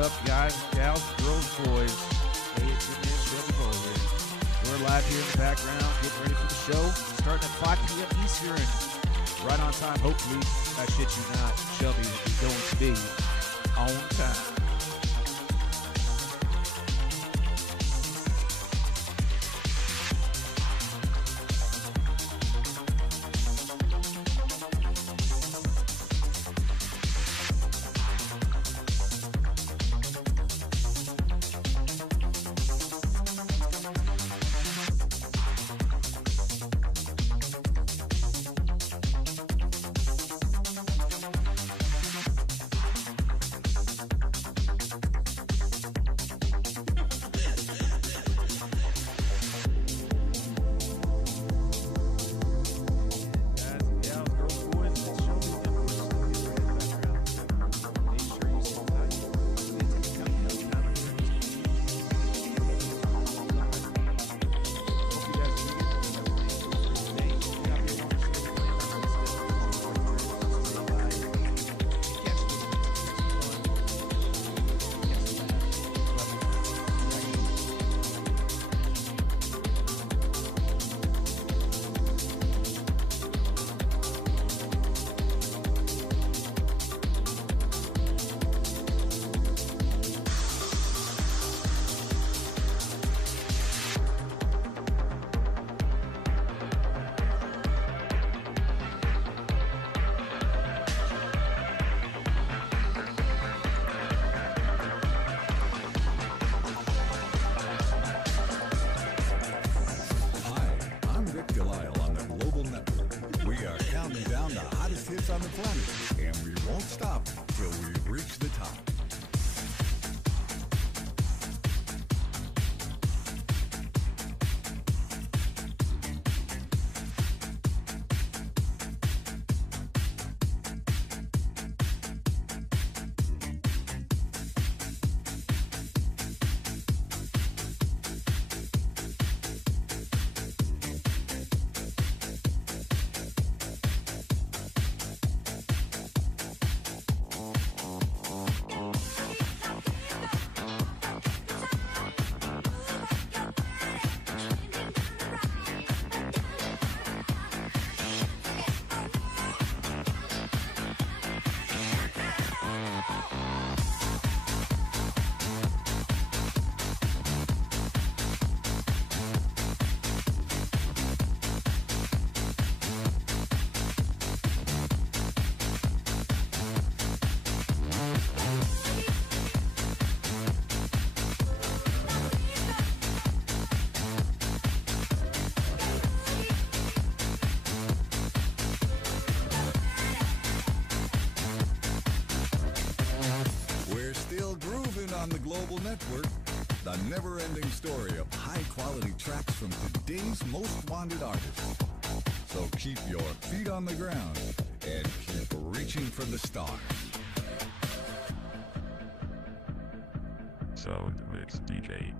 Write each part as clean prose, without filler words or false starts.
up, guys, gals, girls, boys? Hey, it's your man, Shelby Boy here. We're live here in the background, getting ready for the show. Starting at 5 p.m. Eastern. Right on time, hopefully. I shit you not, Shelby is going to be on time. Network, the never-ending story of high-quality tracks from today's most wanted artists. So keep your feet on the ground and keep reaching for the stars. Sound Mix DJ.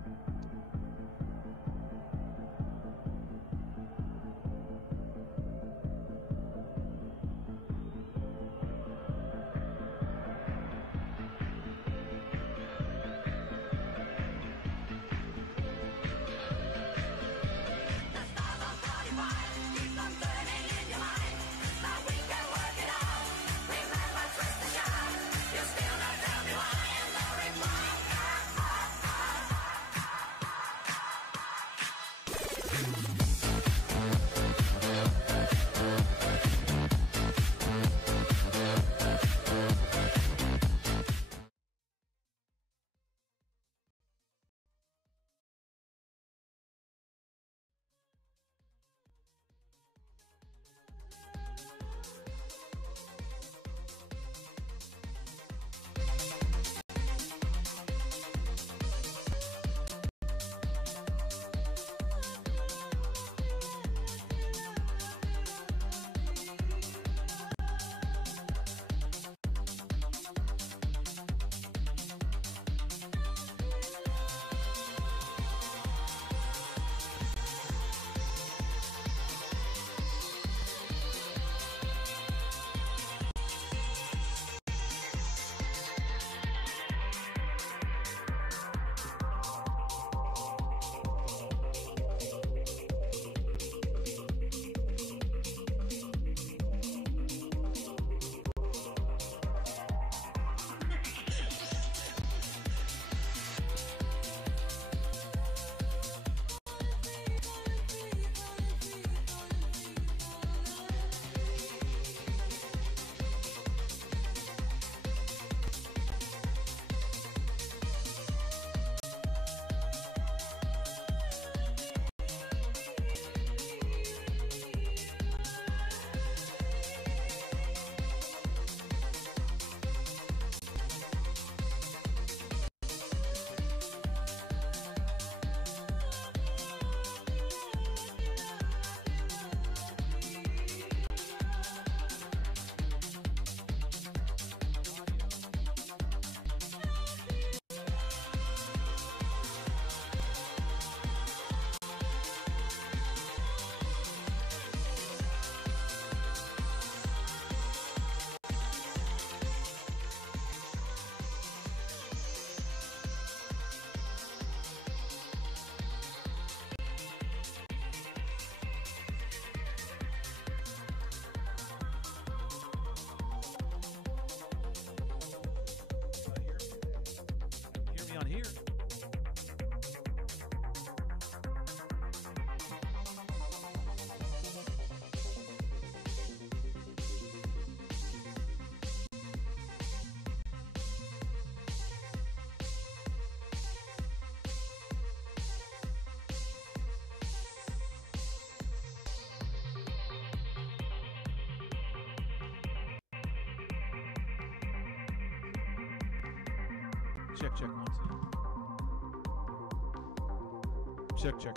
Check, check, 1, 2. Check, check.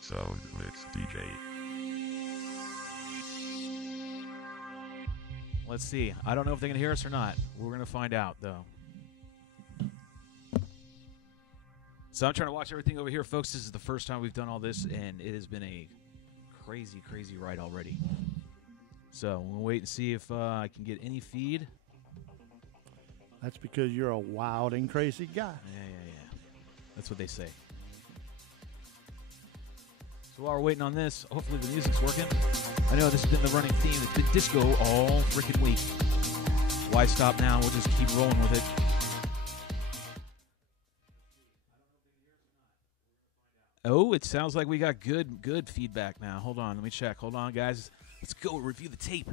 Sound Mix DJ. Let's see. I don't know if they can hear us or not. We're going to find out, though. So I'm trying to watch everything over here, folks. This is the first time we've done all this, and it has been a crazy, crazy ride already. So we'll wait and see if I can get any feed. That's because you're a wild and crazy guy. Yeah. That's what they say. So while we're waiting on this, hopefully the music's working. I know this has been the running theme. It's been disco all freaking week. Why stop now? We'll just keep rolling with it. Oh, it sounds like we got good feedback now. Hold on, let me check. Hold on, guys. Let's go review the tape.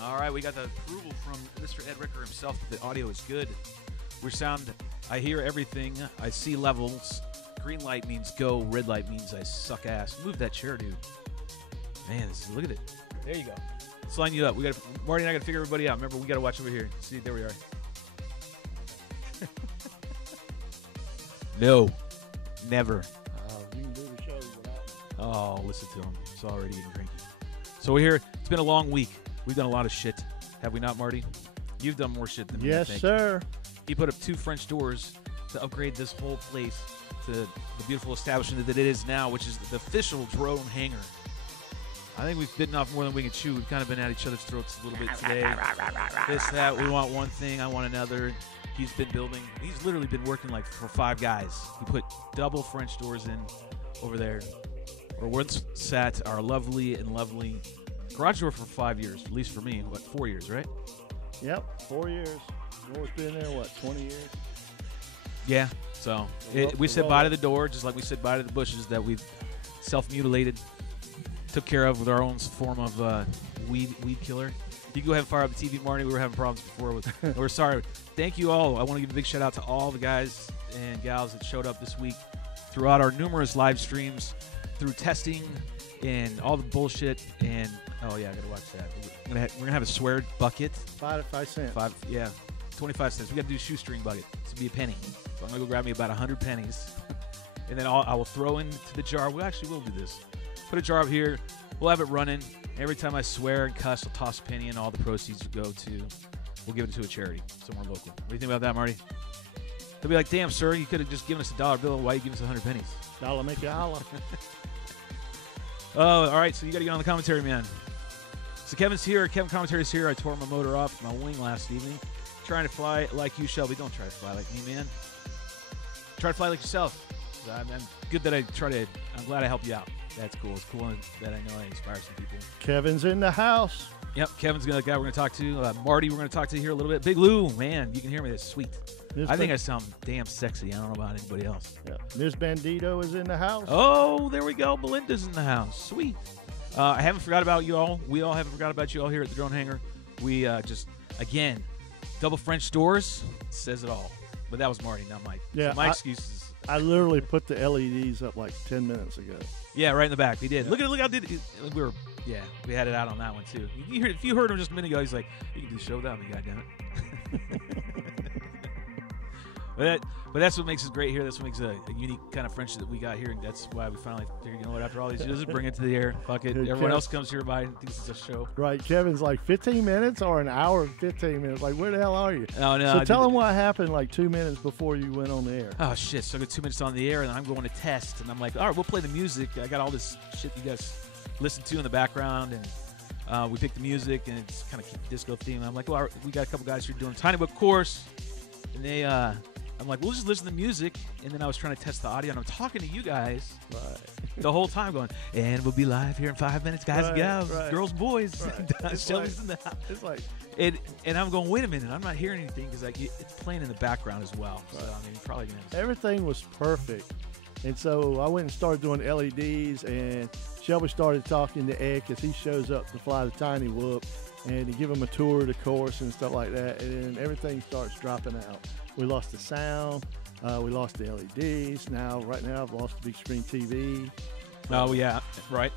All right, we got the approval from Mr. Ed Ricker himself that the audio is good. I hear everything. I see levels. Green light means go. Red light means I suck ass. Move that chair, dude. Man, look at it. There you go. Let's line you up. Marty and I got to figure everybody out. Remember, we got to watch over here. See, there we are. No, never. You can do the show without. Oh, listen to him. It's already getting cranky. So we're here. It's been a long week. We've done a lot of shit. Have we not, Marty? You've done more shit than me. Yes, sir. He put up 2 French doors to upgrade this whole place to the beautiful establishment that it is now, which is the official drone hangar. I think we've bitten off more than we can chew. We've kind of been at each other's throats a little bit today. This, that, we want one thing, I want another. He's been building. He's literally been working like for 5 guys. He put double French doors in over there. Where once sat our lovely garage door for 5 years, at least for me. What, 4 years, right? Yep, 4 years. Door's been there, what, 20 years? Yeah. So we said bye to the door, just like we said bye to the bushes that we've self-mutilated, took care of with our own form of weed killer. You go ahead and fire up the TV, Marty. We were having problems before. We're sorry. Thank you all. I want to give a big shout out to all the guys and gals that showed up this week throughout our numerous live streams, through testing and all the bullshit. And oh yeah, I gotta watch that. We're gonna have a swear bucket. 5 cents. 25 cents. We got to do a shoestring bucket. It's gonna be a penny. So I'm gonna go grab me about 100 pennies, and then I will throw into the jar. We'll do this. Put a jar up here. We'll have it running. Every time I swear and cuss, I'll toss a penny, and all the proceeds will go to. We'll give it to a charity somewhere local. What do you think about that, Marty? They'll be like, "Damn, sir, you could have just given us a dollar bill. Why you give us 100 pennies?" Dollar make you holler. Oh, all right. So you got to get on the commentary, man. So Kevin's here. Kevin Commentary's here. I tore my motor off my wing last evening. Trying to fly like you, Shelby. Don't try to fly like me, man. Try to fly like yourself. I'm good that I'm glad I helped you out. That's cool. It's cool that I know I inspire some people. Kevin's in the house. Yep, Kevin's the guy we're going to talk to. Marty, we're going to talk to here a little bit. Big Lou, man, you can hear me. That's sweet. I think I sound damn sexy. I don't know about anybody else. Yeah. Ms. Bandito is in the house. Oh, there we go. Belinda's in the house. Sweet. I haven't forgot about you all. We all haven't forgot about you all here at the Drone Hangar. We just, again, double French doors says it all. But that was Marty, not Mike. Yeah, so my excuses. I literally put the LEDs up like 10 minutes ago. Yeah, right in the back. We did. Yeah. Look how we had it out on that one too. If you heard him just a minute ago, he's like, "You can do the show without me, goddammit." But that's what makes us great here. That's what makes a unique kind of friendship that we got here, and that's why we finally figured, you know what? After all these years, just bring it to the air. Fuck it. Everyone else comes here by and thinks it's a show. Right. Kevin's like 15 minutes or an hour and 15 minutes. Like, where the hell are you? Oh no. So tell him what happened like 2 minutes before you went on the air. Oh shit! So I got 2 minutes on the air, and I'm going to test, and I'm like, all right, we'll play the music. I got all this shit you guys listen to in the background, and we picked the music, and it's kind of disco theme. I'm like, well, we got a couple guys here doing a tiny book course, and they, I'm like, we'll just listen to the music, and then I was trying to test the audio, and I'm talking to you guys the whole time, going, and we'll be live here in 5 minutes, guys and gals, girls, boys. Shelby's in the house. It's like, and I'm going, wait a minute, I'm not hearing anything because like it's playing in the background as well. So I mean, probably gonna. Everything was perfect. And so I went and started doing LEDs, and Shelby started talking to Ed because he shows up to fly the Tiny Whoop, and to give him a tour of the course and stuff like that, and then everything starts dropping out. We lost the sound, we lost the LEDs. Right now I've lost the big screen TV. Oh yeah, right.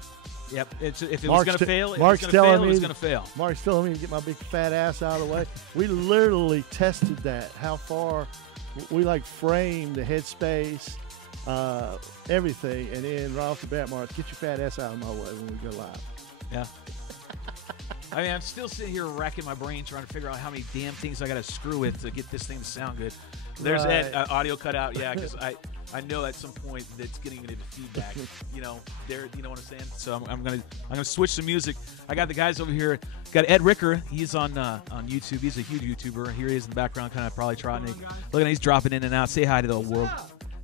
Yep. If it Mark's was going to fail, Mark's it's telling going to fail. Mark's telling me to get my big fat ass out of the way. We literally tested that, how far we like framed the headspace, everything, and then right off the bat, Mark, get your fat ass out of my way when we go live. Yeah. I mean, I'm still sitting here racking my brain trying to figure out how many damn things I got to screw with to get this thing to sound good. There's Ed, audio cutout, yeah, because I know at some point that's getting into feedback. You know what I'm saying. So I'm gonna switch the music. I got the guys over here. Got Ed Ricker. He's on YouTube. He's a huge YouTuber. Here he is in the background, kind of probably trotting. Look at him. He's dropping in and out. Say hi to the world.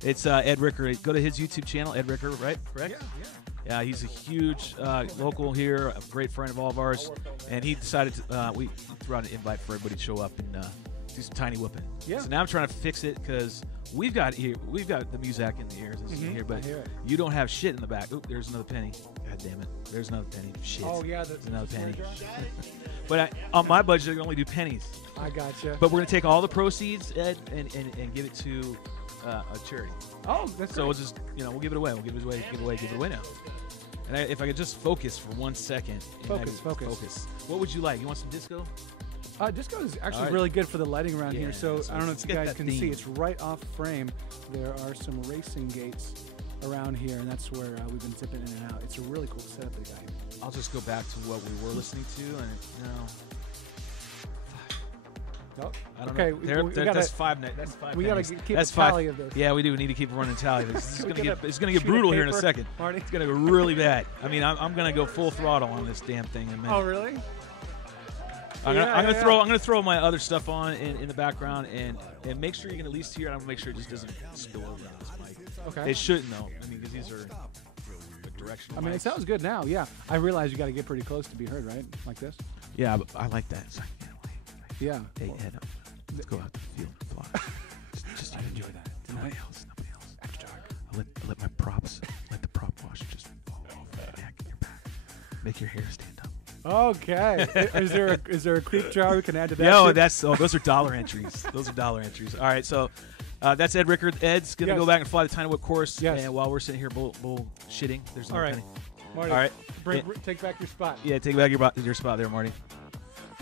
It's Ed Ricker. Go to his YouTube channel, Ed Ricker, right? Correct? Yeah. Yeah, he's a huge local here, a great friend of all of ours, and he decided to, we threw out an invite for everybody to show up and do some tiny whooping. Yeah. So now I'm trying to fix it because we've got the music in the ears and here, but I hear it. you don't have shit in the back. Oop, there's another penny. God damn it. There's another penny. Shit. Oh yeah, there's another penny. But on my budget, I can only do pennies. I gotcha. But we're gonna take all the proceeds, Ed, and give it to a charity. Oh, that's So great. we'll just, we'll give it away. We'll give it away now. And if I could just focus for 1 second. Focus. What would you like? You want some disco? Disco is actually All right. really good for the lighting around Yeah, here. So so I don't know let's if you get guys that can see. theme. It's right off frame. There are some racing gates around here, and that's where we've been zipping in and out. It's a really cool setup they got here. I'll just go back to what we were listening to, and Oh, I don't okay, know. we gotta, That's five. That's five. we gotta pennies. keep That's a tally five. of this. Yeah, we do. We need to keep a running tally. It's We're gonna gonna get sheet of brutal here in a paper, second. Marty. It's gonna go really bad. I mean, I'm gonna go full throttle on this damn thing in a minute. Oh, really? I'm Yeah, gonna throw my other stuff on in the background and make sure you can at least hear it. I'm gonna make sure it just doesn't spill over on this mic. Okay. It shouldn't though. I mean, because these are directional. I mean, mics. it sounds good now. Yeah. I realize you got to get pretty close to be heard, right? Like this. Yeah, but I like that. It's like, Yeah. hey, head up. Let's go out to the field and fly. just you enjoy that. Nobody else. After dark. I'll let my props, let the prop wash just Make your hair stand up. Okay. is there a creep jar we can add to that? Yeah, too? those are dollar entries. Those are dollar entries. All right, so that's Ed Rickard. Ed's gonna Yes. go back and fly the Tiny Whip course. Yes. And while we're sitting here bullshitting, there's no All right. Tiny. Marty, All right. take back your spot. Yeah, take back your spot there, Marty.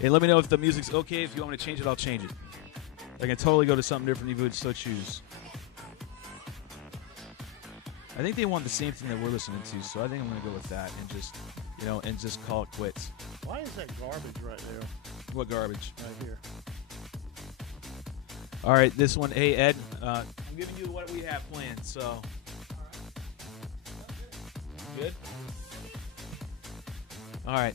And let me know if the music's okay. If you want me to change it, I'll change it. I can totally go to something different if you would so choose. I think they want the same thing that we're listening to, so I think I'm going to go with that and just call it quits. Why is that garbage right there? What garbage? Right here. All right, this one. Hey, Ed, I'm giving you what we have planned, so. Good? All right.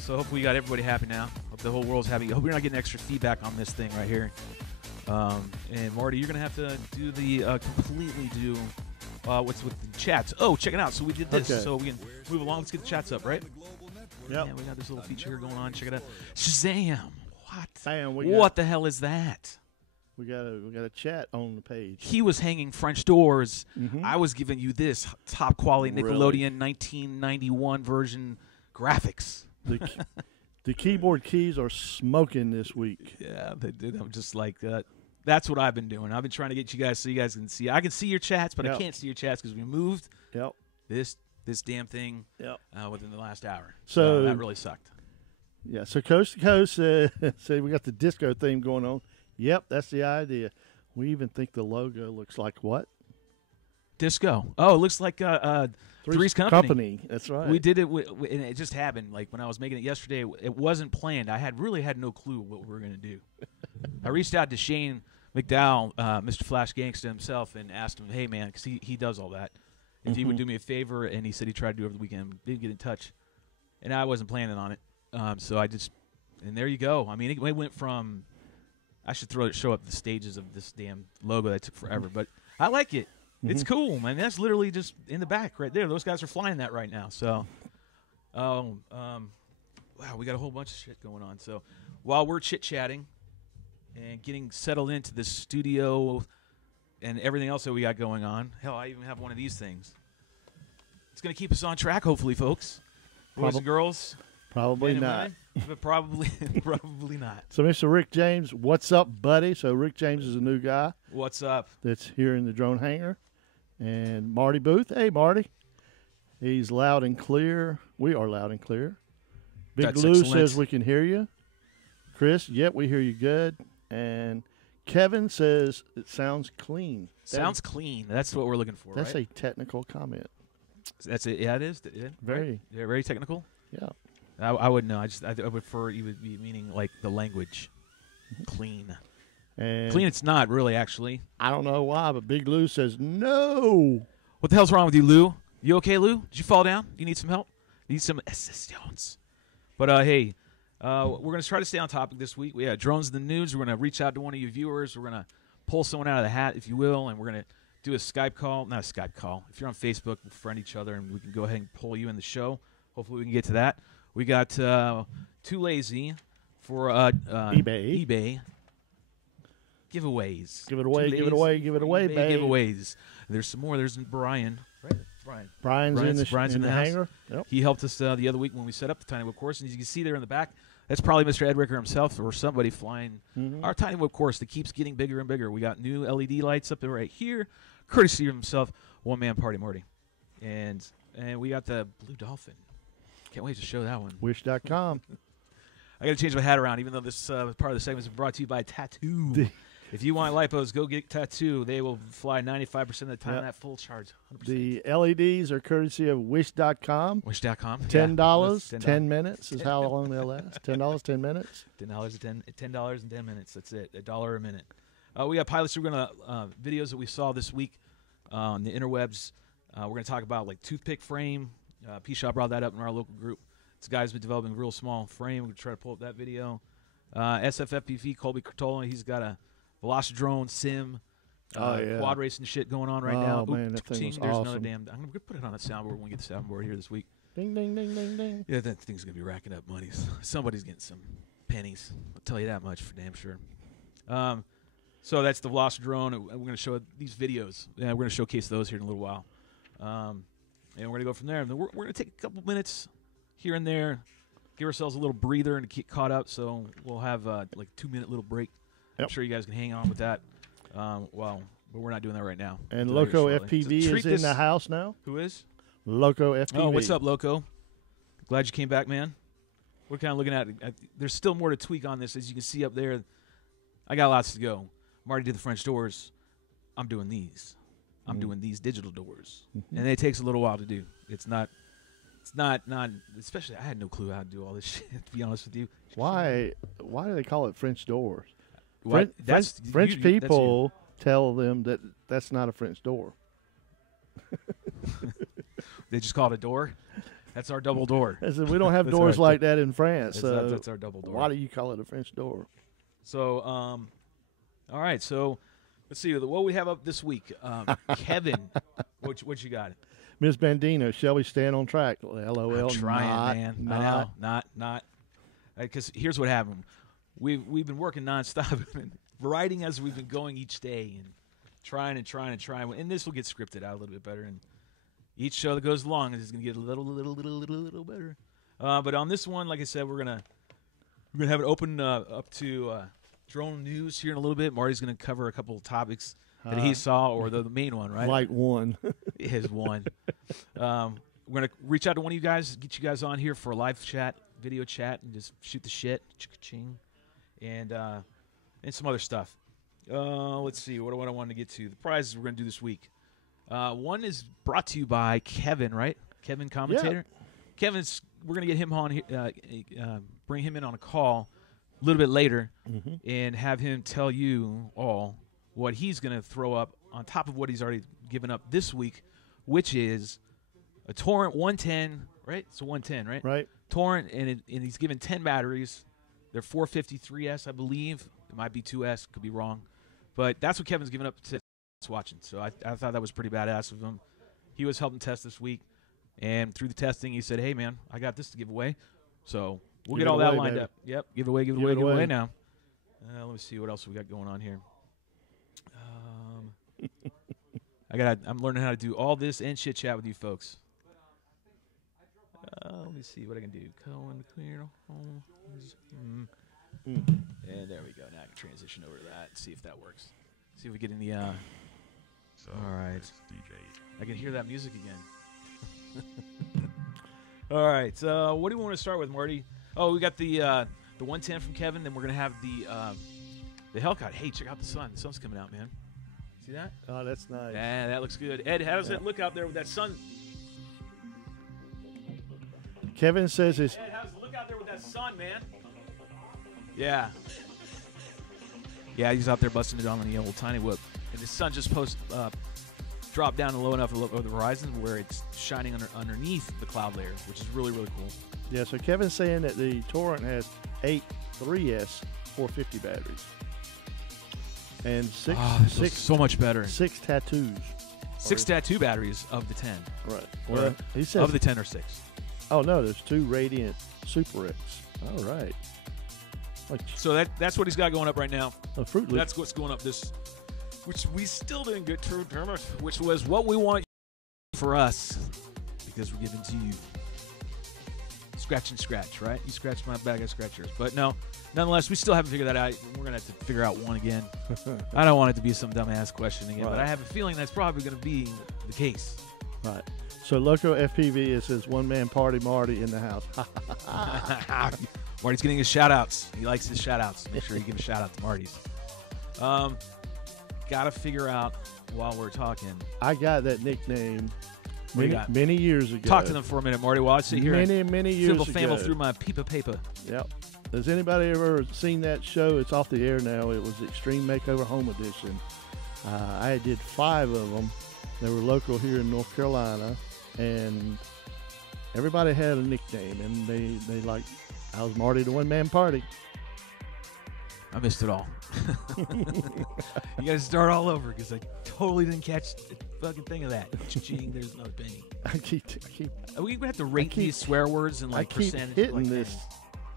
So hopefully we got everybody happy now. Hope the whole world's happy. Hope you're not getting extra feedback on this thing right here. And Marty, you're going to have to do the what's with the chats. Oh, check it out. So we did this. Okay. So we can move along. Let's get the chats up, right? Yep. Yeah, we got this little feature here going on. Check it out. Shazam. What? Bam, What the hell is that? We got a chat on the page. He was hanging French doors. Mhm. I was giving you this top quality Really? Nickelodeon 1991 version graphics. The keyboard keys are smoking this week. Yeah, they did. I'm just like that. That's what I've been doing. I've been trying to get you guys so you guys can see. I can see your chats, but I Yep. can't see your chats because we moved Yep. this damn thing Yep. within the last hour. So that really sucked. Yeah. So Coast to Coast say we got the disco theme going on. Yep, that's the idea. We even think the logo looks like what? Disco. Oh, it looks like Three's Company. That's right. We did it, and it just happened. Like when I was making it yesterday, it wasn't planned. I really had no clue what we were going to do. I reached out to Shane McDowell, Mr. Flash Gangsta himself, and asked him, hey, man, because he does all that, if he would do me a favor, and he said he tried to do it over the weekend. Didn't get in touch, and I wasn't planning on it. So I just, and there you go. I mean, it went from, I should show up the stages of this damn logo that took forever, but I like it. It's cool, man. That's literally just in the back right there. Those guys are flying that right now. So, wow, we got a whole bunch of shit going on. So while we're chit-chatting and getting settled into the studio and everything else that we got going on, hell, I even have one of these things. It's going to keep us on track, hopefully, folks. Boys and girls. Probably men and not. women, but probably not. So Mr. Rick James, what's up, buddy? So Rick James is a new guy What's up? that's here in the drone hangar. And Marty Booth, hey, Marty. He's loud and clear. We are loud and clear. Big That's Lou excellent. says we can hear you. Chris, yep, we hear you good. And Kevin says it sounds clean. Sounds clean. That's what we're looking for, That's right? a technical comment. That's it. Yeah, it is. Yeah, Very. right? Yeah, very technical. Yeah. I wouldn't know. I would prefer you would be meaning like the language. Clean. And Clean it's not really, actually. I don't know why, but Big Lou says no. What the hell's wrong with you, Lou? You okay, Lou? Did you fall down? You need some help? Need some assistance. But, hey, we're going to try to stay on topic this week. We have drones in the news. We're going to reach out to one of you viewers. We're going to pull someone out of the hat, if you will, and we're going to do a Skype call. Not a Skype call. If you're on Facebook, we'll friend each other, and we can go ahead and pull you in the show. Hopefully we can get to that. We got Too Lazy for eBay giveaways. Give it away, give it away, give it away, eBay babe. giveaways. There's some more. There's Brian. Right? Brian's in the house. hangar. Yep. He helped us the other week when we set up the Tiny Whip course, and as you can see there in the back, that's probably Mr. Ed Ricker himself or somebody flying our Tiny Whip course that keeps getting bigger and bigger. We got new LED lights up there right here, courtesy of himself, One Man Party Marty, and we got the Blue Dolphin. Can't wait to show that one. Wish.com. I got to change my hat around, even though this part of the segment is brought to you by Tattoo. If you want lipos, go get Tattoo. They will fly 95% of the time at full charge. 100%. The LEDs are courtesy of Wish.com. Wish.com. $10, Yeah. 10 minutes is how long they'll last. $10, 10 minutes. $10 and 10 minutes. That's it. $1 a minute. We got pilots. We're gonna videos that we saw this week on the interwebs. We're gonna talk about like toothpick frame. P Shop brought that up in our local group. This guy's been developing a real small frame. We're gonna try to pull up that video. SFFPV Colby Cartola. He's got a Velocidrone sim. Quad racing shit going on right now. Oh, man, that thing was There's another awesome. damn. I'm gonna put it on a soundboard when we get the soundboard here this week. Ding, ding, ding, ding, ding. Yeah, that thing's gonna be racking up money. Somebody's getting some pennies. I'll tell you that much for damn sure. So that's the Velocidrone. We're gonna show these videos. Yeah, we're gonna showcase those here in a little while. And we're gonna go from there. And then we're gonna take a couple minutes here and there, give ourselves a little breather and to get caught up. So we'll have like a 2-minute little break. Yep. I'm sure you guys can hang on with that. But we're not doing that right now. And We'll do that Loco here shortly. FPV So is in the house now. Who is? Loco FPV. Oh, what's up, Loco? Glad you came back, man. We're kind of looking at it. There's still more to tweak on this. As you can see up there, I got lots to go. Marty did the French doors. I'm doing these. I'm doing these digital doors. And it takes a little while to do. It's not, especially I had no clue how to do all this shit, to be honest with you. Why do they call it French doors? What? French people tell them that that's not a French door. They just call it a door? That's our double door. I said, we don't have doors like that in France. That's our double door. Why do you call it a French door? So, all right. So, let's see what we have up this week. Kevin, what you got? Ms. Bandino, shall we stand on track? LOL. I'm trying, not, man. Not. I know, not. Because here's what happened. We've been working nonstop, writing as we've been going each day, and trying. And this will get scripted out a little bit better. And each show that goes along is going to get a little better. But on this one, like I said, we're gonna have it open up to drone news here in a little bit. Marty's going to cover a couple of topics that he saw, or the main one, right? Like one. His one. We're going to reach out to one of you guys, get you guys on here for a live chat, video chat, and just shoot the shit, ching, and some other stuff. Let's see, what do I want to get to? The prizes we're going to do this week. One is brought to you by Kevin, right? Kevin, commentator. Yeah. We're going to get him on here, bring him in on a call a little bit later, and have him tell you all what he's going to throw up on top of what he's already given up this week, which is a Torrent 110, right? It's a 110, right? Right. Torrent, and he's given 10 batteries. They're 453S, I believe. It might be 2S, could be wrong. But that's what Kevin's given up to watching. So I thought that was pretty badass of him. He was helping test this week, and through the testing, he said, hey, man, I got this to give away. So we'll get all that lined up. Yep, give it away now. Let me see what else we got going on here. I'm learning how to do all this and chit chat with you folks. Let me see what I can do. Cohen, clear. And there we go. Now I can transition over to that and see if that works. See if we get in the. So all right. DJ. I can hear that music again. All right. What do you want to start with, Marty? Oh, we got the 110 from Kevin. Then we're gonna have the Hellcat. Hey, check out the sun. The sun's coming out, man. See that? Oh, that's nice. Yeah, that looks good. Ed, how does it look out there with that sun? Kevin says his. Ed, how's it look out there with that sun, man? Yeah. Yeah, he's out there busting it on the old tiny whip. And the sun just dropped down low enough over the horizon where it's shining underneath the cloud layer, which is really, really cool. Yeah, so Kevin's saying that the Torrent has 8 3S 450 batteries. And six so much better. 6 tattoos. 6 tattoo batteries of the 10. Right. Or he says of the 10 or 6. Oh no, there's 2 Radiant Super X. All right. So that's what he's got going up right now. A Fruit Loop. That's what's going up which we still didn't get to, which was what we want for us, because we're giving to you. Scratch and scratch, right? You scratch my back, I scratch yours. But no, nonetheless, we still haven't figured that out. We're going to have to figure out one again. I don't want it to be some dumbass question again, but I have a feeling that's probably going to be the case. Right. So Loco FPV is his one-man party Marty in the house. Marty's getting his shout-outs. He likes his shout-outs. Make sure you give a shout-out to Marty's. Got to figure out while we're talking. I got that nickname many years ago. Talk to them for a minute, Marty, while I sit here many years ago. Family through my peepa paper. Yep. Has anybody ever seen that show? It's off the air now. It was Extreme Makeover Home Edition. I did 5 of them. They were local here in North Carolina, and everybody had a nickname, and they like, I was Marty the one-man party. I missed it all. You got to start all over, because I totally didn't catch a fucking thing of that. Ching, there's another penny. I keep Are we going to have to rate these swear words and like I keep percentage? hitting like this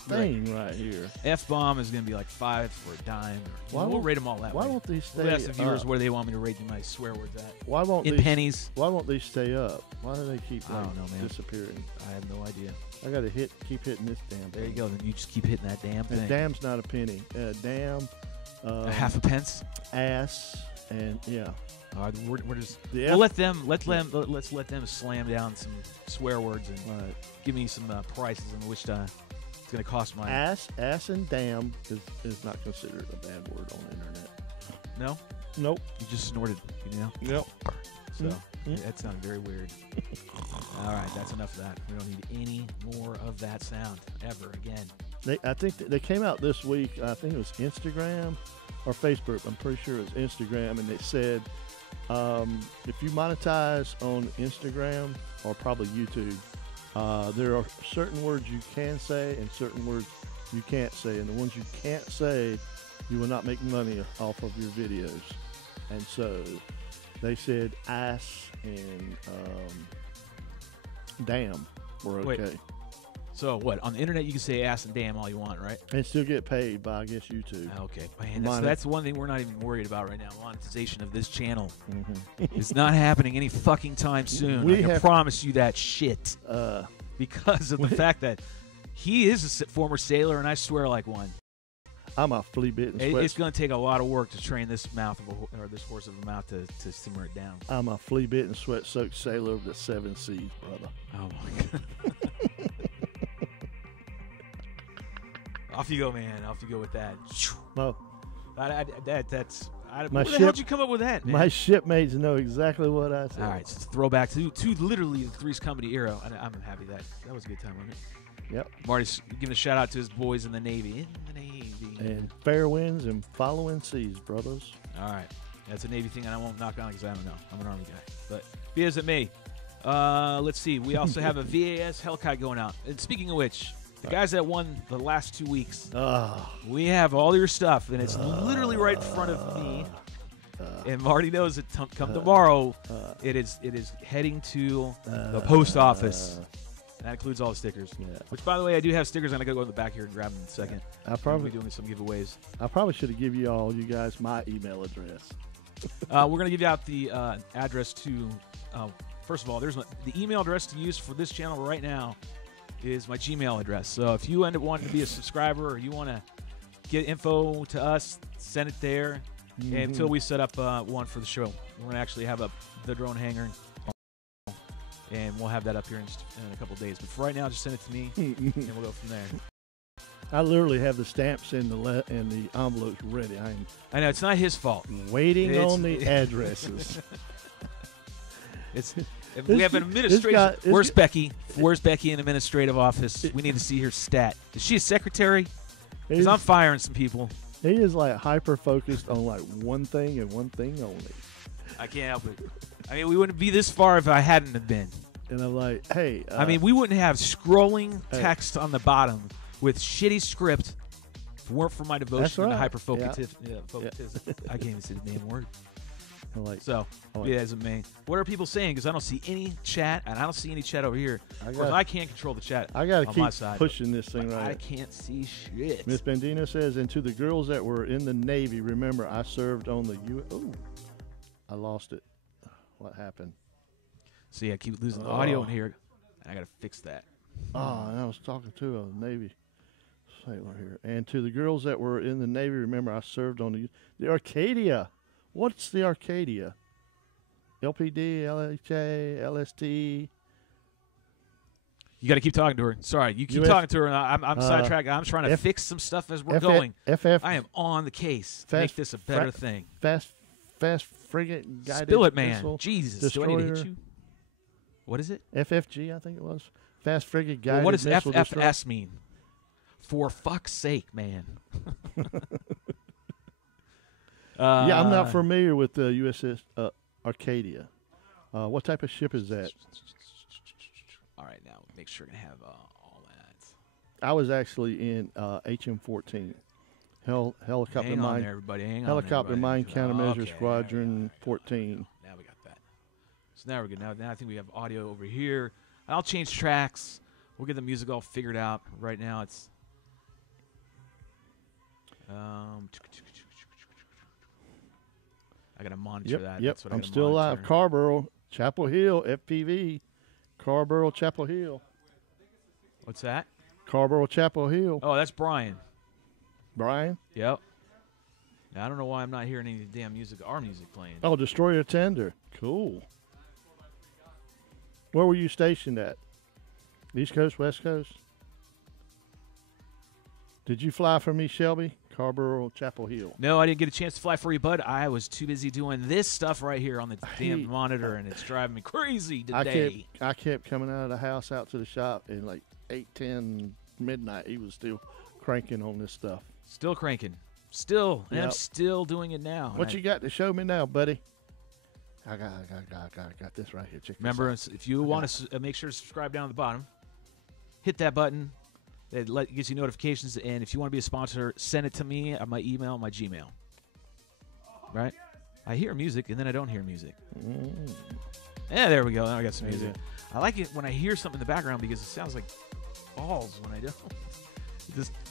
thing right here. F-bomb is going to be like 5 for a dime. We'll rate them all that way. Why won't these stay We'll ask the viewers up? where they want me to rate my swear words at. Why won't in these, pennies? Why won't these stay up? Why do they keep I don't know, man. disappearing? I have no idea. I got to keep hitting this damn thing. There you go. Then you just keep hitting that damn thing. And damn's not a penny. Damn. A half a pence. Ass and yeah. All right, we're just The we'll let them let's let them slam down some swear words and give me some prices on which it's going to cost my ass and damn is not considered a bad word on the internet. No? Nope. You just snorted, you know? Yep. So that sounded very weird. All right, that's enough of that. We don't need any more of that sound ever again. I think they came out this week. I think it was Instagram or Facebook. I'm pretty sure it was Instagram, and they said if you monetize on Instagram or probably YouTube, there are certain words you can say and certain words you can't say, and the ones you can't say, you will not make money off of your videos. And so they said ass and damn were okay. Wait. So what? On the internet, you can say ass and damn all you want, right? And still get paid by, I guess, YouTube. Okay. Man, that's one thing we're not even worried about right now. Monetization of this channel. Mm-hmm. It's not happening any fucking time soon. I can promise you that shit. Because of the fact that he is a former sailor, and I swear like one. I'm a flea bitten sweat. It's going to take a lot of work to train this this horse of a mouth to simmer it down. I'm a flea bitten sweat-soaked sailor of the 7 seas, brother. Oh my god. Off you go, man. Off you go with that. No. Where My the hell did you come up with that, man? My shipmates know exactly what I said. All right, so it's a throwback to literally the Three's Company era. I'm happy that was a good time, wasn't it? Yep. Marty's giving a shout out to his boys in the Navy. And fair winds and following seas, brothers. All right. That's a Navy thing, and I won't knock on because I don't know. I'm an Army guy. But be as it may. Let's see. We also have a VAS Hellkite going out. And speaking of which, the guys that won the last 2 weeks, we have all your stuff, and it's literally right in front of me. And Marty knows that come tomorrow, it is heading to the post office. And that includes all the stickers. Yeah. Which, by the way, I do have stickers, and I got to go in the back here and grab them in a second. I'll probably be doing some giveaways. I probably should have given you guys my email address. We're going to give you out the address to, first of all, there's the email address to use for this channel right now is my Gmail address. So if you end up wanting to be a subscriber or you want to get info to us, send it there until we set up one for the show. We're going to actually have the drone hangar. And we'll have that up here in a couple of days. But for right now, just send it to me, and we'll go from there. I literally have the stamps and the envelopes ready. I know it's not his fault. Waiting on the addresses. We have an administration. Where's Becky? Where's Becky in administrative office? We need to see her stat. Is she a secretary? Because I'm firing some people. He is like hyper focused on like one thing and one thing only. I can't help it. I mean, we wouldn't be this far if I hadn't have been. And I'm like, hey. I mean, we wouldn't have scrolling text on the bottom with shitty script if it weren't for my devotion to hyper-focusism. I can't even say the damn word. As it may. What are people saying? Because I don't see any chat, and I don't see any chat over here. Of course, I can't control the chat on my side. Pushing this thing right. I can't see shit. Miss Bandino says, and to the girls that were in the Navy, remember, I served on the I lost it. What happened? See, I keep losing the audio in here. I got to fix that. And I was talking to a Navy sailor here. And to the girls that were in the Navy, remember, I served on the Arcadia. What's the Arcadia? LPD, LHA, LST. You got to keep talking to her. Sorry, you keep talking to her. I'm sidetracked. I'm trying to fix some stuff as we're going. I am on the case. Make this a better thing. Fast frigate guided Spill it, man. missile Jesus. destroyer. Do I need to hit you? What is it? FFG, I think it was. Fast frigate guided what does missile FFS mean? For fuck's sake, man. Yeah, I'm not familiar with the USS Arcadia. What type of ship is that? All right, now make sure to have all that. I was actually in HM14. Helicopter Hang mine. On there, everybody. Hang helicopter on, mine countermeasure squadron 14. Now we got that. So now we're good. Now I think we have audio over here. I'll change tracks. We'll get the music all figured out. Right now it's I gotta monitor that. Yep. That's what I'm still alive. Carborough, Chapel Hill, FPV. Carborough, Chapel Hill. What's that? Carborough, Chapel Hill. Oh, that's Brian. Brian? Yep. Now, I don't know why I'm not hearing any damn music, our music playing. Oh, Destroyer Tender. Cool. Where were you stationed at? East Coast, West Coast? Did you fly for me, Shelby? Carborough, Chapel Hill. No, I didn't get a chance to fly for you, bud. I was too busy doing this stuff right here on the damn monitor, and it's driving me crazy today. I kept coming out of the house out to the shop, and like 8, 10 midnight, he was still cranking on this stuff. Still cranking. Still. And Yep. I'm still doing it now. What you got to show me now, buddy? I got this right here. Check Remember, this out. if you want to make sure to subscribe down at the bottom, hit that button. It gives you notifications, and if you want to be a sponsor, send it to me at my email, my Gmail. Right? I hear music, and then I don't hear music. Yeah, there we go. Now I got some music. I like it when I hear something in the background because it sounds like balls when I don't.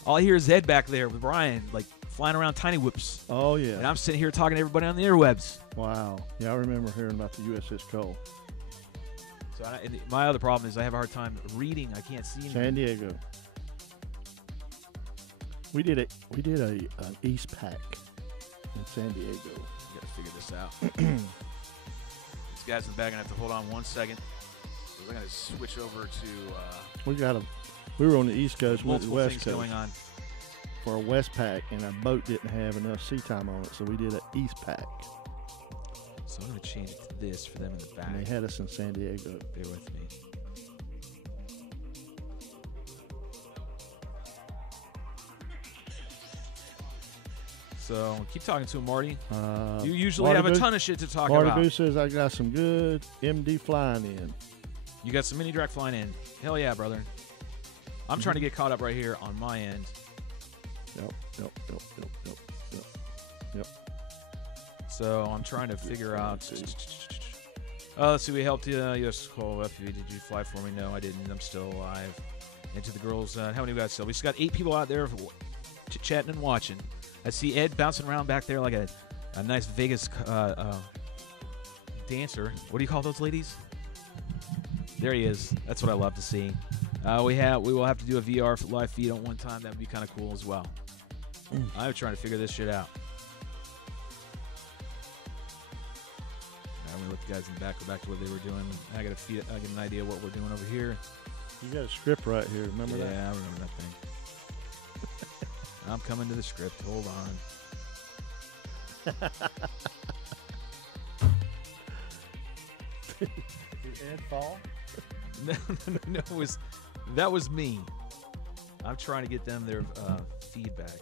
All I hear is Ed back there with Brian, like flying around tiny whips. Oh, yeah. And I'm sitting here talking to everybody on the interwebs. Wow. Yeah, I remember hearing about the USS Cole. So my other problem is I have a hard time reading. I can't see anything. San Diego. We did an East Pack in San Diego. I gotta figure this out. These guys in the back are gonna have to hold on 1 second. We're gonna switch over to We were on the East Coast, went to the multiple West things Coast going on. for a West Pack, and our boat didn't have enough sea time on it, so we did an East Pack. So I'm gonna change it to this for them in the back. And they had us in San Diego. Bear with me. So keep talking to him, Marty. You usually have a ton of shit to talk Marty about. Boo says I got some good MD flying in. You got some mini direct flying in. Hell yeah, brother. I'm trying to get caught up right here on my end. Yep. So I'm trying to figure out. Let's see. We helped you. Yes, call FPV. Did you fly for me? No, I didn't. I'm still alive. And to the girls, how many we got still? We just got 8 people out there chatting and watching. I see Ed bouncing around back there like a nice Vegas dancer. What do you call those ladies? There he is. That's what I love to see. We will have to do a VR live feed on one time. That would be kind of cool as well. I'm trying to figure this shit out. I'm gonna let the guys in the back go back to what they were doing. I get an idea of what we're doing over here. You got a script right here. Remember that? Yeah, I remember that thing. I'm coming to the script. Hold on. Did Ed fall? No, that was me. I'm trying to get them their feedback.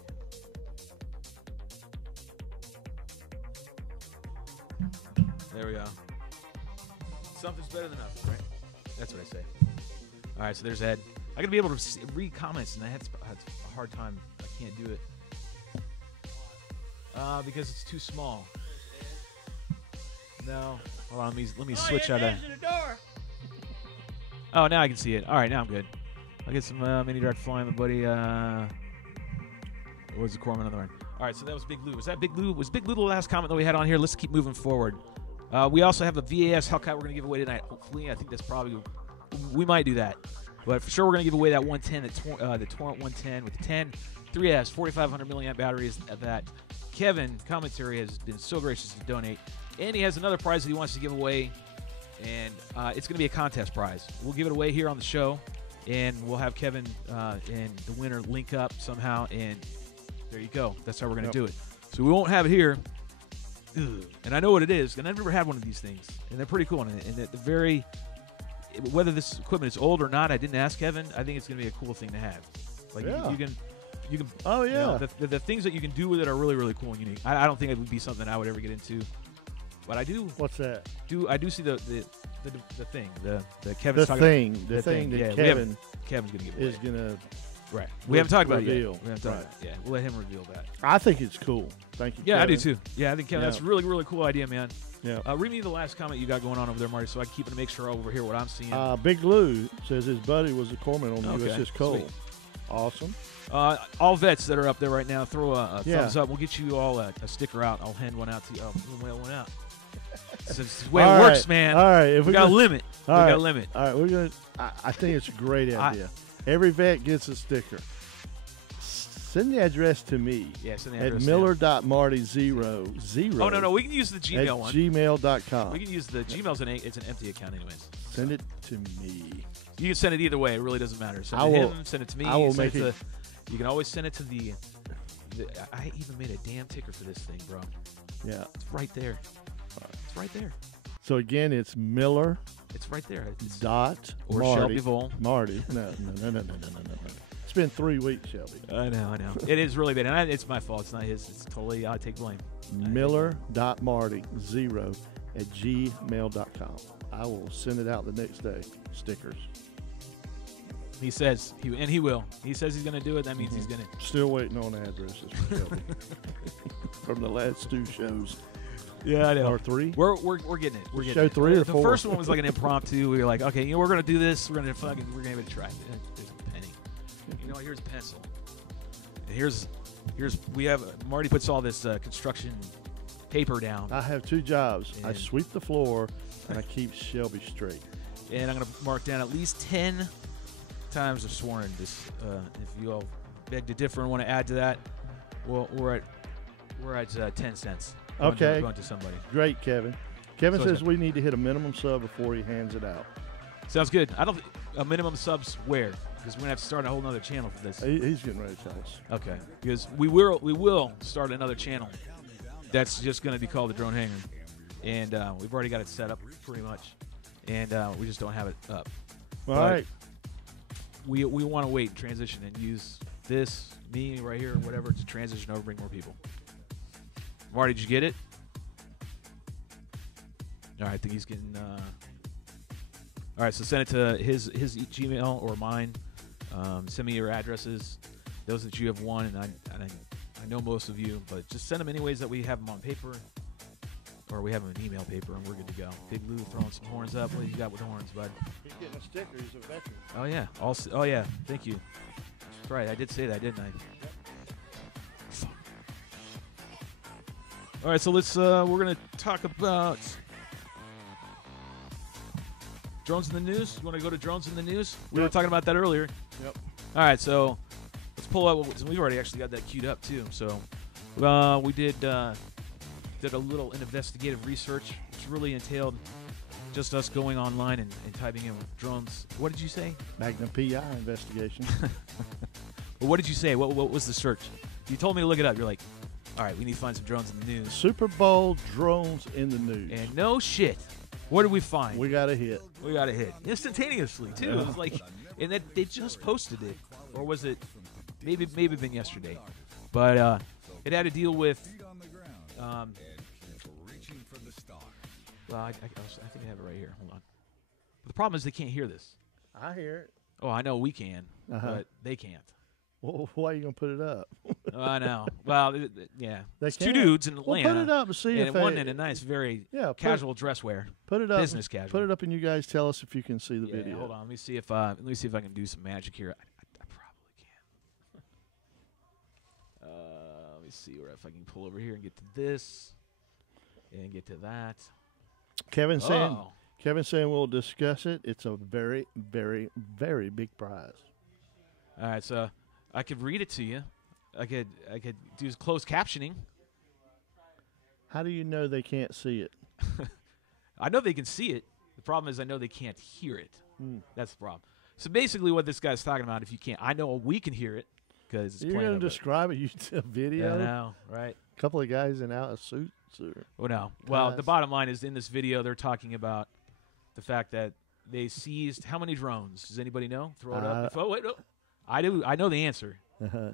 There we go. Something's better than nothing, right? That's what I say. All right, so there's Ed. I gotta be able to read comments, and I had a hard time. I can't do it because it's too small. No, hold on. Let me switch out of. Oh, now I can see it. All right, now I'm good. I'll get some mini direct flying, my buddy. What was the Corman on the run? All right, so that was Big Lou. Was that Big Lou? Was Big Lou the last comment that we had on here? Let's keep moving forward. We also have a VAS Hellcat we're going to give away tonight. Hopefully, I think that's probably, we might do that. But for sure, we're going to give away that 110, the Torrent 110 with the 10 3S 4,500 milliamp batteries that Kevin Commentary has been so gracious to donate. And he has another prize that he wants to give away, and it's going to be a contest prize. We'll give it away here on the show, and we'll have Kevin and the winner link up somehow, and there you go. That's how we're going to do it. So we won't have it here. And I know what it is, and I've never had one of these things, and they're pretty cool. And the very, whether this equipment is old or not, I didn't ask Kevin. I think it's going to be a cool thing to have. Like you can. Oh yeah. You know, the things that you can do with it are really, really cool and unique. I don't think it would be something I would ever get into, but I do. What's that? I do see the thing, the Kevin's the talking thing, the thing that Kevin's going to give away. is going to. Right. We haven't talked about it yet. Reveal. We haven't talked about it. Yeah, we'll let him reveal that. I think it's cool. Thank you. Yeah, Kevin. I do too. Yeah, I think Kevin, that's a really, really cool idea, man. Yeah. Read me the last comment you got going on over there, Marty, so I can keep it to make sure I overhear what I'm seeing. Big Lou says his buddy was a corpsman on the USS Cole. Sweet. Awesome. All vets that are up there right now, throw a Yeah. thumbs up. We'll get you all a sticker out. I'll hand one out to you. Oh, we'll mail one out. It's the way All it works, right. man. All right. If We got a limit. All We got right. a limit. All right, we're gonna. I think it's a great idea. Every vet gets a sticker. Send the address to me Yeah, send the at address. miller.marty00. Oh, no. We can use the at Gmail one. gmail.com. We can use the Gmail's it's an empty account anyways. Send it to me. You can send it either way. It really doesn't matter. Send I it to will- him. Send it to me. I will send make it. You can always send it to the. I even made a damn ticker for this thing, bro. Yeah. It's right there. It's right there. So again, it's Miller It's right there. It's, dot or Marty. Shelby Vol. Marty. No. It's been 3 weeks, Shelby. I know. It is really bad, and it's my fault. It's not his. It's totally. I take blame. Miller.marty0 at gmail.com. I will send it out the next day. Stickers. He says he will. He says he's gonna do it. That means he's gonna. Still waiting on addresses from Shelby. From the last 2 shows. Yeah, I know. Or 3. We're getting it. We're getting Show it. 3 or the 4? first one was like an impromptu. We were like, okay, we're gonna do this. We're gonna give it a try. There's a penny. Here's a pencil. And here's we have Marty puts all this construction paper down, I have 2 jobs. I And- sweep the floor and I keep Shelby straight. and I'm gonna mark down at least 10 times I've sworn this. If you all beg to differ and want to add to that, well, we're at 10 cents. Okay. Going to somebody. Great, Kevin. Kevin So says it's- we need to hit a minimum sub before he hands it out. Sounds good. I don't a minimum subs where because we're gonna have to start a whole nother channel for this. He's getting ready to tell us. Okay, because we will start another channel that's just going to be called the Drone Hangar, and we've already got it set up pretty much, and we just don't have it up. All But right. We want to wait and transition and use this me right here or whatever to transition over, bring more people. Marty, did you get it? All right, I think he's getting. All right, so send it to his Gmail or mine. Send me your addresses, those that you have won, and I know most of you, but just send them any ways that we have them on paper, or we have them in email paper, and we're good to go. Big Lou throwing some horns up. What do you got with horns, bud? He's getting a sticker. He's a veteran. Oh yeah, oh yeah, thank you. That's right, I did say that, didn't I? All right, so let's. We're gonna talk about drones in the news. You want to go to drones in the news? We were talking about that earlier. Yep. All right, so let's pull up. We've already actually got that queued up too. So we did a little investigative research, which really entailed just us going online and typing in drones. What did you say? Magnum PI investigation. Well, what did you say? What was the search? You told me to look it up. You're like, all right, we need to find some drones in the news. Super Bowl drones in the news. And no shit. What did we find? We got a hit. We got a hit instantaneously too. It was like, and that they just posted it, or was it maybe been yesterday? But it had to deal with. Well, I think I have it right here. Hold on. But the problem is they can't hear this. I hear it. Oh, I know we can, Uh-huh. but they can't. Well, why are you going to put it up? I know. Well, yeah. They It's two can't. dudes in Well, Atlanta. put it up and see if and one they, in a nice, very Yeah, casual dress wear. Put it up. business casual. Put it up, and you guys tell us if you can see the Yeah, video. hold on. Let me see if I can do some magic here. I probably can. Let me see if I can pull over here and get to this and get to that. Kevin saying Oh. we'll discuss it. It's a very, very, very big prize. All right, so I could read it to you. I could do closed captioning. How do you know they can't see it? I know they can see it. The problem is I know they can't hear it. That's the problem. So basically, what this guy's talking about, if you can't, I know we can hear it because it's You're playing going to over it. describe it? You a video? Yeah, I know, right? A couple of guys in out of suits? Or? Well, no. Well, the Guys. bottom line is in this video, they're talking about the fact that they seized how many drones? Does anybody know? Throw it up. Oh, wait, no. I do. I know the answer. Uh-huh.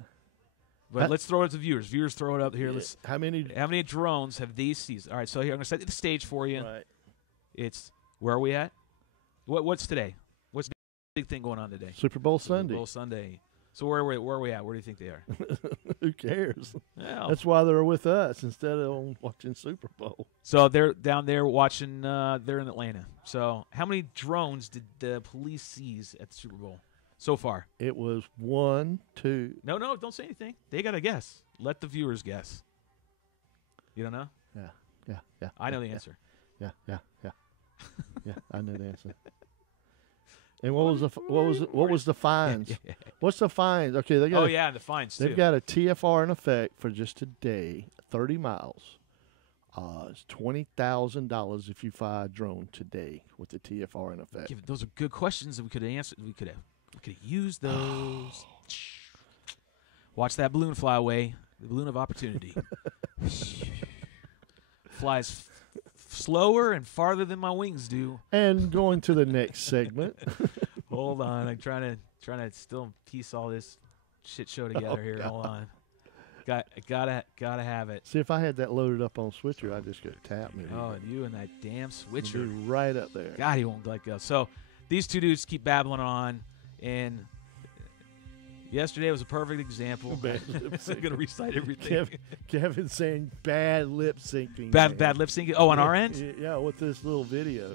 But let's throw it to viewers. Viewers, throw it up here. Let's. How many? How many drones have they seized? All right, so here I'm going to set the stage for you. Right. It's where are we at? What's today? What's the big thing going on today? Super Bowl Super Sunday. Bowl Sunday. So where are we at? Where do you think they are? Who cares? Well, That's why they're with us instead of watching Super Bowl. so they're down there watching. They're in Atlanta. So how many drones did the police seize at the Super Bowl? so far? It was 1, 2. No, don't say anything. They got to guess. Let the viewers guess. You don't know? Yeah. I know the answer. Yeah. Yeah, I know the answer. And what was the fines? What's the fines? Okay, they got. Oh yeah, the fines too. They've got a TFR in effect for just today, 30 miles. It's $20,000 if you fly a drone today with the TFR in effect. Those are good questions that we could have answered. We could have used those. Watch that balloon fly away. The balloon of opportunity. Flies slower and farther than my wings do. And going to the next segment. Hold on, I'm trying to still piece all this shit show together here. God. Hold on. Gotta have it. See, if I had that loaded up on switcher, I'd just go tap me. Oh, and you and that damn switcher. It'd be right up there. God, he won't let go. So these two dudes keep babbling on, and yesterday was a perfect example. Bad I'm lip going to recite everything. Kevin saying bad lip syncing. Bad lip syncing. Oh, on our end? Yeah, with this little video.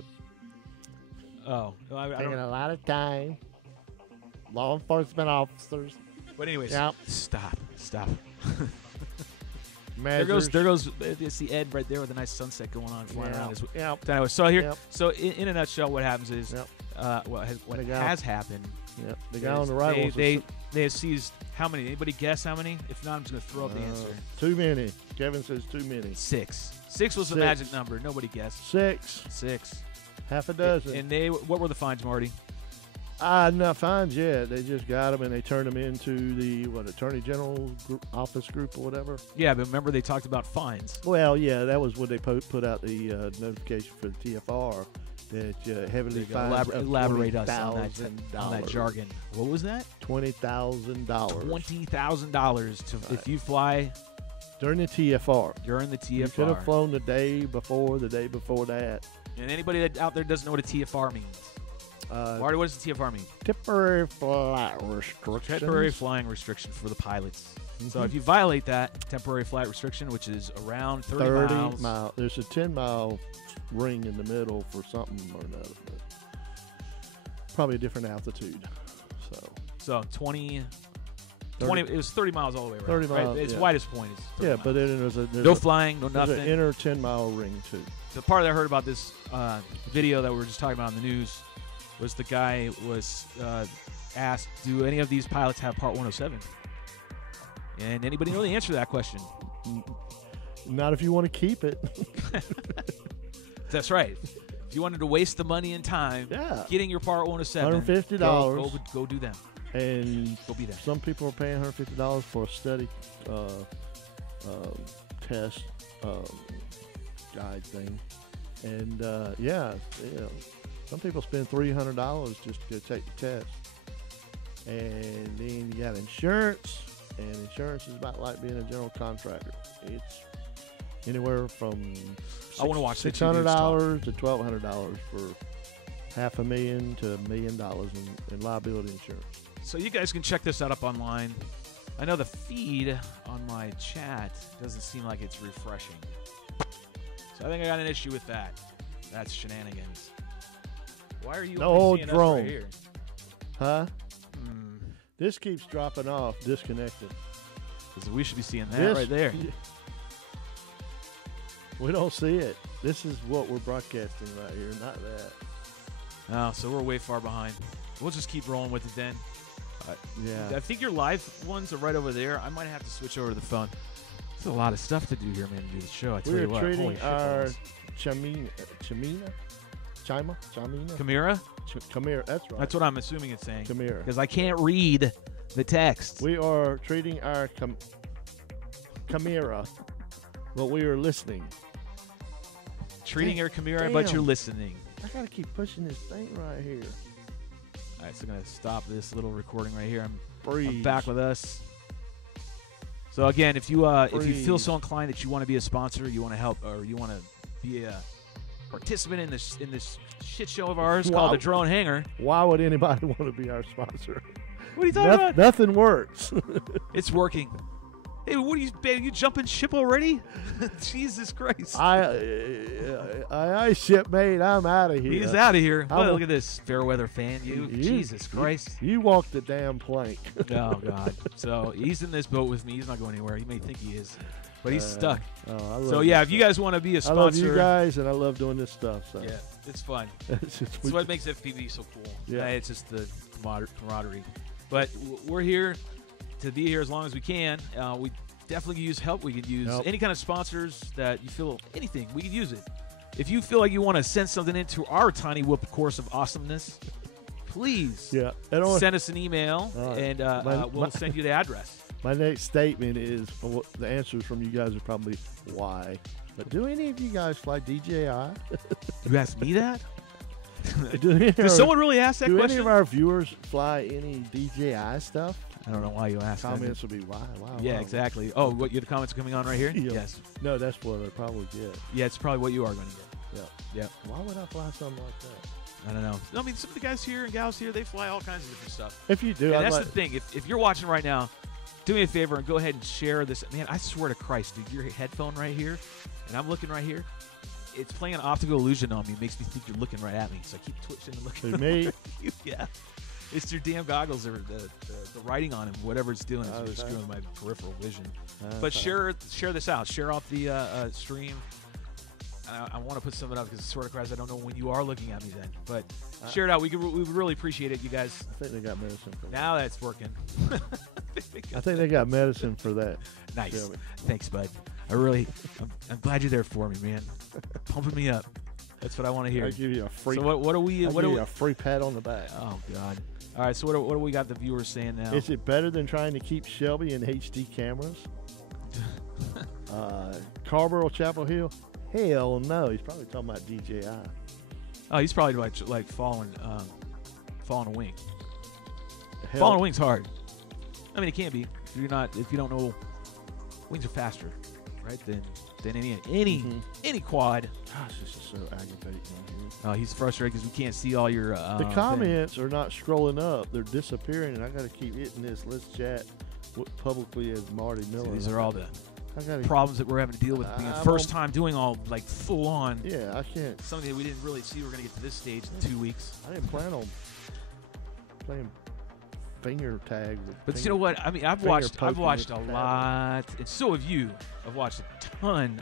Oh, I Taking don't. a lot of time. Law enforcement officers. But anyways, Yep. stop. Measures. There goes. It's the Ed right there with a nice sunset going on, flying around. Yep. Anyway, so here, Yep. so in a nutshell, what happens is, Yep. what The guy- has happened. Yep. The guy is on the right was they have seized how many? Anybody guess how many? If not, I'm just gonna throw up the answer. too many. Kevin says too many. 6. 6 was the Six. magic number. Nobody guessed. 6. 6. Half a dozen. And what were the fines, Marty? Not fines yet. They just got them and they turned them into the Attorney General office group or whatever. Yeah, but remember they talked about fines. Well, yeah, that was when they put out the notification for the TFR that heavily fines of Elaborate us on $20,000. that jargon. What was that? $20,000 $20,000 if you fly during the TFR. during the TFR. You could have flown the day before that. And anybody that out there doesn't know what a TFR means. Marty, what does the TFR mean? Temporary flight restrictions. Temporary flying restriction for the pilots. Mm-hmm. So if you violate that temporary flight restriction, which is around 30 miles. There's a 10-mile ring in the middle for something or another. But probably a different altitude. So 20, 30 it was 30 miles all the way around. 30 miles, right? Its yeah. widest point is 30 Yeah, miles. but then there's no flying, no there's nothing. an inner 10-mile ring, too. The part that I heard about this video that we were just talking about on the news was the guy was asked, do any of these pilots have Part 107? And anybody know the answer to that question? Not if you want to keep it. That's right. If you wanted to waste the money and time getting your Part 107, $150. Go do them. And Go be there. some people are paying $150 for a study test guide thing. And, some people spend $300 just to go take the test. And then you got insurance, and insurance is about like being a general contractor. It's anywhere from I want to watch $600 to $1,200 for $500,000 to $1 million in liability insurance. So you guys can check this out up online. I know the feed on my chat doesn't seem like it's refreshing. So I think I got an issue with that. That's shenanigans. Why are you The only old seeing drone. us right here? Huh? This keeps dropping off, disconnected. Because we should be seeing that This- right there. We don't see it. This is what we're broadcasting right here, not that. Oh, so we're way far behind. We'll just keep rolling with it then. Yeah. I think your live ones are right over there. I might have to switch over to the phone. There's a lot of stuff to do here, man, to do the show. I tell We're you what. treating Holy shit our balls. Chamina? Chimera? Chimera, that's right. That's what I'm assuming it's saying. Chimera. Because I can't read the text. We are treating our Chimera, but we are listening. Treating your Chimera, but Damn. you're listening. I gotta keep pushing this thing right here. All right, so I'm going to stop this little recording right here. I'm Freeze. back with us. So again, if you feel Freeze. so inclined that you want to be a sponsor, you want to help, or you want to be a participant in this shit show of ours Wow. called the Drone Hangar. Why would anybody want to be our sponsor? What are you talking about? Nothing works. It's working. Hey, what are you jumping ship already? Jesus Christ. I shipmate, I'm out of here. He's out of here. Well, look at this fair weather fan. Jesus you, Christ. You walked the damn plank. Oh, God. So he's in this boat with me. He's not going anywhere. He may think he is, but he's stuck. So yeah, if you guys want to be a sponsor. I love you guys, and I love doing this stuff. So. Yeah, it's fun. It's what makes FPV so cool. Yeah. It's just the camaraderie. But we're here to be here as long as we can. We definitely use help. We could use any kind of sponsors that you feel, anything. We could use it. If you feel like you want to send something into our tiny whoop course of awesomeness, please send us an email, and we'll send you the address. My next statement is, the answers from you guys are probably why. But do any of you guys fly DJI? You asked me that? Did someone really ask that question? Do any of our viewers fly any DJI stuff? I don't know why you asked. Comments will be why. Yeah, exactly. Oh, what? The comments are coming on right here? Yes. No, that's what I probably get. Yeah, it's probably what you are going to get. Yeah. Why would I fly something like that? I don't know. I mean, some of the guys here and gals here, they fly all kinds of different stuff. If you do, and that's the thing. If you're watching right now, do me a favor and go ahead and share this. Man, I swear to Christ, dude, your headphone right here, and I'm looking right here. It's playing an optical illusion on me. It makes me think you're looking right at me. So I keep twitching and looking. To me? Yeah. It's your damn goggles or the writing on them. Whatever it's doing is screwing my peripheral vision. But share this out. Share off the stream. I want to put something up because, sort of, Christ, I don't know when you are looking at me then. But share it out. We would really appreciate it, you guys. I think they got medicine for that. Now that's working. I think they got medicine for that. Nice. Shelby. Thanks, bud. I'm glad you're there for me, man. Pumping me up. That's what I want to hear. I'll give you a free. So what do we? What do we? A free pat on the back. Oh God! All right. So what do we got the viewers saying now? Is it better than trying to keep Shelby in HD cameras? Carborough, Chapel Hill? Hell no. He's probably talking about DJI. Oh, he's probably like falling a wing. Falling a wing's hard. I mean, it can be if you don't know. Wings are faster, right? Than any quad. Gosh, this is so aggravating. He's frustrated because we can't see all your. The comments are not scrolling up; they're disappearing, and I got to keep hitting this. Let's chat publicly as Marty Miller. So these are all the problems that we're having to deal with being first time doing all like full on. Yeah, I can't. Something that we didn't really see. We're gonna get to this stage in 2 weeks. I didn't plan on playing finger tag. But you know what? I mean, I've watched a lot, and so have you. I've watched a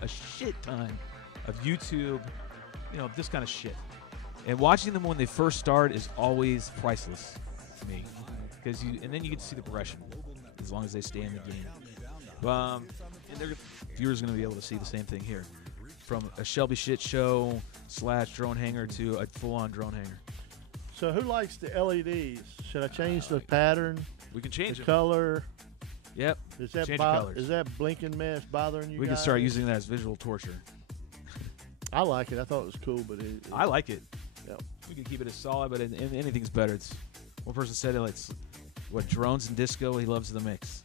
shit ton of YouTube, this kind of shit. And watching them when they first start is always priceless to me, because and then you get to see the progression as long as they stay in the game. And their viewers are going to be able to see the same thing here, from a Shelby shit show / drone hanger to a full-on drone hanger. So who likes the LEDs? Should I change the pattern? We can change the color. Yep. Is that change colors. Is that blinking mess bothering you? We can start using that as visual torture. I like it. I thought it was cool, but I like it. Yep. We can keep it as solid, but anything's better. It's one person said it's what drones and disco. He loves the mix.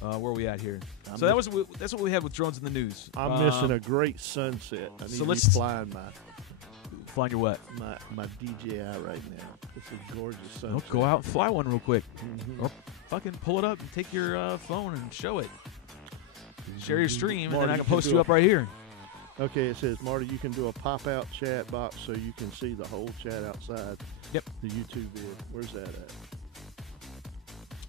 Where are we at here? That's what we had with drones in the news. I'm missing a great sunset. I need to be flying Flying your what? My DJI right now. It's a gorgeous sunset. Oh, go out and fly one real quick. Or fucking pull it up and take your phone and show it. Share your stream, Marty, and then I can post you up right here. Okay, it says, Marty, you can do a pop-out chat box so you can see the whole chat outside. Yep. The YouTube vid. Where's that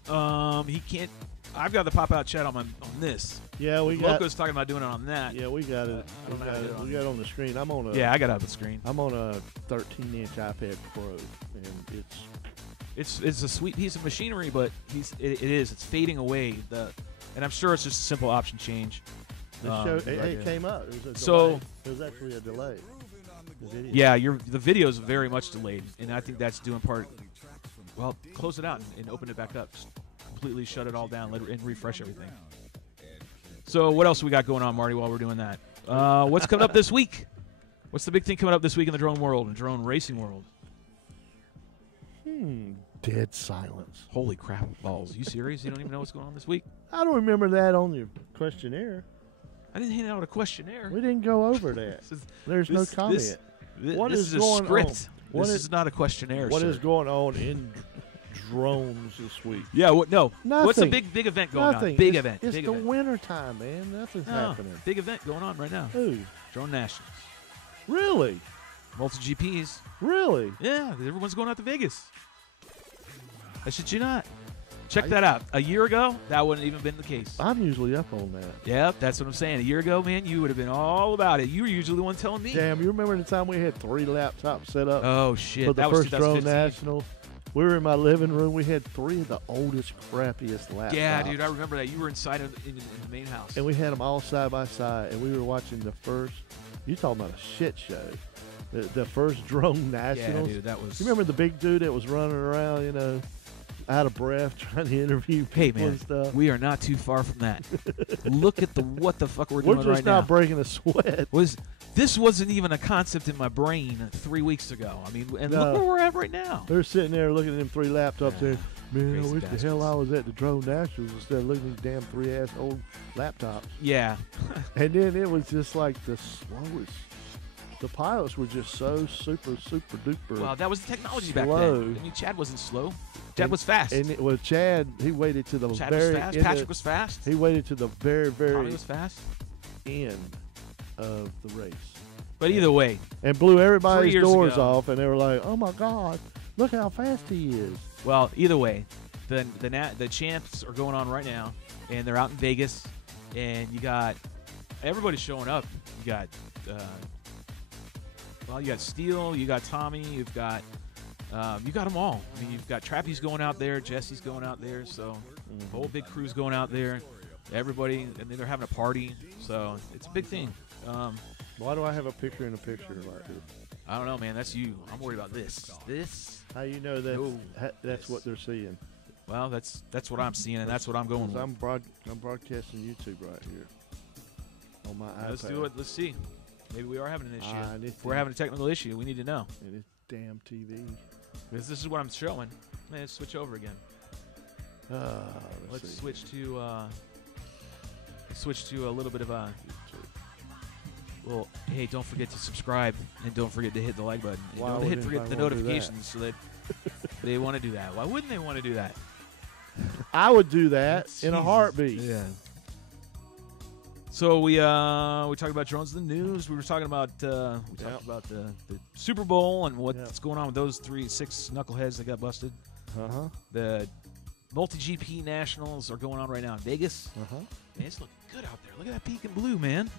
at? He can't. I've got the pop-out chat on this. Yeah, we got. Loco's talking about doing it on that. Yeah, we got it. We got it on the screen. I'm on a. Yeah, I got it on the screen. I'm on a 13-inch iPad Pro, and it's a sweet piece of machinery, but it's fading away. And I'm sure it's just a simple option change. It came up. It was a delay. So it was actually a delay. Yeah, the video is very much delayed, and I think that's due in part. Well, close it out and open it back up. Just completely shut it all down and refresh everything. So what else we got going on, Marty, while we're doing that? What's coming up this week? What's the big thing coming up this week in the drone world and drone racing world? Dead silence. Holy crap balls. You serious? You don't even know what's going on this week? I don't remember that on your questionnaire. I didn't hand out a questionnaire. We didn't go over that. There's no comment. This is a script. This is not a questionnaire. What is going on in drones this week? Yeah, no. Nothing. What's a big event going Nothing. on? Big It's, event. It's big the event. winter time, man. Nothing's happening. Big event going on right now. Who? Drone Nationals. Really? Multi GPs. Really? Yeah, everyone's going out to Vegas. I shit you not. Check that out. A year ago, that wouldn't even been the case. I'm usually up on that. Yep, that's what I'm saying. A year ago, man, you would have been all about it. You were usually the one telling me. Damn, you remember the time we had 3 laptops set up Oh, shit. for the That was first Drone 2015. National? We were in my living room. We had 3 of the oldest, crappiest laptops. Yeah, dude, I remember that. You were inside in the main house. And we had them all side by side, and we were watching the first. You talking about a shit show? The first Drone Yeah, Nationals. dude, that was. You remember the big dude that was running around, you know, out of breath, trying to interview people Hey, man, and stuff? we are not too far from that. Look at what the fuck we're We're doing just right not now. breaking a sweat. This wasn't even a concept in my brain 3 weeks ago. I mean, and No. look where we're at right now. They're sitting there looking at them 3 laptops there. Man, I Crazy wish the bastards. hell I was at the Drone Nationals instead of looking at these damn 3-ass old laptops. Yeah. And then it was just like the slowest. The pilots were just so super duper. Well, that was the technology back Slow. then. I mean, Chad wasn't slow. Chad was fast. And it was Chad. He waited to the Chad very was fast. end. Patrick was fast. He waited to the very Tommy was fast. end of the race But either way, and blew 3 everybody's years doors ago. off. And they were like, "Oh my God, look how fast he is!" well, either way, the champs are going on right now, and they're out in Vegas, and you got everybody showing up. You got you got Steele, you got Tommy, you got them all. I mean, you've got Trappy's going out there, Jesse's going out there, so the whole big crew's going out there. Everybody, and then they're having a party, so it's a big thing. Why do I have a picture in a picture like this? I don't know, man. That's you. I'm worried about this. This. How you know No. that's what they're seeing? Well, that's what I'm seeing, and that's what I'm going 'Cause with. I'm broadcasting YouTube right here on my iPad. Let's do it. Let's see. Maybe we are having an issue. this If we're having a technical issue, we need to know. And it's damn TV. Because this is what I'm showing. Let's switch over again. Let's see. switch to a little bit of a. Well, hey, don't forget to subscribe and don't forget to hit the like button. And Why don't would forget anybody the wanna do that? notifications so that they want to do that. Why wouldn't they want to do that? I would do that in a Jesus. heartbeat. Yeah. So we talked about drones in the news. We were talking about talked about the Super Bowl and what's going on with those 6 knuckleheads that got busted. Uh-huh. The multi-GP nationals are going on right now in Vegas. Uh-huh. Man, it's looking good out there. Look at that pink and blue, man.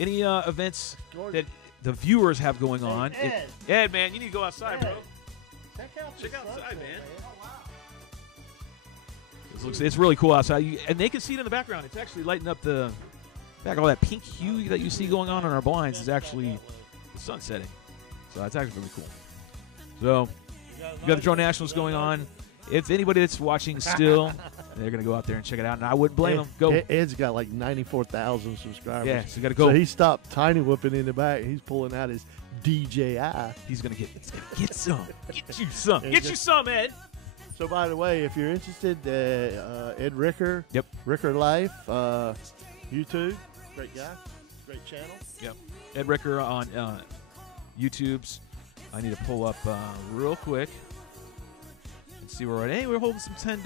Any events Jordan. that the viewers have going on? Ed. Ed, man, you need to go outside, bro. Check out outside, man. It's really cool outside, and they can see it in the background. It's actually lighting up the back. All that pink hue that you see going on our blinds is actually the sun setting. So it's actually really cool. So you got the Drone Nationals going on. If anybody that's watching still, they're going to go out there and check it out, and I wouldn't blame them. Go. Ed's got like 94,000 subscribers. Yeah, so you got to go. So he stopped tiny whooping in the back. He's pulling out his DJI. He's going to get some. Get you some. Get you some, Ed. So, by the way, if you're interested, Ed Ricker, Yep. Ricker Life, YouTube, great guy, great channel. Yep. Ed Ricker on YouTube's. I need to pull up real quick and see where we're at. Hey, we're holding some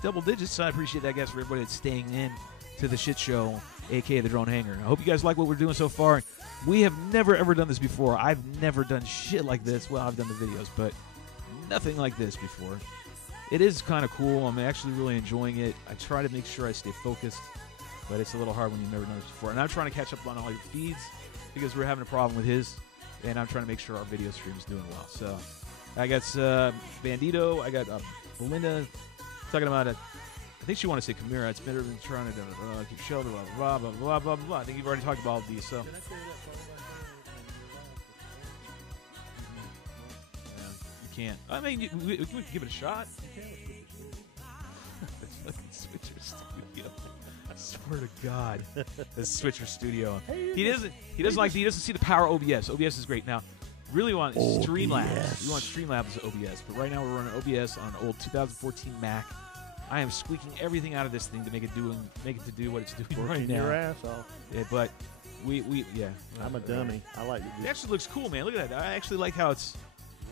double digits, so I appreciate that, guys, for everybody that's staying in to the shit show, a.k.a. the Drone Hangar. I hope you guys like what we're doing so far. We have never, ever done this before. I've never done shit like this. Well, I've done the videos, but nothing like this before. It is kind of cool. I'm actually really enjoying it. I try to make sure I stay focused, but it's a little hard when you've never done this before. And I'm trying to catch up on all your feeds because we're having a problem with his, and I'm trying to make sure our video stream is doing well. So I got Bandito. I got Belinda talking about it. I think she wanted to say Chimera. It's better than trying to keep shelter, blah, blah, blah, blah, blah. I think you've already talked about all of these. So. Can't. I mean, we could give it a shot. It's fucking Switcher Studio. I swear to God, the Switcher Studio. He doesn't see the power of OBS. OBS is great. Now, really want Streamlabs. We want Streamlabs OBS, but right now we're running OBS on an old 2014 Mac. I am squeaking everything out of this thing to make it do what it's doing right now. Your ass off. Yeah, but we. I'm a dummy. I like it. It actually looks cool, man. Look at that. I actually like how it's.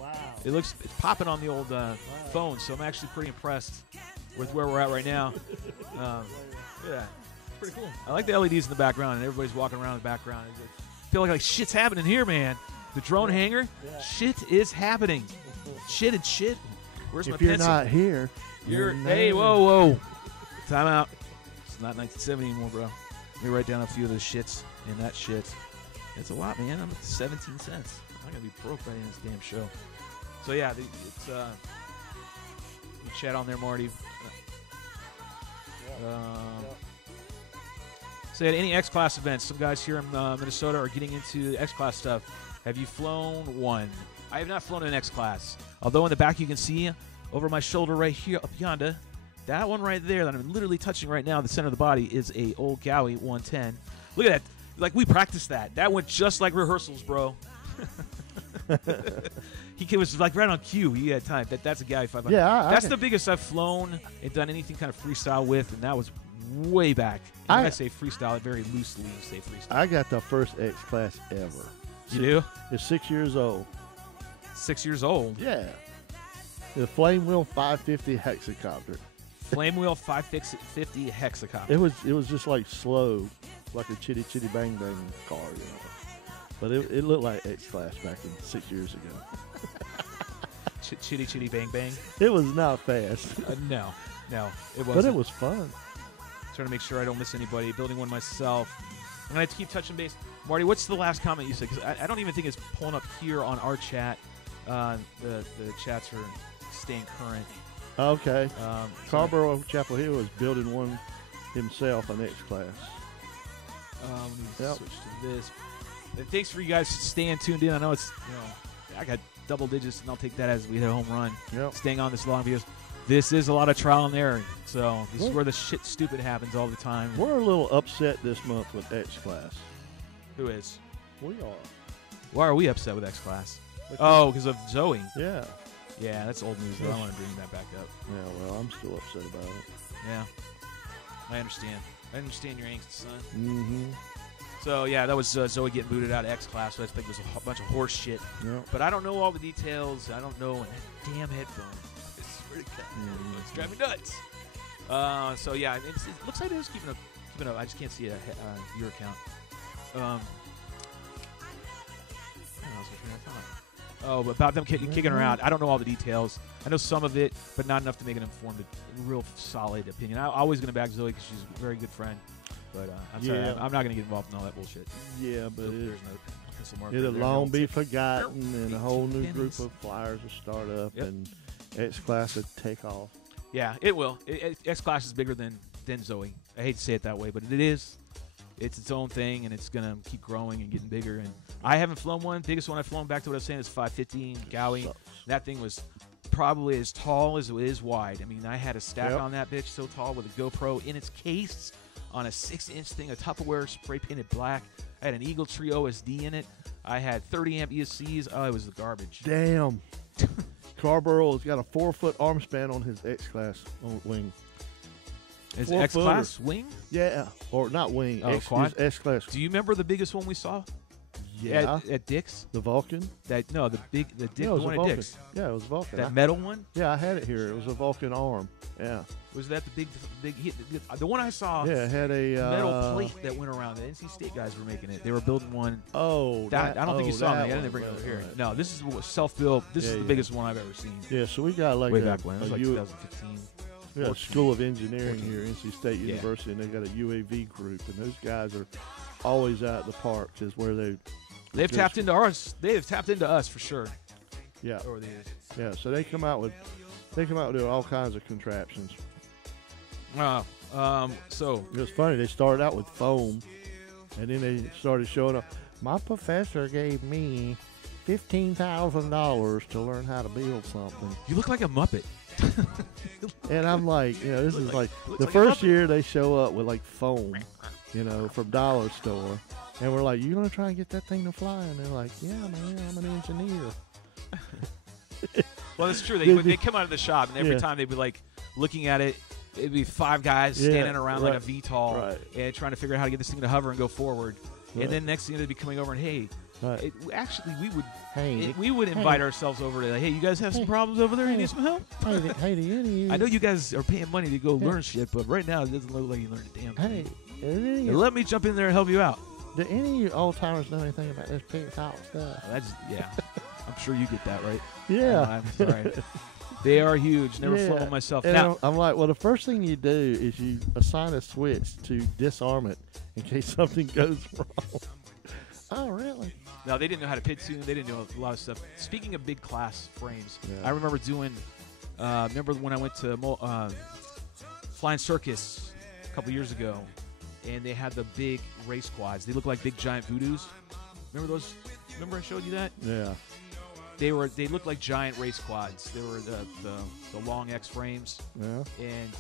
Wow. It's popping on the old phone, so I'm actually pretty impressed with where we're at right now. Yeah, it's pretty cool. I like the LEDs in the background, and everybody's walking around in the background. I feel like shit's happening here, man. The drone hangar, shit is happening. Shit and shit. Where's my If you're pencil? not here, Hey, whoa. Time out. It's not 1970 anymore, bro. Let me write down a few of those shits and that shit. It's a lot, man. I'm at 17 cents. I'm going to be broke by the end of this damn show. So, yeah, it's you chat on there, Marty. So, at any X-Class events, some guys here in Minnesota are getting into X-Class stuff. Have you flown one? I have not flown an X-Class. Although in the back you can see over my shoulder right here, up yonder, that one right there that I'm literally touching right now, the center of the body, is a old GivaWayz 110. Look at that. Like, we practiced that. That went just like rehearsals, bro. He was like right on cue. He had time. That's a GivaWayz 500. Yeah, that's the biggest I've flown and done anything kind of freestyle with, and that was way back. And when I say freestyle, I very loosely say freestyle. I got the first X-Class ever. You do? It's 6 years old. 6 years old? Yeah. The Flame Wheel 550 hexacopter. Flame Wheel 550 hexacopter. It was just like slow, like a chitty chitty bang bang car, you know. But it looked like X-Class back in 6 years ago. Chitty chitty bang bang. It was not fast. No, it wasn't. But it was fun. Trying to make sure I don't miss anybody. Building one myself. I'm gonna have to keep touching base. Marty, what's the last comment you said? Because I don't even think it's pulling up here on our chat. The chats are staying current. Okay. So Chapel Hill is building one himself, an X-Class. Let me switch to this. And thanks for you guys staying tuned in. I know it's, I got double digits, and I'll take that as we hit a home run. Yep. Staying on this long because this is a lot of trial and error. So this is where the shit stupid happens all the time. We're a little upset this month with X-Class. Who is? We are. Why are we upset with X-Class? Oh, because of Zoe. Yeah. Yeah, that's old news. I don't want to bring that back up. Yeah, well, I'm still upset about it. Yeah. I understand. I understand your angst, son. Mm-hmm. So, yeah, that was Zoe getting booted out of X-Class, so I think it was a bunch of horse shit. Yep. But I don't know all the details. I don't know. And that damn headphone. It's pretty It's driving me nuts. So, yeah, it looks like it is keeping up. I just can't see your account. Oh, about them kicking her out. I don't know all the details. I know some of it, but not enough to make an informed, real solid opinion. I'm always going to back Zoe because she's a very good friend. But I'm sorry, I'm not going to get involved in all that bullshit. Yeah, but there's no pencil marker it'll there. long be forgotten, and a whole new group of flyers will start up, and X-Class will take off. Yeah, it will. X-Class is bigger than Zoe. I hate to say it that way, but it is. It's its own thing, and it's going to keep growing and getting bigger. And I haven't flown one. Biggest one I've flown, back to what I was saying, is 550 GivaWayz. That thing was probably as tall as it is wide. I mean, I had a stack on that bitch so tall with a GoPro in its case on a 6-inch thing, a Tupperware spray painted black. I had an Eagle Tree OSD in it. I had 30 amp ESCs. Oh, it was the garbage. Damn. Carburrell's got a 4-foot arm span on his X-Class wing. Is X-Class wing? Yeah, or not wing. Quad? X-Class. Do you remember the biggest one we saw? Yeah. At Dick's? The Vulcan? The one at Dick's. Yeah, it was Vulcan. That metal one? Yeah, I had it here. It was a Vulcan arm. Yeah. Was that the big the one I saw? Yeah, it had a metal plate that went around. The NC State guys were making it. They were building one. Oh, I don't think you saw it. I didn't bring it over here. Right. No, this is self-built. This is the biggest one I've ever seen. Yeah, so we got like way back when. It was like 2015. We got a School of Engineering here, NC State University, and they got a UAV group, and those guys are always out at the parks. Is where they've tapped into ours. They have tapped into us for sure. Yeah. Over the years. Yeah. So they come out with all kinds of contraptions. So it was funny. They started out with foam, and then they started showing up. My professor gave me $15,000 to learn how to build something. You look like a Muppet. And I'm like, this is like the first year they show up with like foam, from Dollar Store. And we're like, you going to try and get that thing to fly? And they're like, yeah, man, I'm an engineer. Well, that's true. They come out of the shop, and every time they'd be like looking at it, it'd be 5 guys standing around like a VTOL and trying to figure out how to get this thing to hover and go forward. And then next thing they'd be coming over and, hey, Right. Actually, we would Hey, we would invite ourselves over to, like, hey, you guys have some problems over there? You need some help? hey, do any of you? I know you guys are paying money to go learn shit, but right now it doesn't look like you learned a damn Hey, thing. do Let me jump in there and help you out. any of you old timers know anything about this pig talk stuff? Yeah. I'm sure you get that, right? Yeah. I'm sorry. They are huge. Never flown one myself. And Now, I'm like, well, the first thing you do is you assign a switch to disarm it in case something goes wrong. Oh, really? no, they didn't know how to pit tune. They didn't know a lot of stuff. Speaking of big class frames, Yeah. I remember doing. Remember when I went to Flying Circus a couple years ago, and they had the big race quads. They look like big giant voodoos. Remember those? Remember I showed you that? Yeah. They looked like giant race quads. They were the long X frames, Yeah. and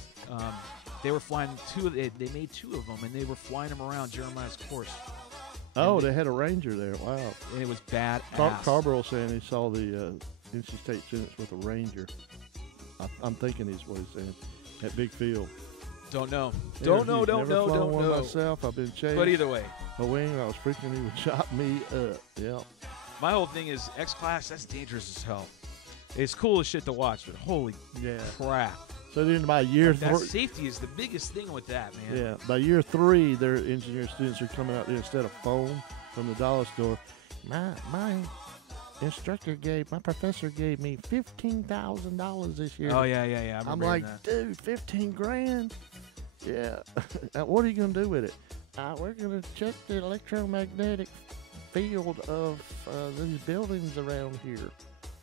they were flying they made 2 of them, and they were flying them around Jeremiah's course. Oh, they had a Ranger there. Wow. And it was badass. Carberl saying he saw the NC State students with a Ranger. I'm thinking he's what he's saying. At Big Field. Don't know. Never Don't flown one know. myself. I've been chased. But either way, A wing. I was freaking. He would chop me up. Yeah. my whole thing is X-Class, that's dangerous as hell. It's cool as shit to watch, but holy crap. So then by year That 3, safety is the biggest thing with that, man. yeah, by year 3, their engineer students are coming out there instead of foam from the dollar store. My instructor my professor gave me $15,000 this year. Oh, yeah. I I'm remember like, that. dude, 15 grand? Yeah. Now, what are you going to do with it? We're going to check the electromagnetic field of these buildings around here.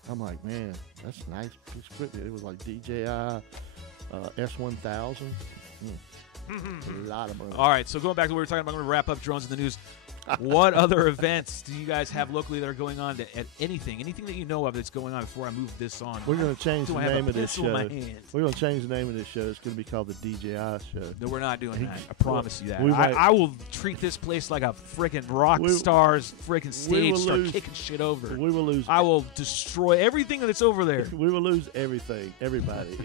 I'm like, man, that's a nice piece of equipment. It was like DJI S1000. A lot of money. All right, so going back to what we were talking about, I'm going to wrap up drones in the news. What other events do you guys have locally that are going on? At anything that you know of that's going on before I move this on? We're going to change the Do I have name a of this pencil in show. my hand? We're going to change the name of this show. It's going to be called the DJI Show. No, we're not doing that. I promise you that. We might- I will treat this place like a freaking rock star's freaking stage. will Start lose- kicking shit over. We will lose. I will destroy everything that's over there. We will lose everybody,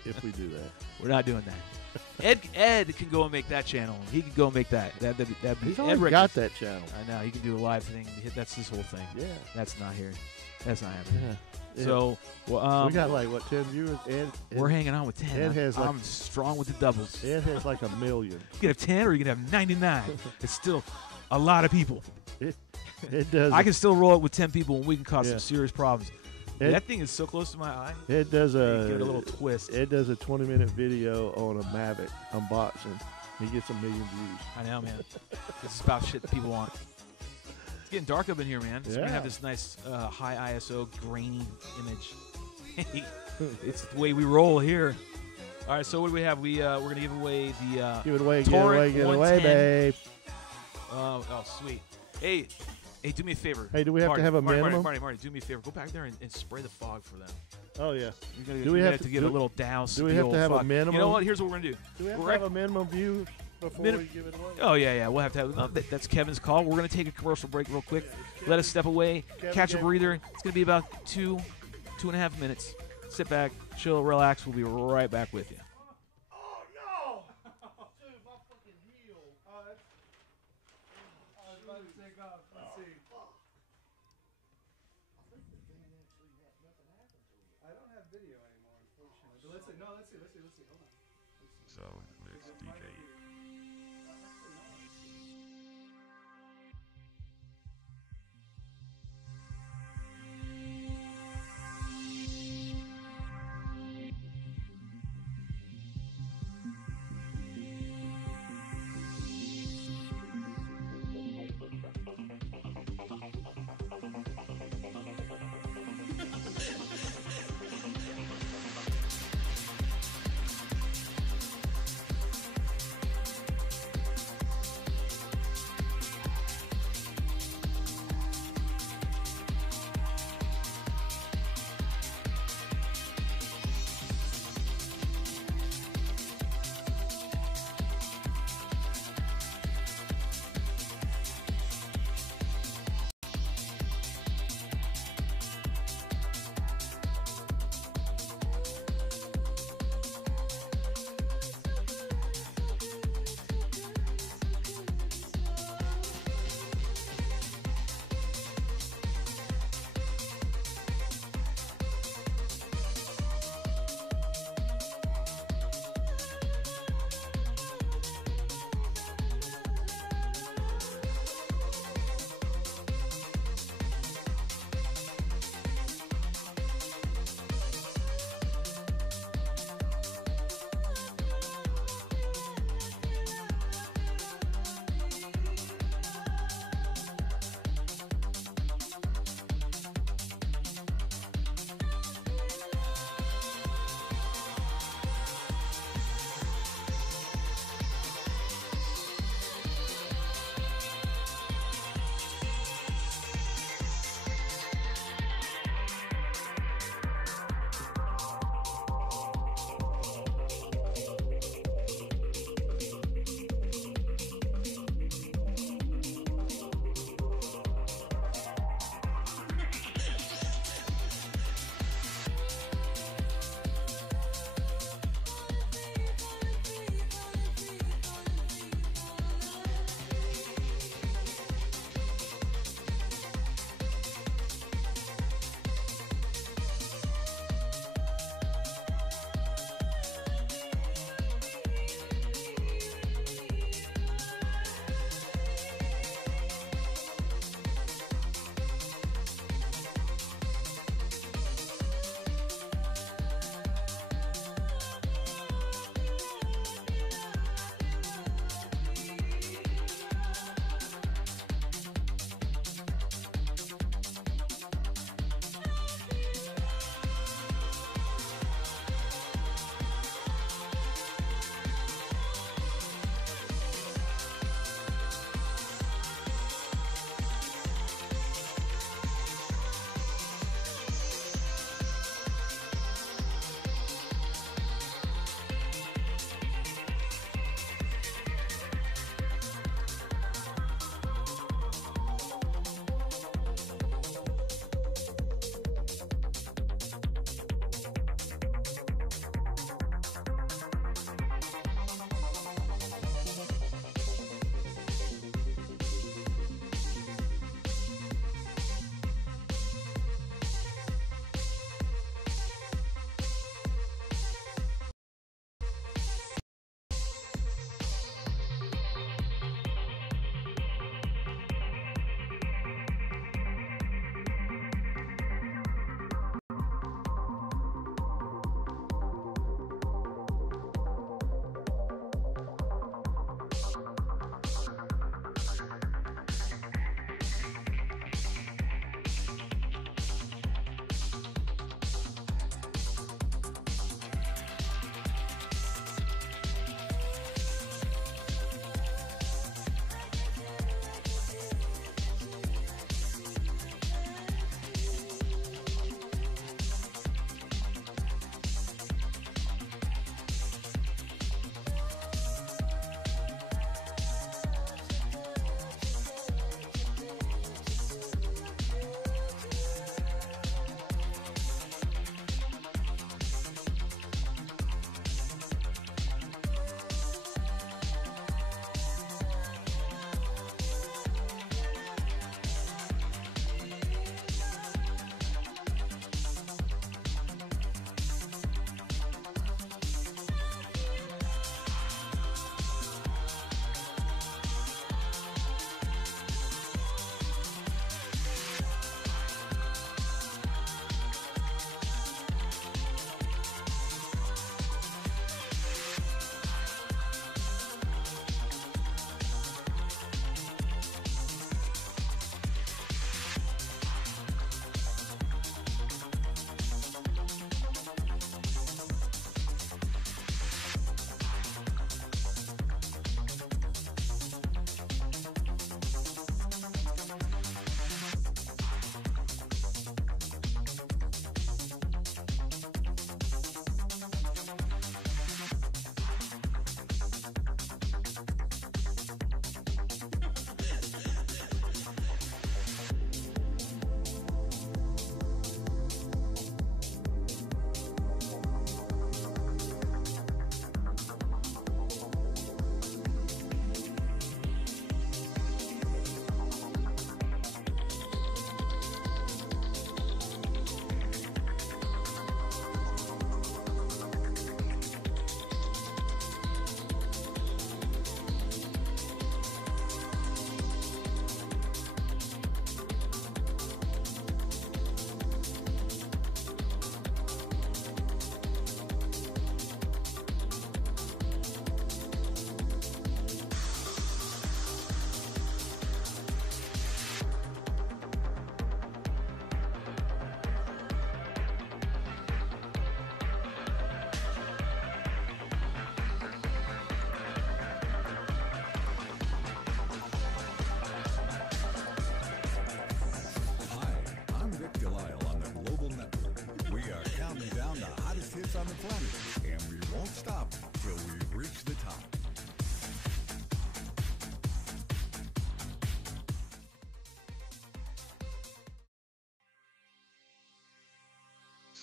if we do that. We're not doing that. Ed can go and make that channel. He can go and make that. That'd be He's Ed already Rickman. got that channel. I know. He can do a live thing. That's his whole thing. Yeah. That's not here. That's not happening. Yeah. So, well, we got like, what, 10 viewers? Ed, we're hanging on with 10. Ed has like- I'm strong with the doubles. Ed has like 1 million. You can have 10 or you can have 99. It's still a lot of people. It does. I can still roll it with 10 people and we can cause Yeah. some serious problems. Ed- That thing is so close to my eye. It does Give it a little twist. It does a 20-minute video on a Mavic unboxing. He gets 1 million views. I know, man. This is about shit that people want. It's getting dark up in here, man. So we Yeah. have this nice high ISO grainy image. It's the way we roll here. All right, so what do we have? We're gonna give away the Give it away, Torrent give it away, 110. babe. Oh, sweet. Hey, do me a favor. Hey, do we have to have a minimum? Marty, do me a favor. Go back there and spray the fog for them. Oh, yeah. Do we have to get a little douse? do we of the have to old have a fog. minimum? You know what? Here's what we're gonna do. Do we have We're to have a minimum view before we give it away? Oh, yeah. We'll have to have that's Kevin's call. We're going to take a commercial break real quick. Let us step away, Kevin catch a gave- breather. It's going to be about 2.5 minutes. Sit back, chill, relax. We'll be right back with you. Oh, no! Dude, my fucking heel. Oh, that's... I was about to take off. Let's see. I don't have video anymore, unfortunately. But let's see. No, let's see. Hold on. So it's DJ.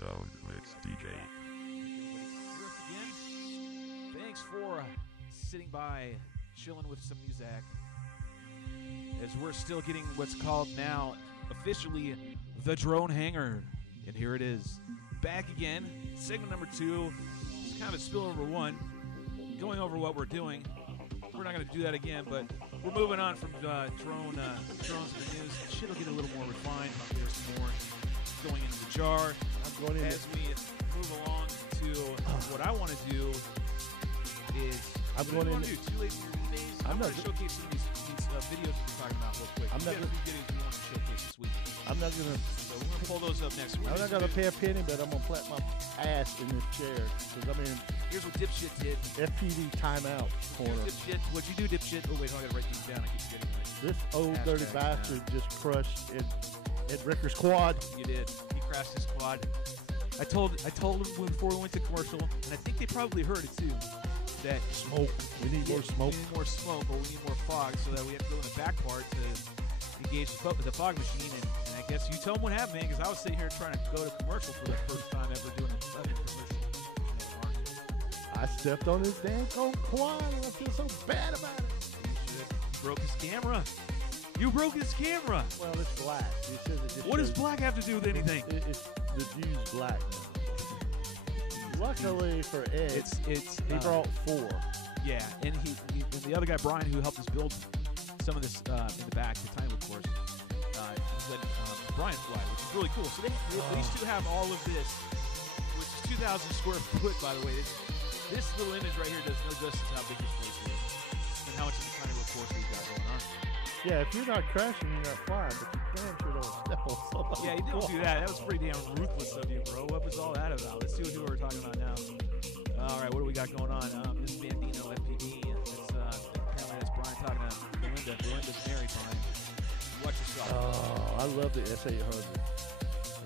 so it's DJ. Again, thanks for sitting by, chilling with some music, as we're still getting what's called now officially the drone hangar. And here it is, back again, segment number 2. It's kind of a spillover one, going over what we're doing. We're not going to do that again, but we're moving on from drones to the news. Shit will get a little more refined. There's some more going into the jar. I'm going in As we move along to what I want to do is, I'm what going do you in want to do? Too late for your days? I'm going to showcase some of these videos we're talking about real quick. I'm not we got a few videos we want to showcase this week. I'm not gonna. So we're going to pull those up next week. I'm not gonna pay a penny, but I'm gonna plant my ass in this chair because I mean, Here's what Dipshit did. FPV timeout corner. Dipshit, what'd you do, Dipshit? Oh, wait, I got to write these down. I keep forgetting. This old Hashtag, dirty bastard just crushed Ed Ricker's quad. You did. He crashed his quad. I told him before we went to commercial, and I think they probably heard it too, that Smoke. We need more smoke. We need more smoke, or we need more fog, so that we have to go in the back part to engage the fog machine. And I guess you tell them what happened, man, because I was sitting here trying to go to commercial for the first time ever doing a commercial. I stepped on his damn quad and I feel so bad about it. You broke his camera. You broke his camera. Well, it's black. It says it just What does shows- black have to do with anything? It's the Jew's black now. Luckily for Ed, he brought 4. Yeah, and he and the other guy, Brian, who helped us build some of this in the back, the time, of course, he said Brian fly, which is really cool. So these two have all of this, which is 2,000 square foot, by the way. This little image right here does no justice how big this place is and how much of the kind of course we've got going on. Yeah, if you're not crashing, you're not flying, but you damn sure don't step on somebody. Yeah, you don't do that. That was pretty damn ruthless of you, bro. What was all that about? Let's see who we're talking about now. All right, what do we got going on? This is Bambino FPV. Apparently that's Brian talking to Belinda. Belinda's married Brian. Watch yourself. Oh, I love the S800.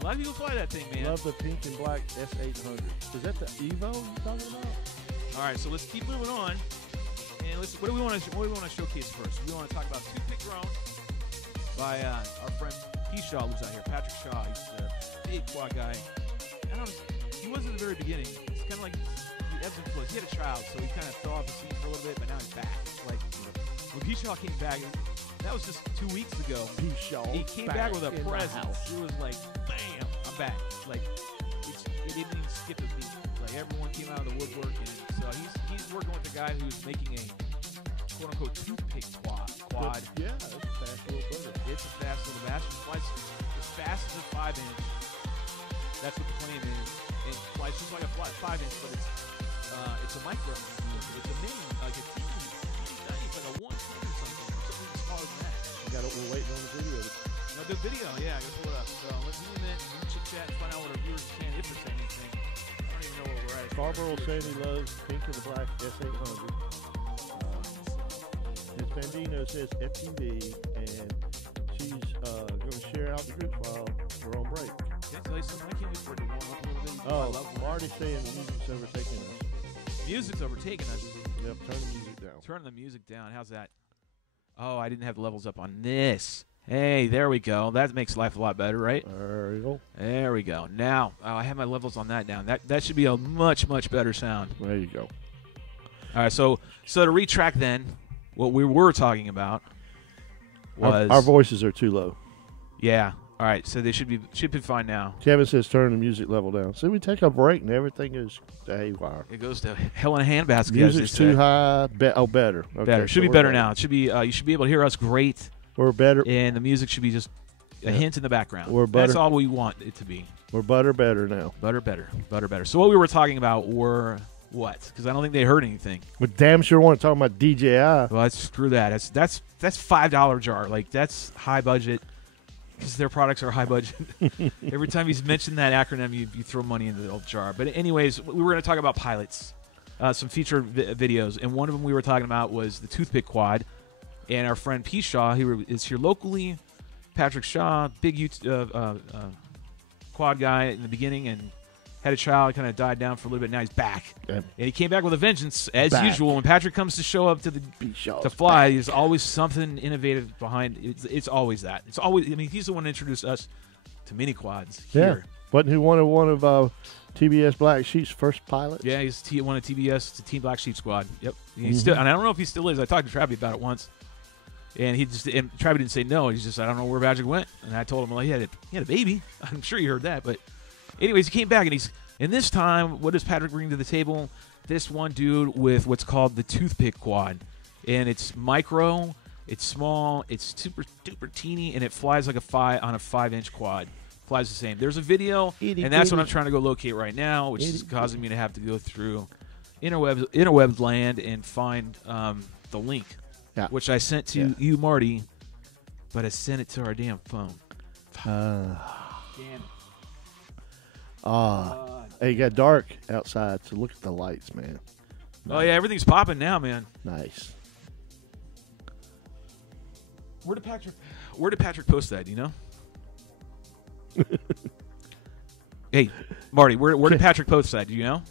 A lot of people fly that thing, man. Love the pink and black S800. Is that the Evo you're talking about? All right, so let's keep moving on. And what do we want to showcase first? We want to talk about Toothpick Drone by our friend P. Shaw, who's out here. Patrick Shaw. He's a big quad guy. He wasn't at the very beginning. It's kind of like he ebbs and flows. He had a child, so he kind of fell off the scene for a little bit, but now he's back. Like when P. Shaw came back, that was just 2 weeks ago. P. Shaw. He came back with a presence. It was like, bam, I'm back. Like it didn't even skip a beat. Like everyone came out of the woodwork, and so he's working with a guy who's making a quote unquote toothpick quad. Yeah, it's a fast little bird. It's a fast little bastard. Flies as fast as a 5-inch. That's what the claim is. It flies just like a 5-inch, but it's a micro. It's a mini, like a teeny, it's like a 1 or something smaller than that. We're waiting on the video. No, the video, yeah, I gotta pull it up. So let's zoom in, chit chat, and find out what our viewers can, if they're saying anything. I don't even know where we're at. Scarborough said he loves pink and the black S800. Miss Bandino says FTV, and she's going to share out the group while we're on break. Can I tell you something? I can't wait for it to warm up a little bit. I Oh, love Marty's saying the music's overtaking us. music's overtaking us. Yep, turn the music down. Turn the music down. How's that? Oh, I didn't have the levels up on this. Hey, there we go. That makes life a lot better, right? There you go. There we go. Now, I have my levels on that down. That should be a much, much better sound. There you go. All right, so to retrack then, what we were talking about was Our voices are too low. Yeah. All right, so they should be fine now. Kevin says turn the music level down. See, we take a break and everything is haywire. It goes to hell in a handbasket. Music's too high. Better. Okay, Better. Should so be we're better now. It should be. You should be able to hear us great. We're better. And the music should be just a hint in the background. We're better. That's all we want it to be. We're better now. Butter better. So what we were talking about were what? Because I don't think they heard anything. We damn sure want to talk about DJI. Well, screw that. That's $5 jar. Like that's high budget. Because their products are high budget. Every time he's mentioned that acronym, you throw money into the old jar. But anyways, we were going to talk about pilots, some featured videos, and one of them we were talking about was the Toothpick Quad. And our friend P. Shaw, who is here locally, Patrick Shaw, big quad guy in the beginning, and had a child, kind of died down for a little bit. Now he's back, and he came back with a vengeance as usual. When Patrick comes to show up to fly, there's always something innovative behind. It's always that. It's always. I mean, he's the one who introduced us to mini quads Yeah. here. Wasn't he one of TBS Black Sheep's first pilots? Yeah, he's one of TBS, Team Black Sheep Squad. Yep. He's still, and I don't know if he still is. I talked to Travis about it once, and Travis didn't say no. He's just, I don't know where Patrick went, and I told him, well, he had a baby. I'm sure you heard that, but anyways, he came back, and this time, what does Patrick bring to the table? This one dude with what's called the toothpick quad, and it's micro, it's small, it's super duper teeny, and it flies like on a 5-inch quad. Flies the same. There's a video, and that's what I'm trying to go locate right now, which is causing me to have to go through interwebs land and find the link, which I sent to you, Marty, but I sent it to our damn phone. Damn it. Hey, it got dark outside, so look at the lights, man. Oh, yeah, everything's popping now, man. Nice. Where did Patrick post that, do you know? Hey, Marty, where did Patrick post that? Do you know?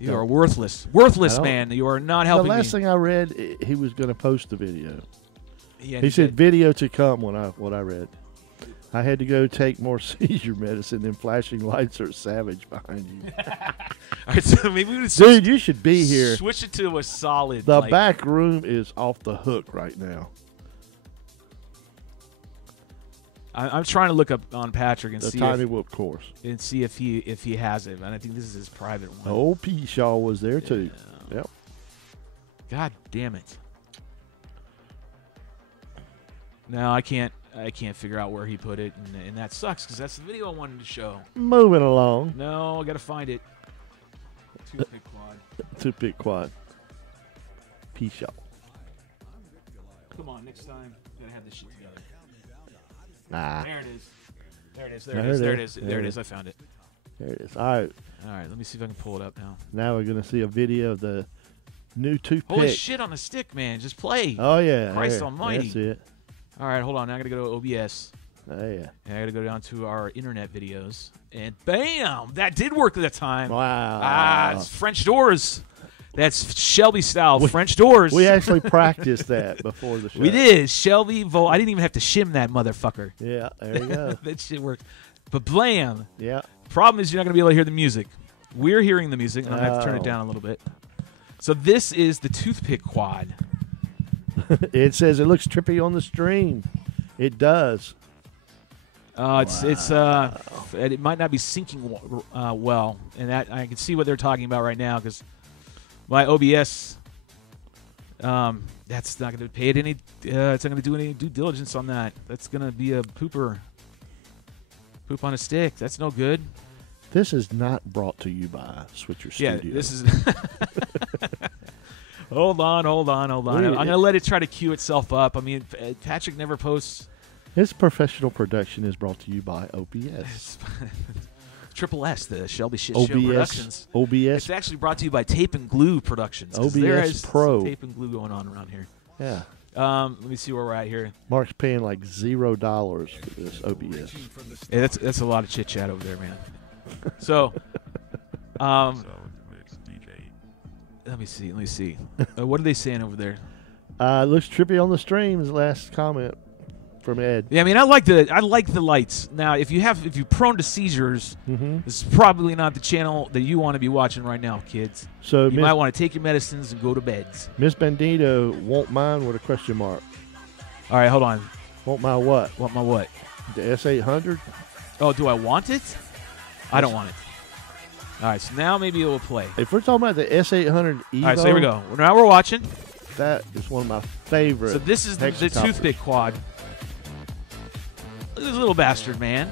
You are worthless. Worthless, man. You are not helping me. The last thing I read, he was going to post the video. Yeah, he said video to come what I read. I had to go take more seizure medicine, then flashing lights are savage behind you. All right, so maybe we Dude, you should be here. Switch it to a solid. The back room is off the hook right now. I'm trying to look up on Patrick and the see Tiny Whoop course and see if he has it. And I think this is his private one. Old P. Shaw was there too. Yep. God damn it! No, I can't figure out where he put it, and that sucks because that's the video I wanted to show. Moving along. No, I gotta find it. Toothpick quad. Toothpick quad. P. Shaw. Come on, next time gotta have this shit together. Nah. There it is. There it is. I found it. There it is. All right. Let me see if I can pull it up now. Now we're going to see a video of the new toothpick. Holy shit on a stick, man. Just play. Oh, yeah. Christ almighty. That's it. All right, hold on. Now I got to go to OBS. Oh, yeah. And I got to go down to our internet videos. And bam! That did work at that time. Wow. It's French doors. That's Shelby style French doors. We actually practiced that before the show. We did. Shelby I didn't even have to shim that motherfucker. Yeah, there you go. That shit worked. But blam. Yeah. Problem is you're not going to be able to hear the music. We're hearing the music, and I'm going to have to turn it down a little bit. So this is the toothpick quad. It says it looks trippy on the stream. It does. It might not be syncing well, and that I can see what they're talking about right now because my OBS, that's not going to pay it any. It's not going to do any due diligence on that. That's going to be a poop on a stick. That's no good. This is not brought to you by Switcher Studio. Yeah, this is. Hold on. I'm going to let it try to queue itself up. I mean, Patrick never posts. His professional production is brought to you by OBS. Triple S, the Shelby Shit OBS, Show Productions. OBS. It's actually brought to you by Tape and Glue Productions. OBS there is Pro. Tape and glue going on around here. Yeah. Let me see where we're at here. Mark's paying like $0 for this OBS. Yeah, that's a lot of chit chat over there, man. So, let me see. What are they saying over there? Looks trippy on the stream is the last comment from Ed. Yeah, I mean, I like the lights. Now, if you're prone to seizures, this is probably not the channel that you want to be watching right now, kids. So you might want to take your medicines and go to beds. Miss Bandito won't mind with a question mark. All right, hold on. Won't mind what? Want my what? The S800? Oh, do I want it? I don't want it. All right, so now maybe it will play. If we're talking about the S800 Evo. All right, so here we go. Now we're watching. That is one of my favorite. So this is the toothpick quad. Look at this little bastard, man.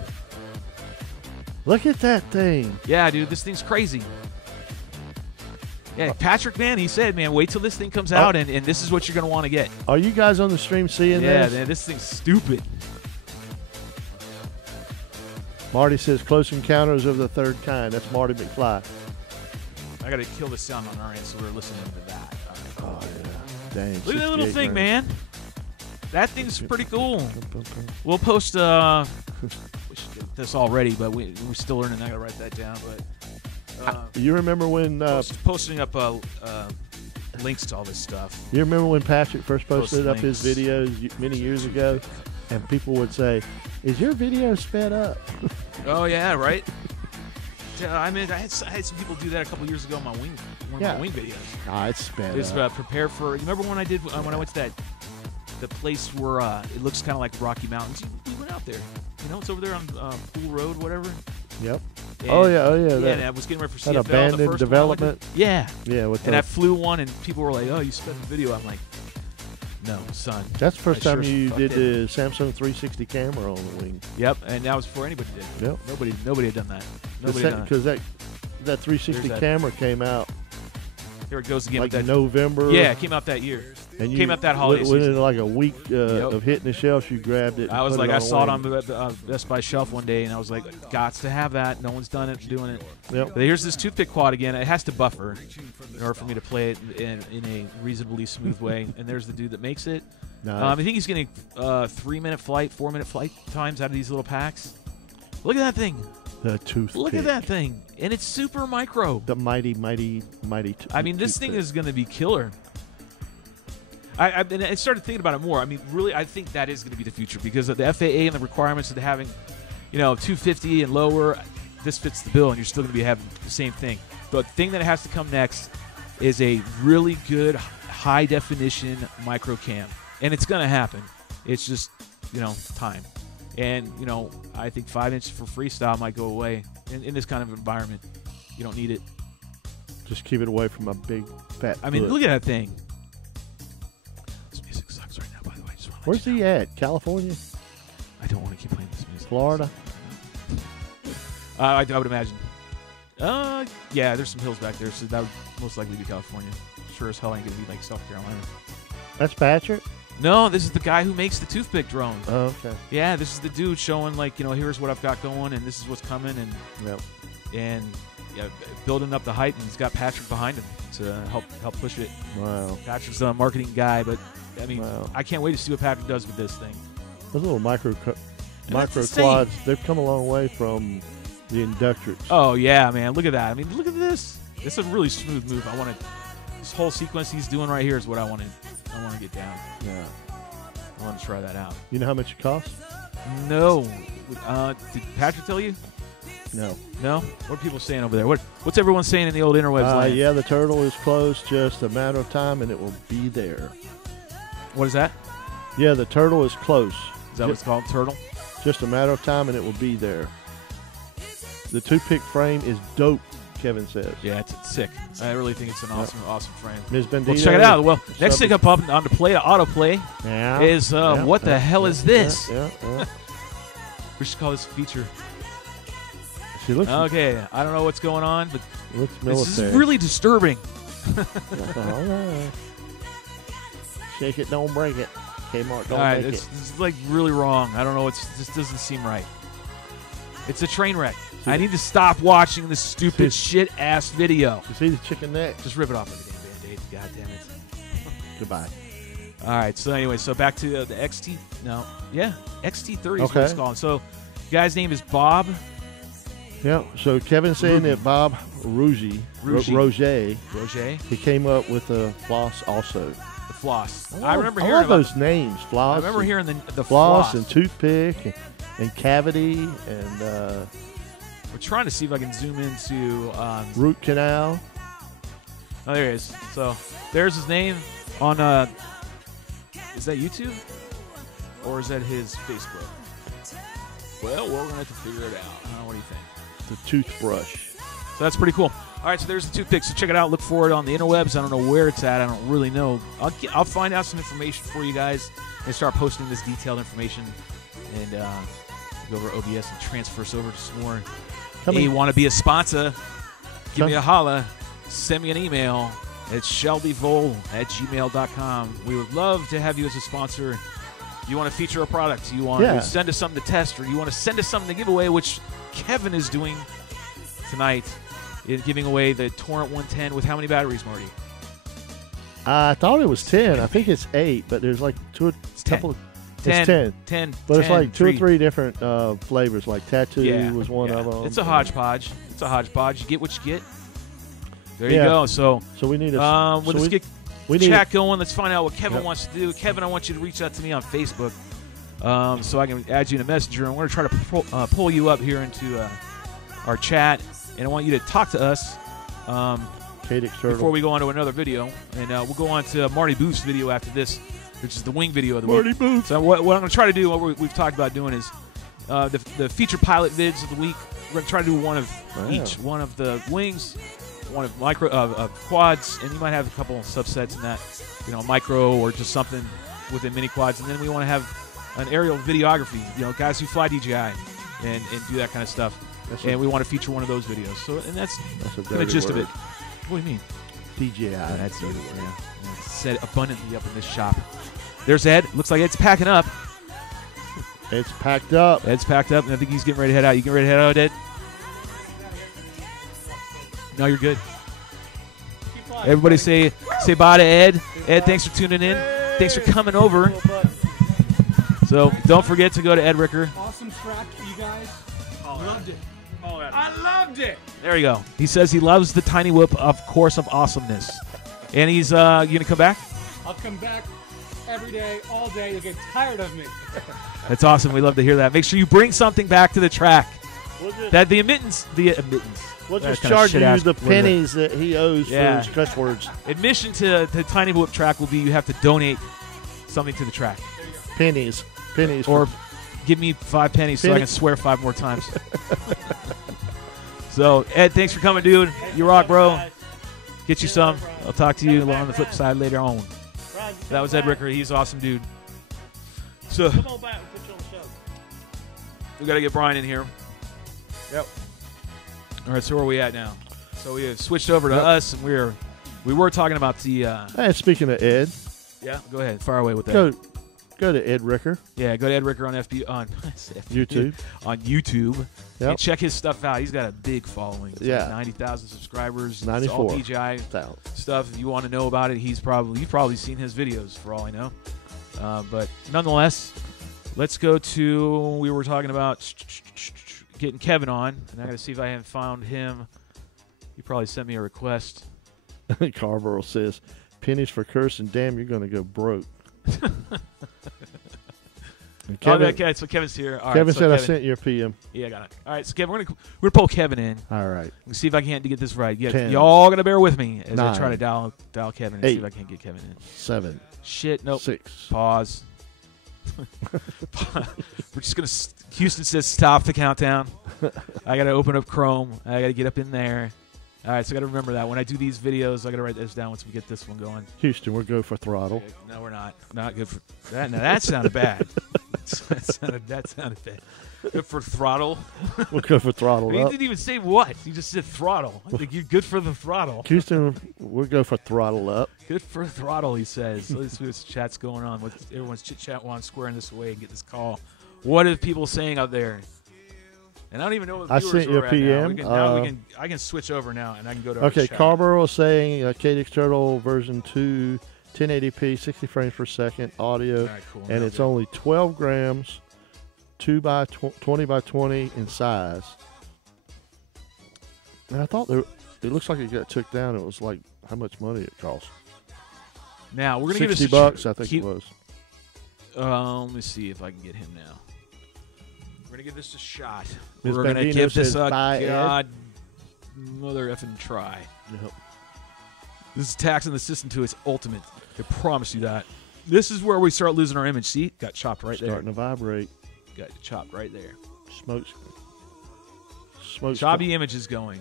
Look at that thing. Yeah, dude, this thing's crazy. Yeah, Patrick, man, he said, man, wait till this thing comes out, and this is what you're going to want to get. Are you guys on the stream seeing this? Yeah, man, this thing's stupid. Marty says Close Encounters of the Third Kind. That's Marty McFly. I got to kill the sound on our end, so we're listening to that. Oh, yeah. Dang. Look at that little thing, man. That thing's pretty cool. We'll post we should get this already, but we're still learning. I got to write that down. But you remember when posting up links to all this stuff. You remember when Patrick first posted up links. his videos many years ago? and people would say, "Is your video sped up?" Oh yeah, right. Yeah, I mean, I had some people do that a couple years ago on my one of my wing videos. Nah, it's sped Just up. prepare for. You remember when I did when I went to the place where it looks kind of like Rocky Mountains? We went out there. You know, it's over there on Pool Road, whatever. Yep. And, oh yeah. Yeah, and I was getting ready for CFL. That abandoned the first development. Yeah. Yeah. And I flew one, and people were like, "Oh, you sped the video." I'm like, "No, son." That's the first time sure you fuck did it. the Samsung 360 camera on the wing. Yep, and that was before anybody did. Yep. Nobody had done that. Nobody had done that. Because that 360 There's that. camera came out Here it goes again. like with that. November. Yeah, it came out that year. And Came out that holiday within season. like a week of hitting the shelf, you grabbed it. I and was put like, it I on saw it wing. on the Best Buy shelf one day, and I was like, "Gots to have that. No one's done it, doing it." Yep. But here's this toothpick quad again. It has to buffer in order for me to play it in a reasonably smooth way. And there's the dude that makes it. Nice. I think he's getting 3-minute flight, 4-minute flight times out of these little packs. Look at that thing. The toothpick. Look at that thing. And it's super micro. The mighty. I mean, this thing is going to be killer. And I started thinking about it more. I mean, really, I think that is going to be the future because of the FAA and the requirements of having, 250 and lower. This fits the bill, and you're still going to be having the same thing. The thing that has to come next is a really good high-definition micro cam, and it's going to happen. It's just, time. And, I think 5 inches for freestyle might go away in this kind of environment. You don't need it. Just keep it away from a big fat. I mean, foot. look at that thing. This music sucks right now, by the way. Just wanna let Where's you he know. at? California? I don't want to keep playing this music. Florida? I would imagine. Yeah, there's some hills back there, so that would most likely be California. Sure as hell ain't going to be like South Carolina. That's Patrick? No, this is the guy who makes the toothpick drone. Oh, okay. Yeah, this is the dude showing, here's what I've got going, and this is what's coming, Yep. and building up the hype, and he's got Patrick behind him to help push it. Wow. Patrick's a marketing guy, but, I mean, Wow. I can't wait to see what Patrick does with this thing. Those little micro that's insane. quads, they've come a long way from the Inductrix. Oh, yeah, man. Look at that. I mean, look at this. It's a really smooth move. This whole sequence he's doing right here is what I want to get down. Yeah. I want to try that out. You know how much it costs? No. Did Patrick tell you? No. No? What are people saying over there? What's everyone saying in the old interwebs land? Yeah, the turtle is close. Just a matter of time, and it will be there. What is that? Yeah, the turtle is close. Is that what it's called? Turtle? Just a matter of time, and it will be there. The toothpick frame is dope, Kevin says. Yeah, it's sick. I really think it's an awesome frame. Ms. Bendito. Well, check it out. Well, next thing up on the autoplay Yeah. is what the hell is this? Yeah. We should call this a feature. She looks, Okay, I don't know what's going on, but looks this military. is really disturbing. All right. Shake it, don't break it. Kmart, don't All right, make this it. is like really wrong. I don't know. This doesn't seem right. It's a train wreck. I need to stop watching this stupid shit ass video. You see the chicken neck? Just rip it off with a damn Band-Aid. God damn it. Goodbye. All right. So anyway, back to the XT. No, yeah, XT30 is what Okay. it's called. So, the guy's name is Bob. Yeah. So Kevin's saying that Bob Roger, Roger. he came up with the floss also. The floss. I I remember love hearing about. those names. Floss. I remember hearing the floss and toothpick and cavity and We're trying to see if I can zoom into. root canal. Oh, there he is. So there's his name on. Is that YouTube or is that his Facebook? Well, we're gonna have to figure it out. What do you think? The toothbrush. So that's pretty cool. All right, so there's the toothpick. So check it out. Look for it on the interwebs. I don't know where it's at. I don't really know. I'll find out some information for you guys and start posting this detailed information. And go over to OBS and transfer us over to some more. Hey, you want to be a sponsor? Give me a holla. Send me an email at shelbyvole@gmail.com. We would love to have you as a sponsor. You want to feature a product, you want to send us something to test, or you want to send us something to give away, which Kevin is doing tonight, in giving away the Torrent 110 with how many batteries, Marty? I thought it was 10. I think it's 8, but there's like It's 10. couple. 10. It's 10. 10. But it's 10, like 2 or 3. 3 different flavors. Like tattoo was one of them. It's a hodgepodge. You get what you get. There you go. So we need a. let's get we need chat going. Let's find out what Kevin wants to do. Kevin, I want you to reach out to me on Facebook. so I can add you in a messenger. And we're going to try to pull you up here into our chat. And I want you to talk to us before we go on to another video. And we'll go on to Marty Booth's video after this, which is the wing video of the week. Marty Booth. So what I'm going to try to do, what we've talked about doing is the feature pilot vids of the week. We're going to try to do one of each. One of the wings, one of quads, and you might have a couple of subsets in that, micro or just something within mini quads. And then we want to have an aerial videography, guys who fly DJI and do that kind of stuff. And we want to feature one of those videos. So, and that's the gist of it. What do you mean? DJI. That's dirty word. Yeah. It's said abundantly up in this shop. There's Ed. Looks like Ed's packing up. It's packed up. Ed's packed up, and I think he's getting ready to head out. You getting ready to head out, Ed? No, you're good. Everybody say bye to Ed. Ed, thanks for tuning in. Thanks for coming over. So don't forget to go to Ed Ricker. Awesome track, you guys. Loved it. I loved it. There you go. He says he loves the Tiny Whoop, of course, of awesomeness. And he's you gonna come back? I'll come back every day, all day. You'll get tired of me. That's awesome. We love to hear that. Make sure you bring something back to the track. That the admittance. We'll just charge you the pennies that he owes for his cuss words. Admission to the Tiny Whoop track will be you have to donate something to the track. Pennies. Or give me 5 pennies so I can swear 5 more times. So, Ed, thanks for coming, dude. You rock, bro. Get you some. I'll talk to you on the flip side later on. That was Ed Ricker. He's an awesome dude. So, Come on back and put you on the show. we got to get Brian in here. Yep. All right, so where are we at now? So we have switched over to us, and we were talking about the. Hey, speaking of Ed, Yeah, go ahead. Fire away with that. Go to Ed Ricker. Yeah, go to Ed Ricker on YouTube. On YouTube. Yep. And check his stuff out. He's got a big following. It's like 90,000 subscribers. 94. It's all DJI stuff. If you want to know about it, you've probably seen his videos for all I know. But nonetheless, let's go to, we were talking about getting Kevin on, and I got to see if I haven't found him. He probably sent me a request. Carver says, pennies for cursing. Damn, you're going to go broke. Kevin, okay, so Kevin's here. All Kevin right, so said Kevin, I sent you a PM. Yeah, I got it. All right, so Kevin, we're gonna pull Kevin in. All right. Let's see if I can't get this right. Yeah, 10, y'all gonna bear with me as 9, I try to dial Kevin and 8, see if I can't get Kevin in. 7. Shit, nope. 6. Pause. We're just gonna. Houston says stop the countdown. I gotta open up Chrome. I gotta get up in there. All right, so I gotta remember that when I do these videos, I gotta write this down once we get this one going. Houston, we'll go for throttle. No, we're not. Not good for that. Now that sounded bad. that sounded bad. Good for throttle. We'll go for throttle. You didn't even say what. You just said throttle. I think you're good for the throttle. Houston, we'll go for throttle up. Good for throttle, he says. Let's see what chat's going on. Everyone's chit-chat while I'm squaring this away and get this call. What are people saying out there? And I don't even know what the viewers sent you a are PM. at now. I can switch over now, and I can go to our chat. Carver was saying KDX Turtle version 2, 1080p, 60 frames per second audio, right, cool. and it's only 12 grams, 2 by 20 by 20 in size. And I thought it looks like it got took down. It was like how much money it cost. Now we're gonna give $60, I think it was. Let me see if I can get him now. We're gonna give this a shot. Ms. We're gonna Bandino give this says, a "Bye, Ed." mother effing try. Yep. This is taxing the system to its ultimate. I promise you that. This is where we start losing our image. See, got chopped right there. Starting to vibrate. Got chopped right there. Smoke. Choppy image is going,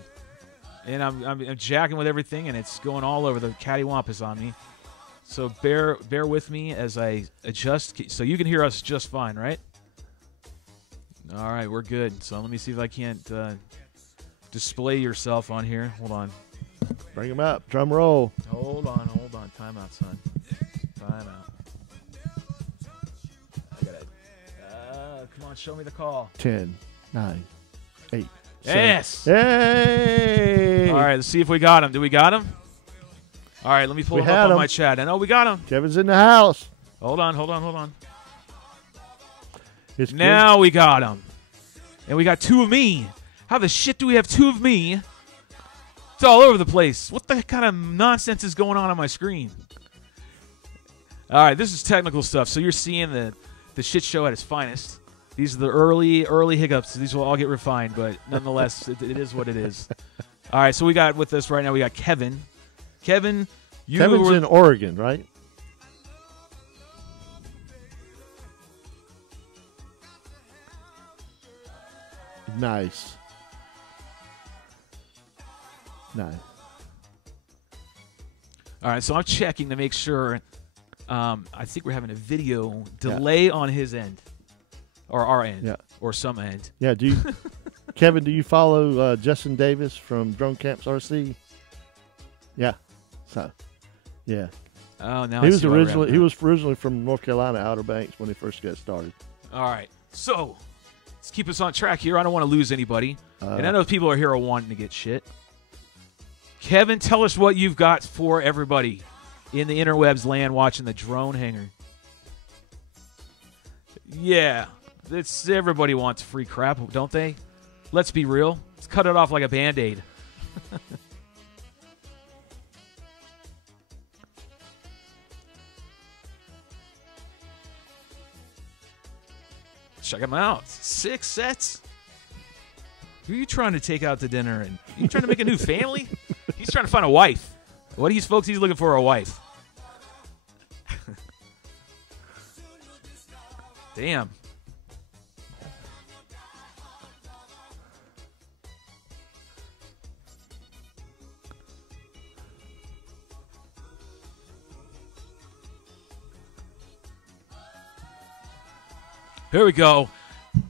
and I'm jacking with everything, and it's going all over. The cattywampus on me. So bear with me as I adjust. So you can hear us just fine, right? All right, we're good. So let me see if I can't display yourself on here. Hold on. Bring him up. Drum roll. Hold on. Time out, son. Time out. I got it. Come on, show me the call. 10, 9, 8. Yes. 7. Hey. All right, let's see if we got him. Do we got him? All right, let me pull him up on my chat. I know we got him. Kevin's in the house. Hold on. It's now good. we got him. And we got 2 of me. How the shit do we have 2 of me? It's all over the place. What the kind of nonsense is going on my screen? All right, this is technical stuff. So you're seeing the the shit show at its finest. These are the early hiccups. These will all get refined, but nonetheless, it is what it is. All right, so we got with us right now, we got Kevin. Kevin's in Oregon, right? Nice. Nice. All right, so I'm checking to make sure. I think we're having a video delay on his end, or our end, or some end. Yeah. Do you, Kevin? Do you follow Justin Davis from Drone Camps RC? Yeah. So, yeah. Oh, now he was originally from North Carolina, Outer Banks, when he first got started. All right, so let's keep us on track here. I don't want to lose anybody, and I know people are here are wanting to get shit. Kevin, tell us what you've got for everybody in the interwebs land watching the drone hangar. Yeah, everybody wants free crap, don't they? Let's be real. Let's cut it off like a Band-Aid. Check them out. 6 sets. Who are you trying to take out to dinner? And you trying to make a new family? He's trying to find a wife. What are these folks? He's looking for a wife. Damn. Here we go.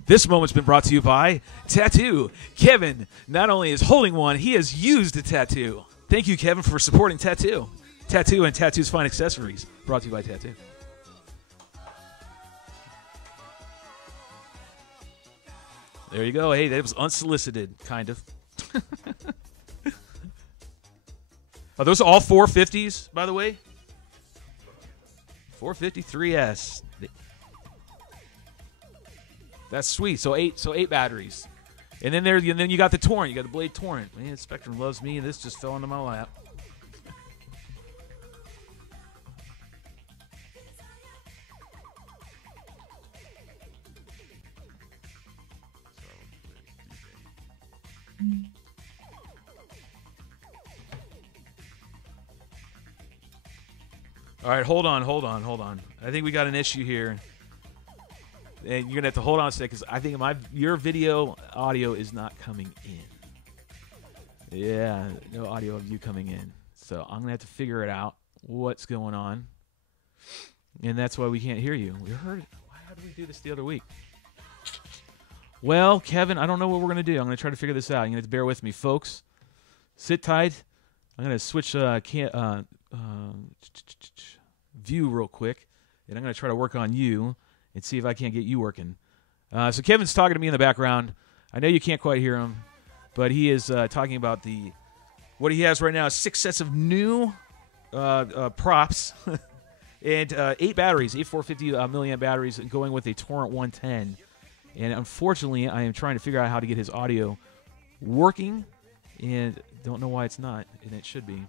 This moment's been brought to you by Tattoo. Kevin not only is holding one, he has used a tattoo. Thank you, Kevin, for supporting Tattoo. Tattoo and Tattoo's Fine Accessories. Brought to you by Tattoo. There you go. Hey, that was unsolicited, kind of. Are those all 450s, by the way? 453S. That's sweet. So eight batteries, and then you got the Torrent. You got the Blade Torrent. Man, Spectrum loves me, and this just fell into my lap. All right, hold on. I think we got an issue here. And you're going to have to hold on a second because I think your video audio is not coming in. Yeah, no audio of you coming in. So I'm going to have to figure it out, what's going on. And that's why we can't hear you. How did we do this the other week? Well, Kevin, I don't know what we're going to do. I'm going to try to figure this out. You're going to have to bear with me, folks. Sit tight. I'm going to switch view real quick. And I'm going to try to work on you and see if I can't get you working. So Kevin's talking to me in the background. I know you can't quite hear him, but he is talking about what he has right now is 6 sets of new props and 8 batteries, 8 450 milliamp batteries, going with a Torrent 110. And unfortunately, I am trying to figure out how to get his audio working, and don't know why it's not, and it should be.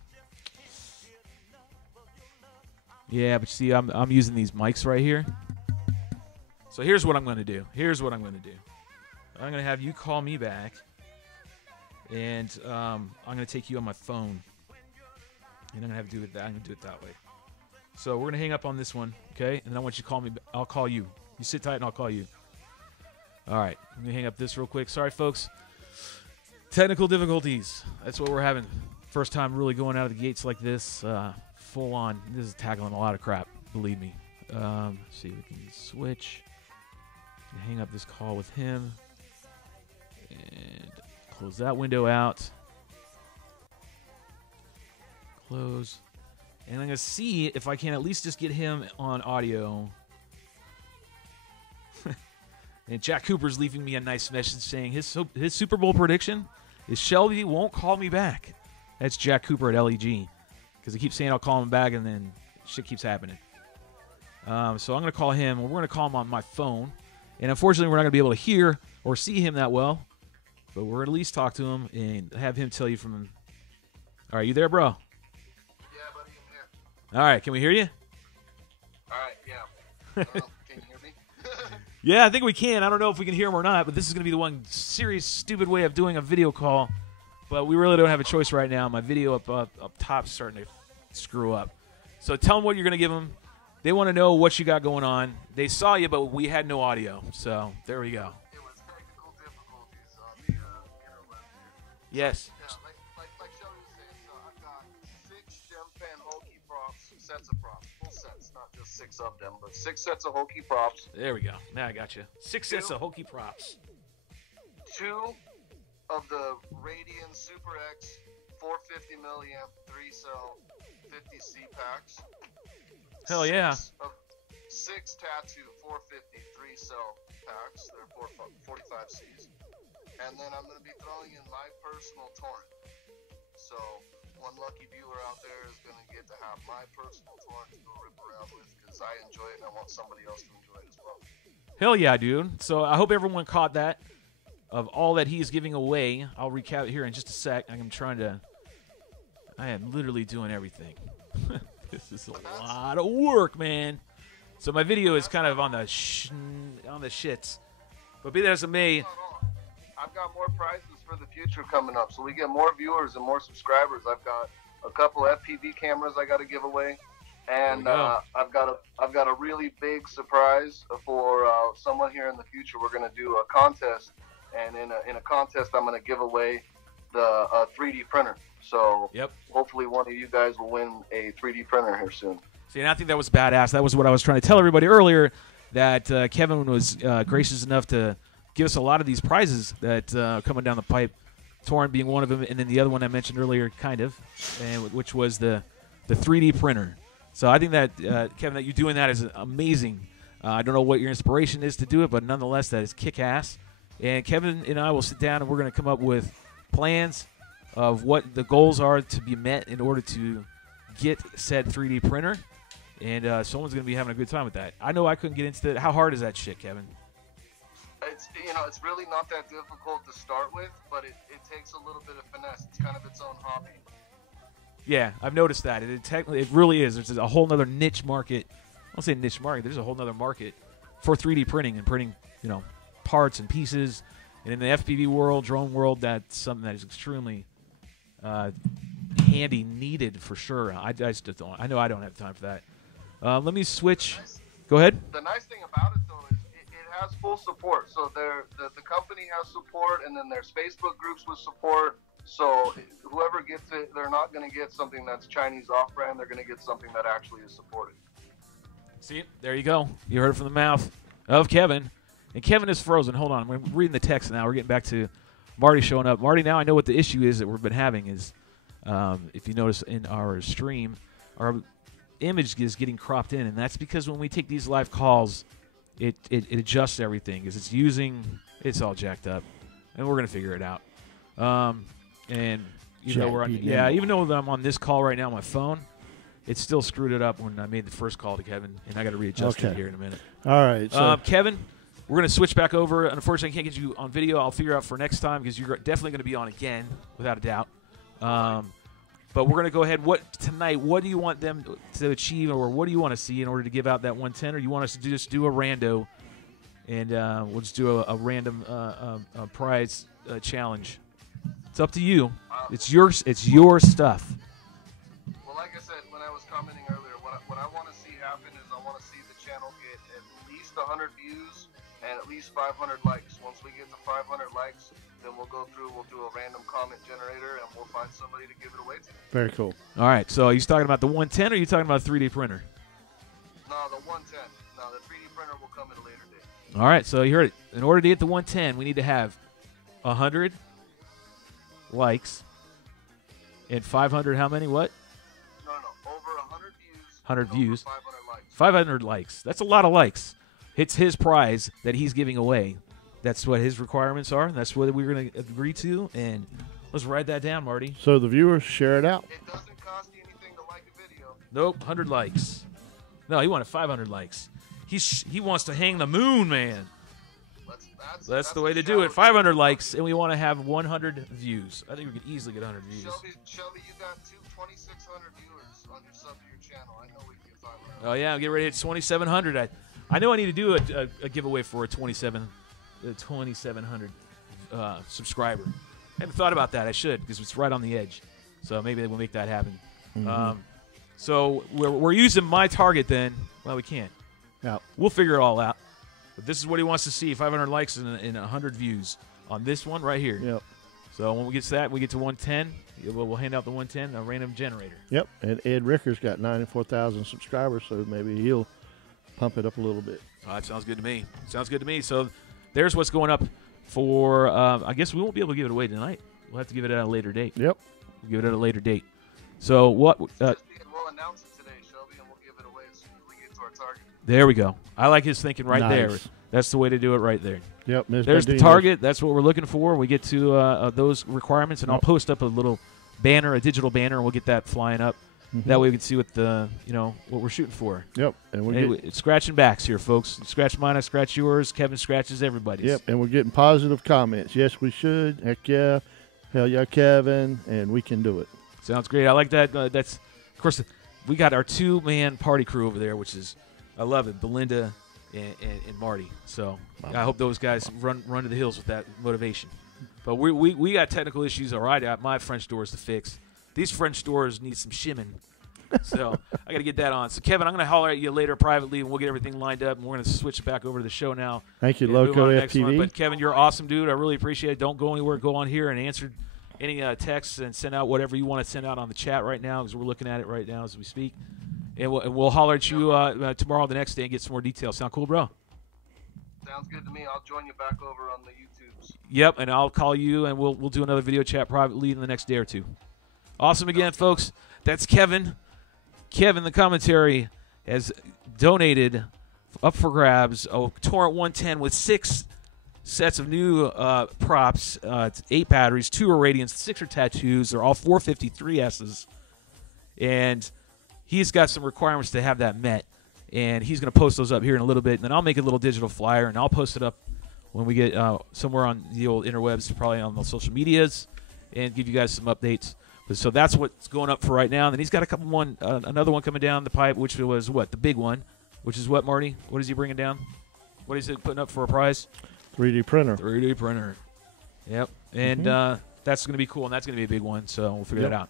Yeah, but you see, I'm using these mics right here. So here's what I'm going to do. I'm going to have you call me back, and I'm going to take you on my phone, and I'm going to have to do it that way. So we're going to hang up on this one, okay? And then I want you to call me. I'll call you. You sit tight, and I'll call you. All right. Let me hang up this real quick. Sorry, folks. Technical difficulties. That's what we're having. First time really going out of the gates like this, full on. This is tackling a lot of crap, believe me. Let's see, we can switch. Hang up this call with him and close that window out. Close. And I'm going to see if I can at least just get him on audio. And Jack Cooper's leaving me a nice message saying his Super Bowl prediction is Shelby won't call me back. That's Jack Cooper at LEG. Because he keeps saying I'll call him back, and then shit keeps happening. So I'm going to call him. We're going to call him on my phone. And unfortunately, we're not going to be able to hear or see him that well. But we're going to at least talk to him and have him tell you from him. All right, you there, bro? Yeah, buddy, I'm here. All right, can we hear you? All right, yeah. Well, can you hear me? Yeah, I think we can. I don't know if we can hear him or not, but this is going to be the one serious, stupid way of doing a video call. But we really don't have a choice right now. My video up top is starting to screw up. So tell them what you're going to give them. They want to know what you got going on. They saw you, but we had no audio. So there we go. It was technical difficulties on the interweb here. Yes. Yeah, like Shelby was saying, so I've got 6 gem fan hokey props, sets of props, full sets, not just 6 of them, but 6 sets of hokey props. There we go. Now I got you. 6 sets of hokey props. 2 of the Radian Super X 450 milliamp 3-cell 50C packs. Hell yeah. 6 Tattoo 450 3-cell packs. They're 45Cs. And then I'm going to be throwing in my personal torrent. So one lucky viewer out there is going to get to have my personal torrent to go rip around with because I enjoy it and I want somebody else to enjoy it as well. Hell yeah, dude. So I hope everyone caught that. Of all that he's giving away, I'll recap it here in just a sec. I am literally doing everything. This is a lot of work, man. So my video is kind of on the shits. But be that as it may, I've got more prizes for the future coming up, so we get more viewers and more subscribers. I've got a couple FPV cameras I got to give away, and I've got a really big surprise for someone here in the future. We're gonna do a contest, and in a contest, I'm gonna give away the 3D printer. So hopefully one of you guys will win a 3D printer here soon. See, and I think that was badass. That was what I was trying to tell everybody earlier, that Kevin was gracious enough to give us a lot of these prizes that coming down the pipe, Torrent being one of them, and then the other one I mentioned earlier, kind of, and which was the 3D printer. So I think that, Kevin, that you doing that is amazing. I don't know what your inspiration is to do it, but nonetheless, that is kick-ass. And Kevin and I will sit down, and we're going to come up with plans of what the goals are to be met in order to get said 3D printer. And someone's going to be having a good time with that. I know I couldn't get into that. How hard is that shit, Kevin? It's really not that difficult to start with, but it takes a little bit of finesse. It's kind of its own hobby. Yeah, I've noticed that. It really is. There's a whole nother niche market. I won't say niche market. There's a whole nother market for 3D printing and printing, parts and pieces. And in the FPV world, drone world, that's something that is extremely handy, needed for sure. I just don't. I know I don't have time for that. Let me switch. Go ahead. The nice thing about it, though, is it has full support. So the company has support, and then there's Facebook groups with support. So whoever gets it, they're not going to get something that's Chinese off-brand. They're going to get something that actually is supported. See, there you go. You heard it from the mouth of Kevin. And Kevin is frozen. Hold on. We're reading the text now. We're getting back to Marty showing up. Marty, now I know what the issue is that we've been having is, if you notice in our stream, our image is getting cropped in. And that's because when we take these live calls, it adjusts everything. Because it's all jacked up. And we're going to figure it out. And even though I'm on this call right now on my phone, it still screwed it up when I made the first call to Kevin, and I got to readjust it here in a minute. All right. So Kevin, we're going to switch back over. Unfortunately, I can't get you on video. I'll figure out for next time because you're definitely going to be on again, without a doubt. But we're going to go ahead. Tonight, what do you want them to achieve, or what do you want to see in order to give out that 110, or you want us to just do a rando, and we'll just do a random prize challenge? It's up to you. It's your stuff. Well, like I said when I was commenting earlier, what I want to see happen is I want to see the channel get at least 100 views and at least 500 likes. Once we get to 500 likes, then we'll go through, we'll do a random comment generator, and we'll find somebody to give it away to. Very cool. All right, so are you talking about the 110, or are you talking about a 3D printer? No, the 110. No, the 3D printer will come at a later date. All right, so you heard it. In order to get the 110, we need to have 100 likes and 500 how many? What? No, over 100 views. 100 views. 500 likes. 500 likes. That's a lot of likes. It's his prize that he's giving away. That's what his requirements are. That's what we're going to agree to. And let's write that down, Marty. So the viewers share it out. It doesn't cost you anything to like a video. Nope, 100 likes. No, he wanted 500 likes. He wants to hang the moon, man. That's the way to do it. 500 likes, and we want to have 100 views. I think we could easily get 100 views. Shelby, you got 2,600 viewers on your sub to your channel. I know we can get 500. Oh, yeah, get ready. It's 2,700. I know I need to do a giveaway for a 2,700 subscriber. I haven't thought about that. I should, because it's right on the edge. So maybe we'll make that happen. So we're using my target then. Well, we can't. Yeah. We'll figure it all out. But this is what he wants to see: 500 likes and 100 views on this one right here. Yep. So when we get to that, we get to 110. We'll hand out the 110, a random generator. Yep. And Ed Ricker's got 94,000 subscribers, so maybe he'll pump it up a little bit. Oh, that sounds good to me. Sounds good to me. So there's what's going up for. I guess we won't be able to give it away tonight. We'll have to give it at a later date. Yep. We'll give it at a later date. So what? We'll announce it today, Shelby, and we'll give it away as soon as we get to our target. There we go. I like his thinking right there. Nice. That's the way to do it right there. Yep. There's the target. That's what we're looking for. We get to those requirements, and I'll post up a little banner, a digital banner, and we'll get that flying up. That way we can see what what we're shooting for. Yep. And it's scratching backs here, folks. You scratch mine, I scratch yours. Kevin scratches everybody's. Yep. And we're getting positive comments. Yes, we should. Heck yeah. Hell yeah, Kevin. And we can do it. Sounds great. I like that. That's, of course, we got our 2-man party crew over there, which is, I love it, Belinda and Marty. So I hope those guys run to the hills with that motivation. But we got technical issues. All right, I got my French doors to fix. These French doors need some shimming. So I got to get that on. So, Kevin, I'm going to holler at you later privately, and we'll get everything lined up, and we're going to switch it back over to the show now. Thank you, Loco FTV. But, Kevin, you're awesome, dude. I really appreciate it. Don't go anywhere. Go on here and answer any texts and send out whatever you want to send out on the chat right now, because we're looking at it right now as we speak. And we'll holler at you tomorrow or the next day and get some more details. Sound cool, bro? Sounds good to me. I'll join you back over on the YouTubes. Yep, and I'll call you, and we'll do another video chat privately in the next day or two. Awesome again, folks. That's Kevin. Kevin, the commentary, has donated up for grabs a Torrent 110 with 6 sets of new props, 8 batteries, 2 irradiants, 6 are tattoos. They're all 453Ss. And he's got some requirements to have that met. And he's going to post those up here in a little bit. And then I'll make a little digital flyer, and I'll post it up when we get somewhere on the old interwebs, probably on the social medias, and give you guys some updates. So that's what's going up for right now. And then he's got another one coming down the pipe, which was what? The big one, which is what, Marty? What is he bringing down? What is he putting up for a prize? 3D printer. 3D printer. Yep. And that's going to be cool, and that's going to be a big one. So we'll figure that out.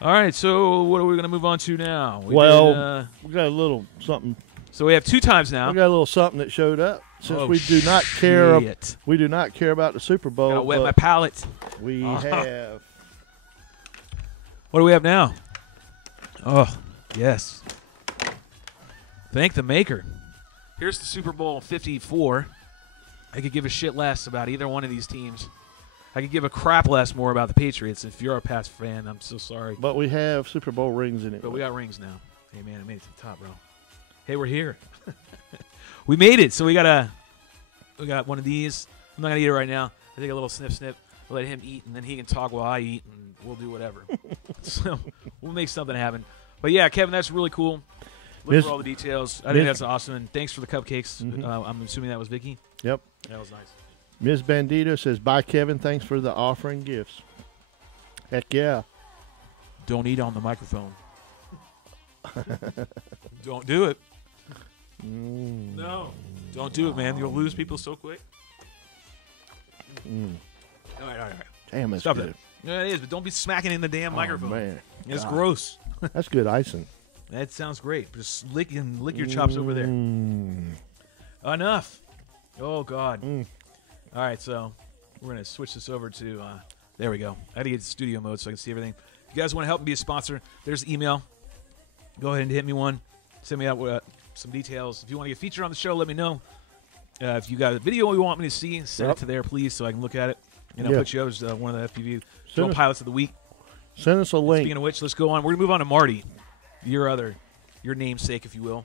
All right. So what are we going to move on to now? We got a little something. So we have 2 times now. We got a little something that showed up. Since we do not care about the Super Bowl. Gotta wet my palate. We have. What do we have now? Oh, yes. Thank the maker. Here's the Super Bowl 54. I could give a shit less about either one of these teams. I could give a crap less more about the Patriots. If you're a Pats fan, I'm so sorry. But we have Super Bowl rings in it. But we got rings now. Hey, man, I made it to the top, bro. Hey, we're here. We made it. So we got one of these. I'm not going to eat it right now. I take a little snip. We'll let him eat, and then he can talk while I eat, and we'll do whatever. So we'll make something happen. But, yeah, Kevin, that's really cool. Look for all the details. I think that's awesome, and thanks for the cupcakes. I'm assuming that was Vicky. Yep. That was nice. Ms. Bandito says, bye, Kevin. Thanks for the offering gifts. Heck yeah. Don't eat on the microphone. Don't do it. No. Don't do it, man. You'll lose people so quick. All right. Damn, that's Stop good. it. Yeah, it is, but don't be smacking in the damn microphone. Man. It's God. gross. That's good icing. That sounds great. Just lick your chops over there. Enough. Oh, God. All right, so we're going to switch this over to, there we go. I had to get to studio mode so I can see everything. If you guys want to help me be a sponsor, there's email. Go ahead and hit me one. Send me out some details. If you want to get featured on the show, let me know. If you got a video you want me to see, send it to there, please, so I can look at it. And I'll put you as one of the FPV Drone Pilots of the Week. Send us a link. Speaking of which, let's go on. We're going to move on to Marty, your namesake, if you will.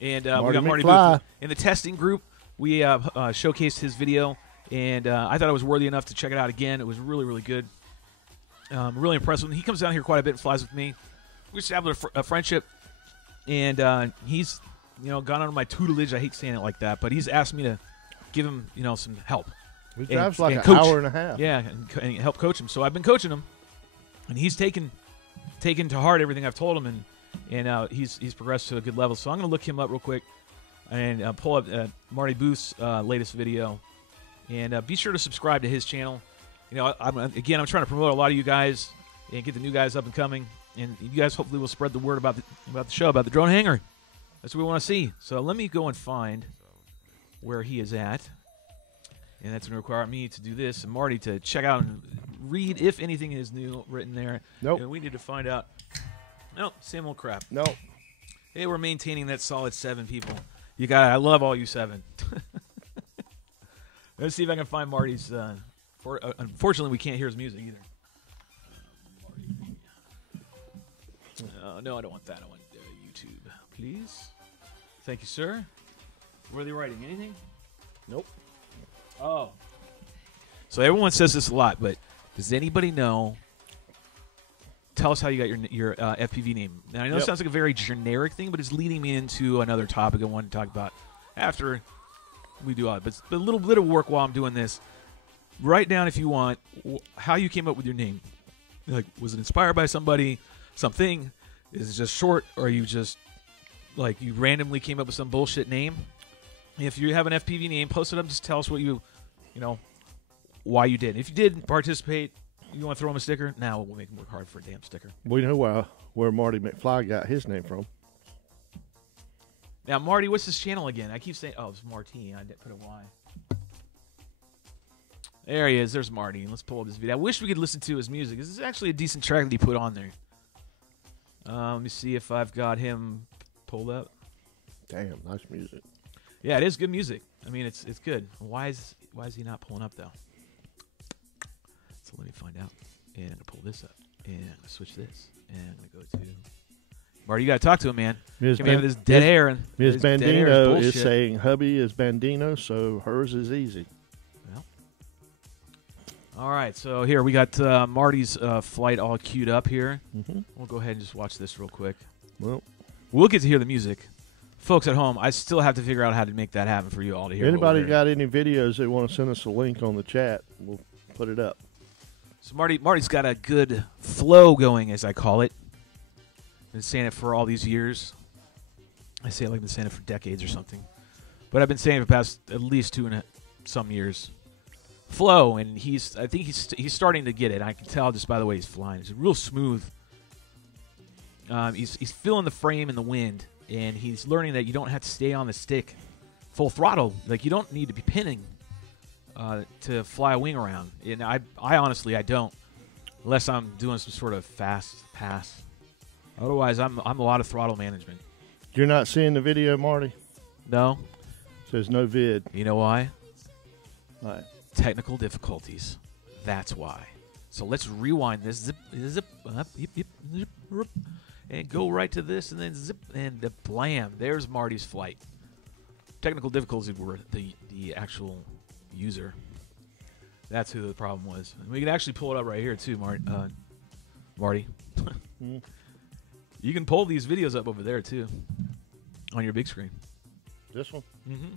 And we got Marty Booth. In the testing group, we showcased his video, and I thought it was worthy enough to check it out again. It was really, really good. Really impressed with him. He comes down here quite a bit and flies with me. We established a friendship, and he's gone under my tutelage. I hate saying it like that, but he's asked me to give him some help. He drives like an hour and a half. Yeah, and help coach him. So I've been coaching him, and he's taken to heart everything I've told him, and he's progressed to a good level. So I'm going to look him up real quick. and pull up Marty Booth's latest video. And be sure to subscribe to his channel. You know, I'm trying to promote a lot of you guys and get the new guys up and coming. And you guys hopefully will spread the word about the show, about the drone hangar. That's what we want to see. So let me go and find where he is at. And that's going to require me to do this and Marty to check out and read if anything is new written there. Nope. And we need to find out. Nope, same old crap. Nope. Hey, we're maintaining that solid 7 people. You got it. I love all you 7. Let's see if I can find Marty's. Unfortunately, we can't hear his music either. No, I don't want that. I want YouTube, please. Thank you, sir. Were they writing anything? Nope. Oh. So everyone says this a lot, but does anybody know? Tell us how you got your FPV name. Now, I know it sounds like a very generic thing, but it's leading me into another topic I want to talk about after we do all it. But a little bit of work while I'm doing this. Write down, if you want, how you came up with your name. Like, was it inspired by somebody, something? Is it just short, or are you just, like, you randomly came up with some bullshit name? If you have an FPV name, post it up. Just tell us what you know, why you did. If you did participate, you want to throw him a sticker? Now we'll make him work hard for a damn sticker. We know where Marty McFly got his name from. Now, Marty, what's his channel again? I keep saying, oh, it's Martini. I didn't put a Y. There he is. There's Marty. Let's pull up this video. I wish we could listen to his music. This is actually a decent track that he put on there. Let me see if I've got him pulled up. Damn, nice music. Yeah, it is good music. I mean, it's good. Why is he not pulling up though? So let me find out. And I'm gonna pull this up. And I'm gonna switch this. And I'm gonna go to Marty. You gotta talk to him, man. Can't have this dead air and Ms. this dead air Bandino bullshit. is saying hubby is Bandino, so hers is easy. Well, all right. So here we got Marty's flight all queued up here. Mm-hmm. We'll go ahead and just watch this real quick. Well, we'll get to hear the music. Folks at home, I still have to figure out how to make that happen for you all to hear. Anybody got any videos they want to send us a link on the chat, we'll put it up. So Marty's got a good flow going, as I call it. Been saying it for all these years. I say it like I've been saying it for decades or something. But I've been saying it for the past at least 2 and some years. Flow, and I think he's starting to get it. I can tell just by the way he's flying. It's real smooth. He's feeling the frame and the wind. And he's learning that you don't have to stay on the stick full throttle. Like, you don't need to be pinning to fly a wing around. And I honestly, I don't. Unless I'm doing some sort of fast pass. Otherwise, I'm a lot of throttle management. You're not seeing the video, Marty? No. Says no vid. You know why? Right. Technical difficulties. That's why. So let's rewind this. Zip, zip, up, yip, yip, zip, zip. And go right to this, and then zip, and the blam. There's Marty's flight. Technical difficulties were the actual user. That's who the problem was. And we can actually pull it up right here, too, Marty. You can pull these videos up over there, too, on your big screen. This one? Mm-hmm.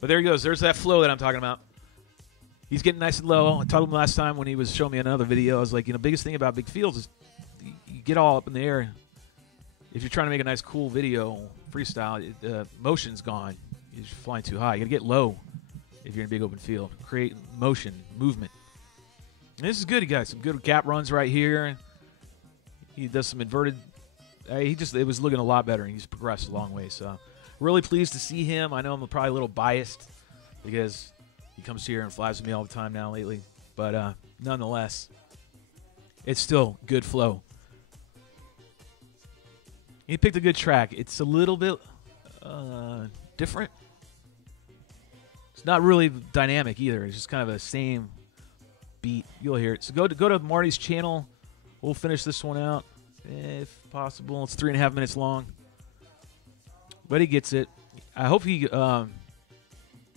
But there he goes. There's that flow that I'm talking about. He's getting nice and low. I told him last time when he was showing me another video, I was like, biggest thing about big fields is you get all up in the air. If you're trying to make a nice, cool video, freestyle, the motion's gone. You're just flying too high. You got to get low if you're in a big open field. Create motion, movement. And this is good. He got some good gap runs right here. He does some inverted. It was looking a lot better, and he's progressed a long way. So, really pleased to see him. I know I'm probably a little biased because he comes here and flies with me all the time now lately. But nonetheless, it's still good flow. He picked a good track. It's a little bit different. It's not really dynamic either. It's just kind of a same beat. You'll hear it. So go to Marty's channel. We'll finish this one out if possible. It's 3.5 minutes long. But he gets it. I hope he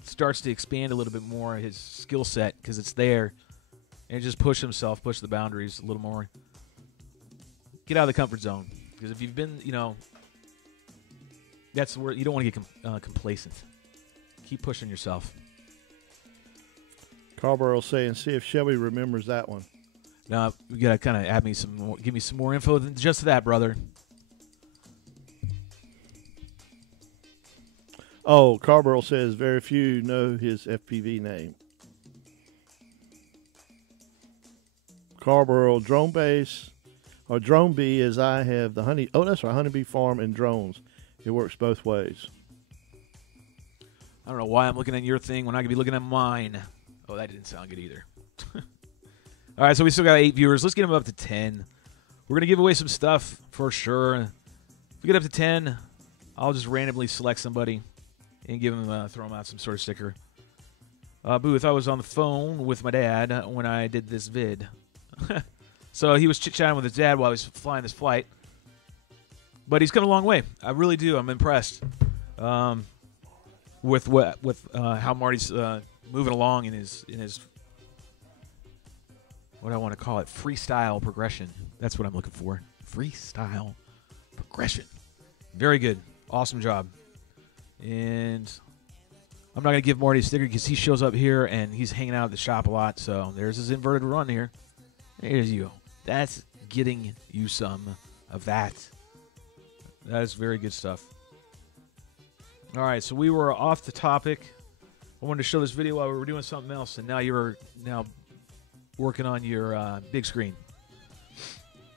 starts to expand a little bit more his skill set because it's there. And just push the boundaries a little more. Get out of the comfort zone. Because if you've been, that's where you don't want to get complacent. Keep pushing yourself. Carbarrow's saying, see if Shelby remembers that one. Now, you got to kind of give me some more info than just that, brother. Oh, Carburl says very few know his FPV name. Carburl Drone Base, or Drone Bee, as I have the honey. Oh, that's right, Honeybee Farm and drones. It works both ways. I don't know why I'm looking at your thing when I could be looking at mine. Oh, that didn't sound good either. All right, so we still got 8 viewers. Let's get them up to 10. We're going to give away some stuff for sure. If we get up to 10, I'll just randomly select somebody and give them, throw them out some sort of sticker. Booth, I was on the phone with my dad when I did this vid. So he was chit-chatting with his dad while he was flying this flight. But he's come a long way. I really do. I'm impressed with how Marty's moving along in his what do I want to call it, freestyle progression. That's what I'm looking for. Freestyle progression. Very good. Awesome job. And I'm not going to give Marty a sticker because he shows up here and he's hanging out at the shop a lot. So there's his inverted run here. There's you. That's getting you some of that. That is very good stuff. All right, so we were off the topic. I wanted to show this video while we were doing something else, and now you're working on your big screen.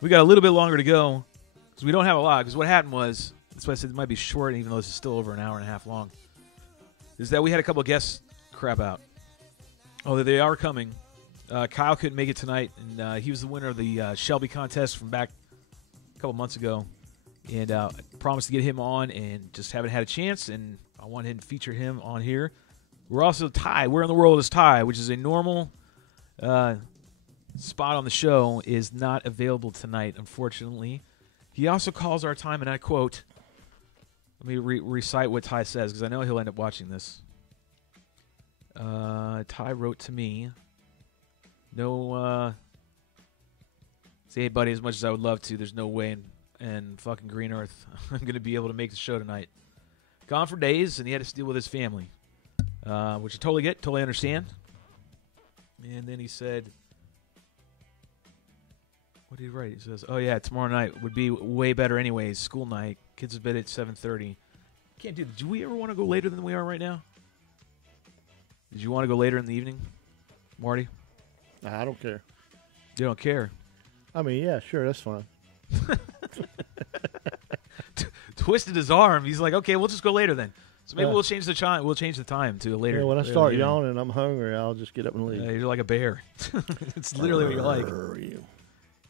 We got a little bit longer to go because we don't have a lot. Because what happened was, that's why I said it might be short, even though this is still over an hour and a half long, is that we had a couple of guests crap out. Oh, they are coming. Kyle couldn't make it tonight, and he was the winner of the Shelby contest from back a couple months ago. And I promised to get him on and just haven't had a chance, and I wanted to feature him on here. We're also Ty. Where in the world is Ty, which is a normal spot on the show, is not available tonight, unfortunately. He also calls our time, and I quote, let me recite what Ty says, because I know he'll end up watching this. Ty wrote to me, say, hey, buddy, as much as I would love to, there's no way and fucking green earth I'm going to be able to make the show tonight. Gone for days, and he had to deal with his family, which I totally get, totally understand. And then he said, what did he write? He says, oh, yeah, tomorrow night would be way better anyways. School night. Kids' bed at 7:30. Can't do that. Do we ever want to go later than we are right now? Did you want to go later in the evening, Marty? Nah, I don't care. You don't care? I mean, yeah, sure, that's fine. Twisted his arm. He's like, okay, we'll just go later then. So maybe we'll change the time. We'll change the time to later. Yeah, when I start yawning and I'm hungry, I'll just get up and leave. You're like a bear. It's literally what you're like.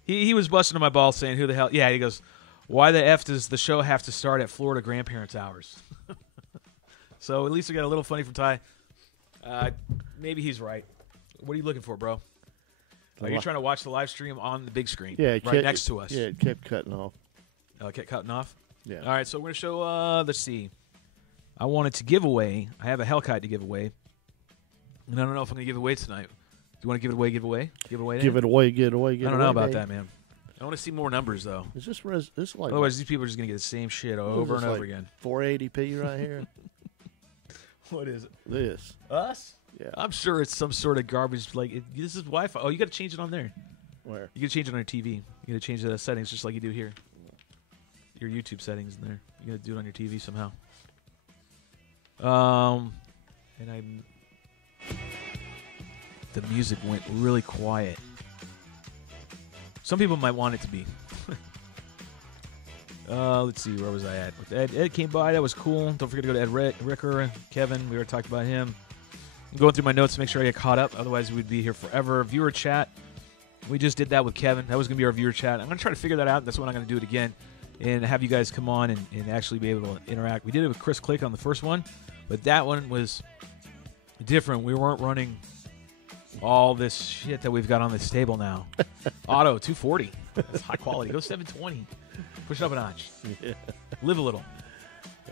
He was busting on my balls saying, who the hell? Yeah, he goes, why the F does the show have to start at Florida grandparents' hours? So at least we got a little funny from Ty. Maybe he's right. What are you looking for, bro? Are you trying to watch the live stream on the big screen? Yeah, right next to us. Yeah, it kept cutting off. Oh, it kept cutting off? Yeah. All right, so we're going to show, let's see. I wanted to give away. I have a Hellkite to give away. And I don't know if I'm going to give it away tonight. Do you want to give it away, give it away? Give it away? Give it away, give it away, give it away. I don't know about that, man. I want to see more numbers, though. Is this like... Otherwise, these people are just going to get the same shit over and over again. 480p right here? What is it? This. Us? Yeah. I'm sure it's some sort of garbage. Like this is Wi-Fi. Oh, you got to change it on there. Where? You got to change it on your TV. You got to change the settings just like you do here. Your YouTube settings in there. You got to do it on your TV somehow. And the music went really quiet. Some people might want it to be. Let's see, where was I at? Ed came by. That was cool. Don't forget to go to Ed Ricker, Kevin. We already talked about him. I'm going through my notes to make sure I get caught up. Otherwise, we'd be here forever. Viewer chat. We just did that with Kevin. That was going to be our viewer chat. I'm going to try to figure that out. That's when I'm going to do it again and have you guys come on and actually be able to interact. We did it with Chris Click on the first one, but that one was different. We weren't running all this shit that we've got on this table now. Auto, 240. That's high quality. Go 720. Push it up a notch. Yeah. Live a little.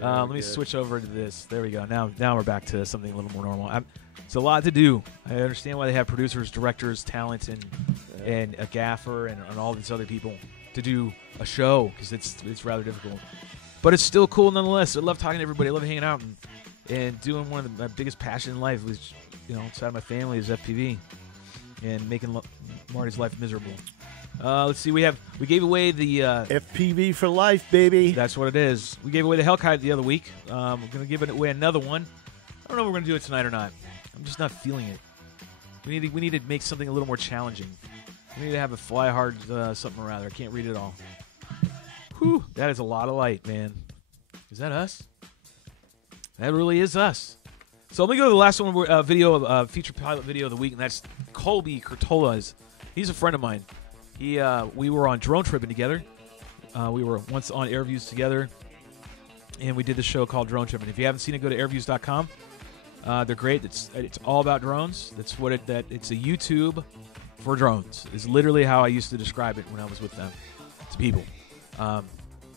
Let me switch over to this. There we go. Now we're back to something a little more normal. It's a lot to do. I understand why they have producers, directors, talent, and a gaffer and all these other people to do a show because it's rather difficult. But it's still cool nonetheless. I love talking to everybody. I love hanging out and doing one of my biggest passion in life, which outside of my family, is FPV and making Marty's life miserable. Let's see. We gave away the FPV for life, baby. That's what it is. We gave away the Hellkite the other week. We're gonna give it away another one. I don't know if we're gonna do it tonight or not. I'm just not feeling it. We need to make something a little more challenging. We need to have a fly hard something or other. I can't read it all. Whew, that is a lot of light, man. Is that us? That really is us. So let me go to the last one, feature pilot video of the week, and that's Colby Curtola's. He's a friend of mine. We were on drone tripping together. We were once on Airviews together, and we did the show called Drone Tripping. If you haven't seen it, go to airviews.com. They're great. It's all about drones. That's what it's a YouTube for drones. Is literally how I used to describe it when I was with them to people.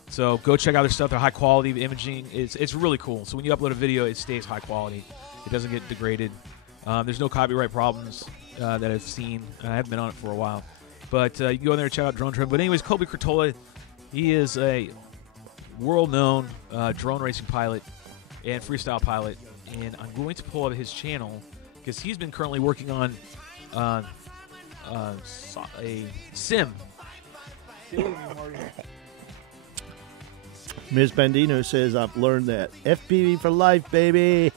So go check out their stuff. They're high quality. The imaging it's really cool. So when you upload a video, it stays high quality. It doesn't get degraded. There's no copyright problems that I've seen. I haven't been on it for a while. But you can go in there and check out Drone Trim. But anyways, Colby Curtola, he is a world-known drone racing pilot and freestyle pilot. And I'm going to pull up his channel because he's been currently working on a sim. Ms. Bandino says, I've learned that. FPV for life, baby.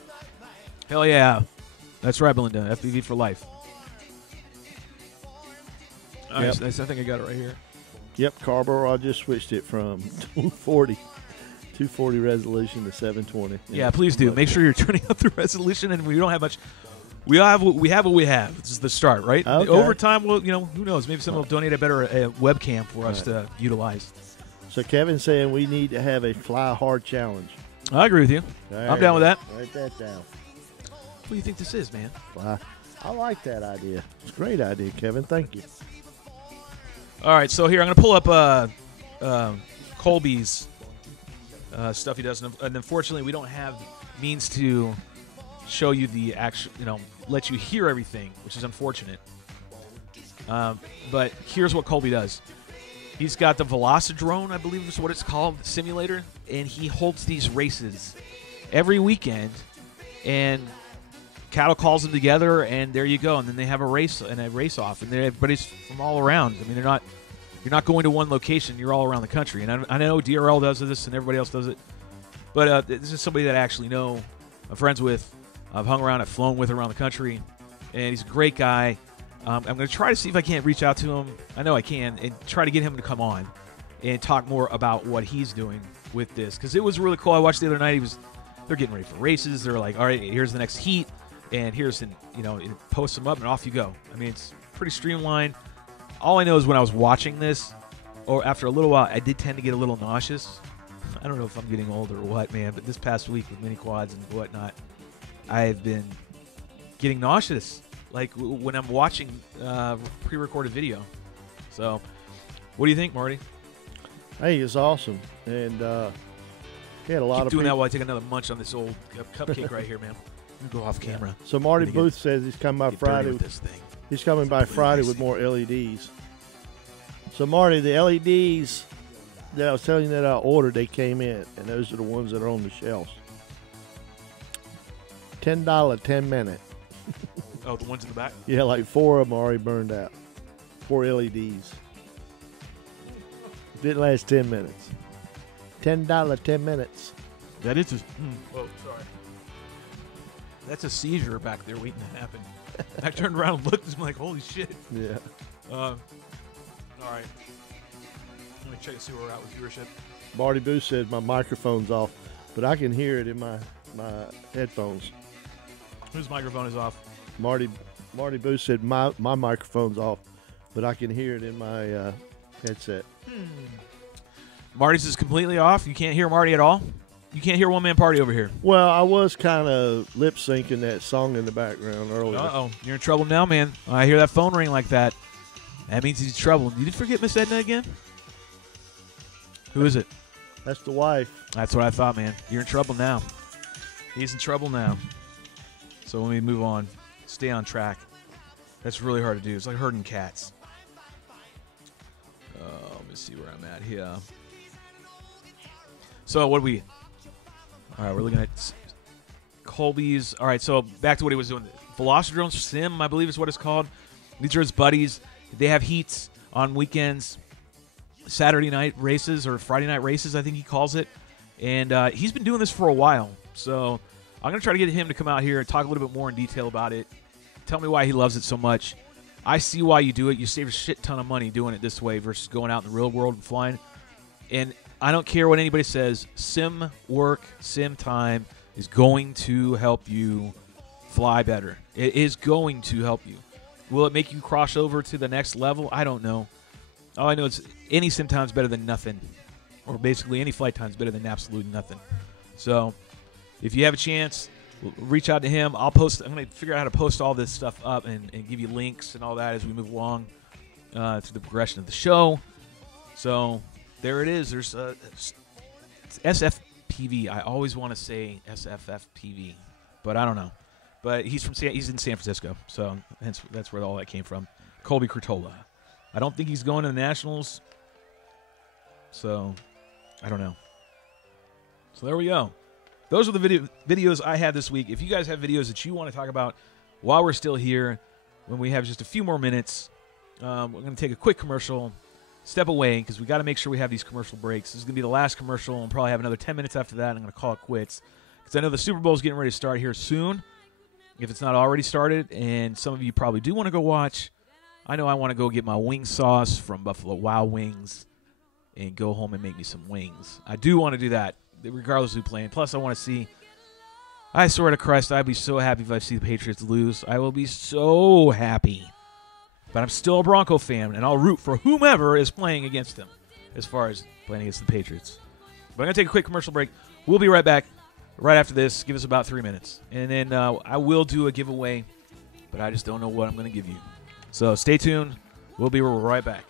Hell yeah. That's right, Belinda. FPV for life. All right, I think I got it right here. Yep, Carbo, I just switched it from 240 resolution to 720. Yeah, please do. Make sure you're turning up the resolution, and we don't have much. We have what we have. This is the start, right? Okay. Over time, who knows? Maybe someone will donate a better webcam for us to utilize. So Kevin's saying we need to have a fly hard challenge. I agree with you. I'm down with that. Write that down. What do you think this is, man? Fly. I like that idea. It's a great idea, Kevin. Thank you. All right, so here I'm going to pull up Colby's stuff he does, and unfortunately we don't have means to show you the actual, let you hear everything, which is unfortunate. But here's what Colby does. He's got the Velocidrone, I believe is what it's called, simulator, and he holds these races every weekend, and Cattle calls them together, and there you go. And then they have a race off, and everybody's from all around. I mean, you're not going to one location. You're all around the country. And I know DRL does this, and everybody else does it. But this is somebody that I actually know. I'm friends with. I've hung around. I've flown with around the country, and he's a great guy. I'm going to try to see if I can't reach out to him. I know I can, and try to get him to come on and talk more about what he's doing with this, because it was really cool. I watched the other night. They're getting ready for races. They're like, all right, here's the next heat. And here's, post them up and off you go. I mean, it's pretty streamlined. All I know is when I was watching this, or after a little while, I did tend to get a little nauseous. I don't know if I'm getting older or what, man, but this past week with mini quads and whatnot, I've been getting nauseous, like when I'm watching pre-recorded video. So, what do you think, Marty? Hey, it's awesome. And he had a lot of doing that while I take another munch on this old cupcake right here, man. Go off camera. So Marty Booth says he's coming by Friday. He's coming by Friday with more LEDs. So Marty, the LEDs that I was telling you that I ordered, they came in, and those are the ones that are on the shelves. $10, 10 minute. Oh, the ones in the back? Yeah, like 4 of them already burned out. 4 LEDs. Didn't last 10 minutes. $10, 10 minutes. That is just. Oh, sorry. That's a seizure back there waiting to happen. I turned around and looked, and I'm like, holy shit. Yeah. All right. Let me check and see where we're at with viewership. Marty Booth said my microphone's off, but I can hear it in my headphones. Whose microphone is off? Marty Booth said my microphone's off, but I can hear it in my headset. Marty's is completely off? You can't hear Marty at all? You can't hear One Man Party over here? Well, I was kind of lip-syncing that song in the background earlier. Uh-oh. You're in trouble now, man. I hear that phone ring like that. That means he's in trouble. Did you forget Miss Edna again? Who is it? That's the wife. That's what I thought, man. You're in trouble now. He's in trouble now. So let me move on. Stay on track. That's really hard to do. It's like herding cats. Let me see where I'm at here. So what do we... All right, we're looking at Colby's. All right, so back to what he was doing. Velocidrone Sim, I believe is what it's called. These are his buddies. They have heats. on weekends, Saturday night races or Friday night races, I think he calls it. And he's been doing this for a while. So I'm going to try to get him to come out here and talk a little bit more in detail about it. Tell me why he loves it so much. I see why you do it. You save a shit ton of money doing it this way versus going out in the real world and flying. And I don't care what anybody says. Sim work, sim time is going to help you fly better. It is going to help you. Will it make you cross over to the next level? I don't know. All I know is any sim time is better than nothing. Or basically any flight time is better than absolutely nothing. So if you have a chance, reach out to him. I'm going to figure out how to post all this stuff up and give you links and all that as we move along through the progression of the show. So there it is. There's it's SFPV. I always want to say SFFPV, but I don't know. But he's in San Francisco, so hence that's where all that came from. Colby Curtola. I don't think he's going to the Nationals, so I don't know. So there we go. Those are the videos I had this week. If you guys have videos that you want to talk about while we're still here, when we have just a few more minutes, we're going to take a quick commercial, step away, because we got to make sure we have these commercial breaks. This is going to be the last commercial, and probably have another 10 minutes after that, and I'm going to call it quits. Because I know the Super Bowl is getting ready to start here soon, if it's not already started, and some of you probably do want to go watch. I know I want to go get my wing sauce from Buffalo Wild Wings and go home and make me some wings. I do want to do that, regardless of who's playing. Plus, I want to see, I swear to Christ, I'd be so happy if I see the Patriots lose. I will be so happy. But I'm still a Bronco fan, and I'll root for whomever is playing against them as far as playing against the Patriots. But I'm going to take a quick commercial break. We'll be right back right after this. Give us about 3 minutes. And then I will do a giveaway, but I just don't know what I'm going to give you. So stay tuned. We'll be right back.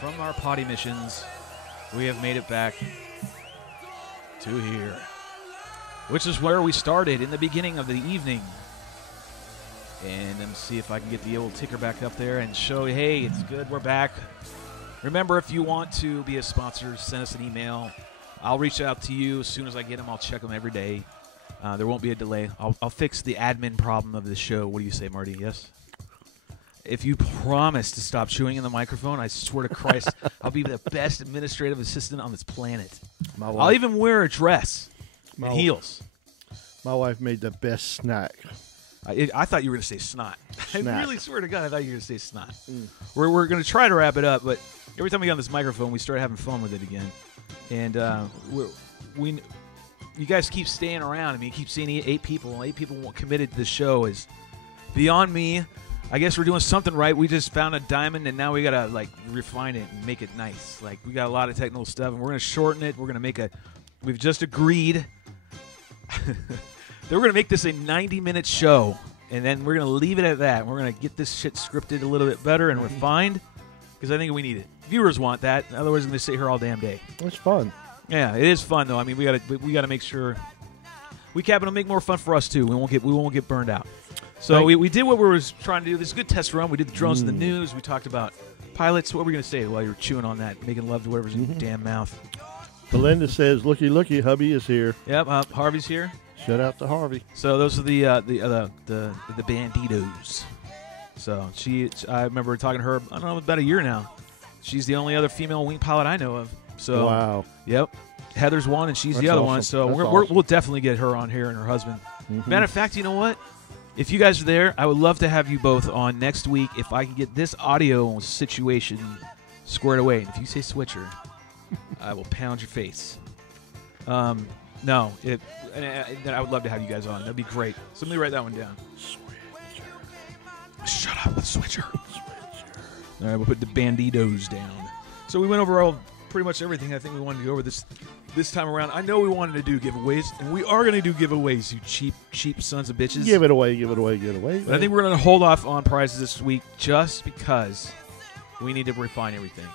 from our potty missions, we have made it back to here, which is where we started in the beginning of the evening. And let me see if I can get the old ticker back up there and show you, hey, it's good, we're back. Remember, if you want to be a sponsor, send us an email. I'll reach out to you as soon as I get them. I'll check them every day. There won't be a delay. I'll fix the admin problem of the show. What do you say, Marty? Yes? If you promise to stop chewing in the microphone, I swear to Christ, I'll be the best administrative assistant on this planet. I'll even wear a dress and heels. My wife made the best snack. I thought you were going to say snot. Snack. I really swear to God, I thought you were going to say snot. We're going to try to wrap it up, but every time we get on this microphone, we start having fun with it again. And you guys keep staying around. I mean, you keep seeing 8 people. 8 people committed to the show is beyond me. I guess we're doing something right. We just found a diamond, and now we got to, like, refine it and make it nice. Like, we got a lot of technical stuff, and we're going to shorten it. We're going to make we've just agreed that we're going to make this a 90-minute show, and then we're going to leave it at that. We're going to get this shit scripted a little bit better and refined, because I think we need it. Viewers want that. Otherwise, I'm going to sit here all damn day. It's fun. Yeah, it is fun, though. I mean, we got to make sure we cap it'll make more fun for us, too. We won't get burned out. So we did what we were trying to do. This is a good test run. We did the drones in the news. We talked about pilots. What were we going to say while you were chewing on that, making love to whatever's in your damn mouth? Belinda says, "Looky, looky, hubby is here." Yep, Harvey's here. Shout out to Harvey. So those are the banditos. So I remember talking to her. I don't know, about a year now. She's the only other female wing pilot I know of. So wow. Yep. Heather's one, and she's the other one. So we'll definitely get her on here and her husband. Matter of fact, you know what? If you guys are there, I would love to have you both on next week if I can get this audio situation squared away. And if you say switcher, I will pound your face. I would love to have you guys on. That'd be great. Somebody write that one down. Switcher. Shut up, switcher. All right, we'll put the banditos down. So we went over pretty much everything I think we wanted to go over this time around. I know we wanted to do giveaways, and we are going to do giveaways, you cheap sons of bitches. Give it away. But I think we're going to hold off on prizes this week just because we need to refine everything.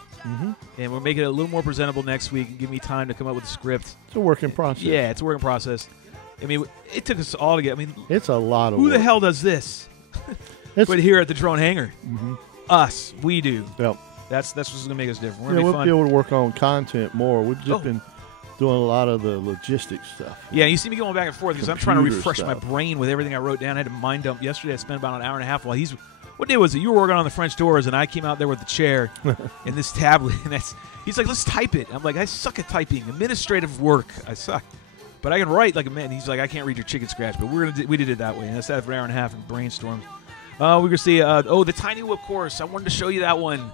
And we'll make it a little more presentable next week and give me time to come up with a script. It's a work in process. Yeah, it's a work in process. I mean, it took us all to get. I mean, it's a lot of who work. the hell does this? But here at the Drone Hangar, us, we do. Yep. That's what's going to make us different. We'll be able to work on content more. We've just been doing a lot of the logistics stuff. Yeah, you see me going back and forth because I'm trying to refresh my brain with everything I wrote down. I had to mind dump yesterday. I spent about an hour and a half while he's. What day was it? You were working on the French doors, and I came out there with the chair and this tablet. And he's like, let's type it. I'm like, I suck at typing. Administrative work, I suck. But I can write like a man. He's like, I can't read your chicken scratch, but we did it that way. And I sat for an hour and a half and brainstormed. We're going to see, the Tiny Whip course. I wanted to show you that one.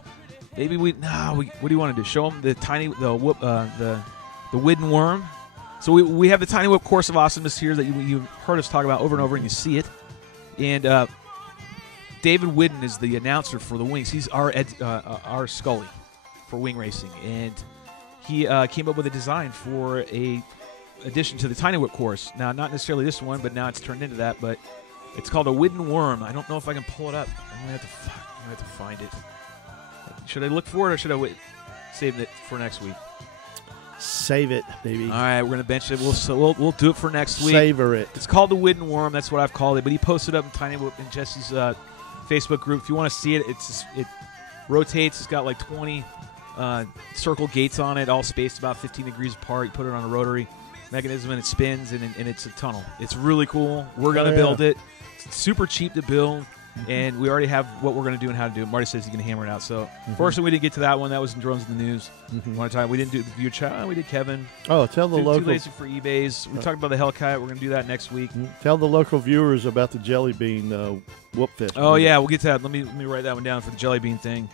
Maybe what do you want to do? Show them the wooden worm. So we have the Tiny Whip course of awesomeness here that you've heard us talk about over and over, and you see it. And David Whidden is the announcer for the wings. He's our Scully for wing racing, and he came up with a design for a addition to the Tiny Whip course. Now, not necessarily this one, but now it's turned into that. But it's called a wooden worm. I don't know if I can pull it up. I'm gonna have to find it. Should I look for it or should I save it for next week? Save it, baby. All right, we're gonna bench it. We'll do it for next week. Savor it. It's called the wooden worm. That's what I've called it. But he posted up in Tiny Whip in Jesse's Facebook group. If you want to see it, it rotates. It's got like 20 circle gates on it, all spaced about 15 degrees apart. You put it on a rotary mechanism and it spins, and it's a tunnel. It's really cool. We're gonna build it. It's super cheap to build. And we already have what we're going to do and how to do it. Marty says he's going to hammer it out. So, fortunately, we didn't get to that one. That was in Drones in the News. One time, we didn't do the viewer chat. We did Kevin. Oh, tell the local. Too lazy for FREEbies. We talked about the Hellcat. We're going to do that next week. Tell the local viewers about the Jelly Bean whoop fest. Oh, yeah, we'll get to that. Let me write that one down for the Jelly Bean thing.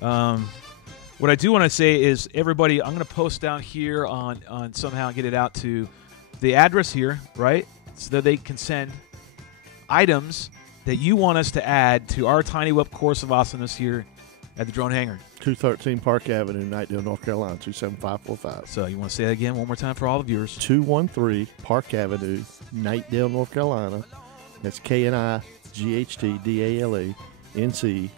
What I do want to say is, everybody, I'm going to post down here on somehow get it out to the address here, right? So that they can send items that you want us to add to our Tiny Whip course of awesomeness here at the Drone Hangar. 213 Park Avenue, Knightdale, North Carolina, 27545. So you want to say that again one more time for all the viewers? 213 Park Avenue, Knightdale, North Carolina. That's KNIGHTDALE, NC,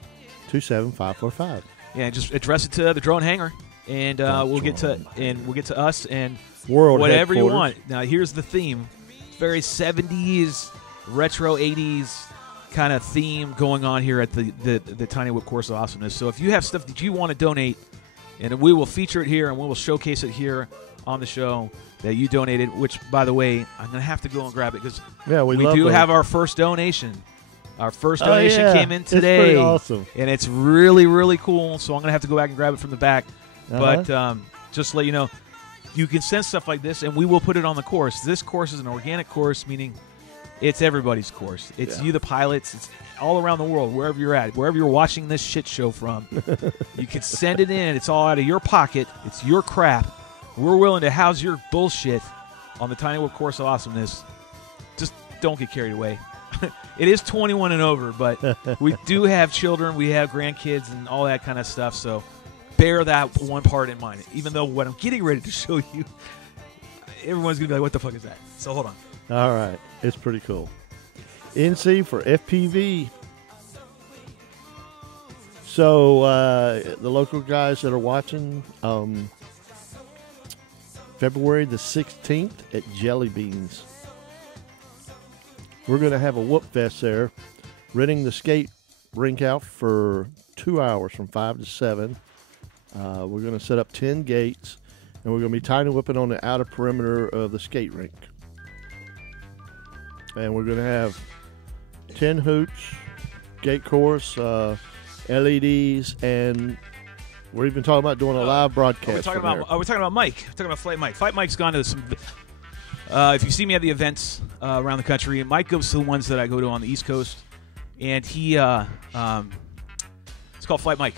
27545. Yeah, just address it to the drone hangar, and we'll get to us and World whatever you headquarters. want. Now, here's the theme: very 70s, retro 80s kind of theme going on here at the Tiny Whip Course of Awesomeness. So if you have stuff that you want to donate, and we will feature it here and we will showcase it here on the show that you donated. Which, by the way, I'm gonna have to go and grab it because we love do those. have our first donation. Our first donation yeah. came in today. It's pretty awesome. And it's really, really cool. So I'm going to have to go back and grab it from the back. But just to let you know, you can send stuff like this, and we will put it on the course. This course is an organic course, meaning it's everybody's course. It's you, the pilots. It's all around the world, wherever you're at, wherever you're watching this shit show from. You can send it in. It's all out of your pocket. It's your crap. We're willing to house your bullshit on the Tiny Whip Course of Awesomeness. Just don't get carried away. It is 21 and over, but we do have children, we have grandkids, and all that kind of stuff. So bear that one part in mind. Even though what I'm getting ready to show you, everyone's gonna be like, "What the fuck is that?" So hold on. All right, it's pretty cool. NC for FPV. So the local guys that are watching, February the 16th at Jelly Beans. We're going to have a whoop fest there, renting the skate rink out for 2 hours from 5 to 7. We're going to set up 10 gates, and we're going to be tiny whipping on the outer perimeter of the skate rink. And we're going to have 10 hoops, gate course, LEDs, and we're even talking about doing a live broadcast. We're talking about Mike. We're talking about Flight Mike. Flight Mike's gone to some. If you see me at the events around the country, Mike goes to the ones that I go to on the East Coast, and he it's called Flight Mike.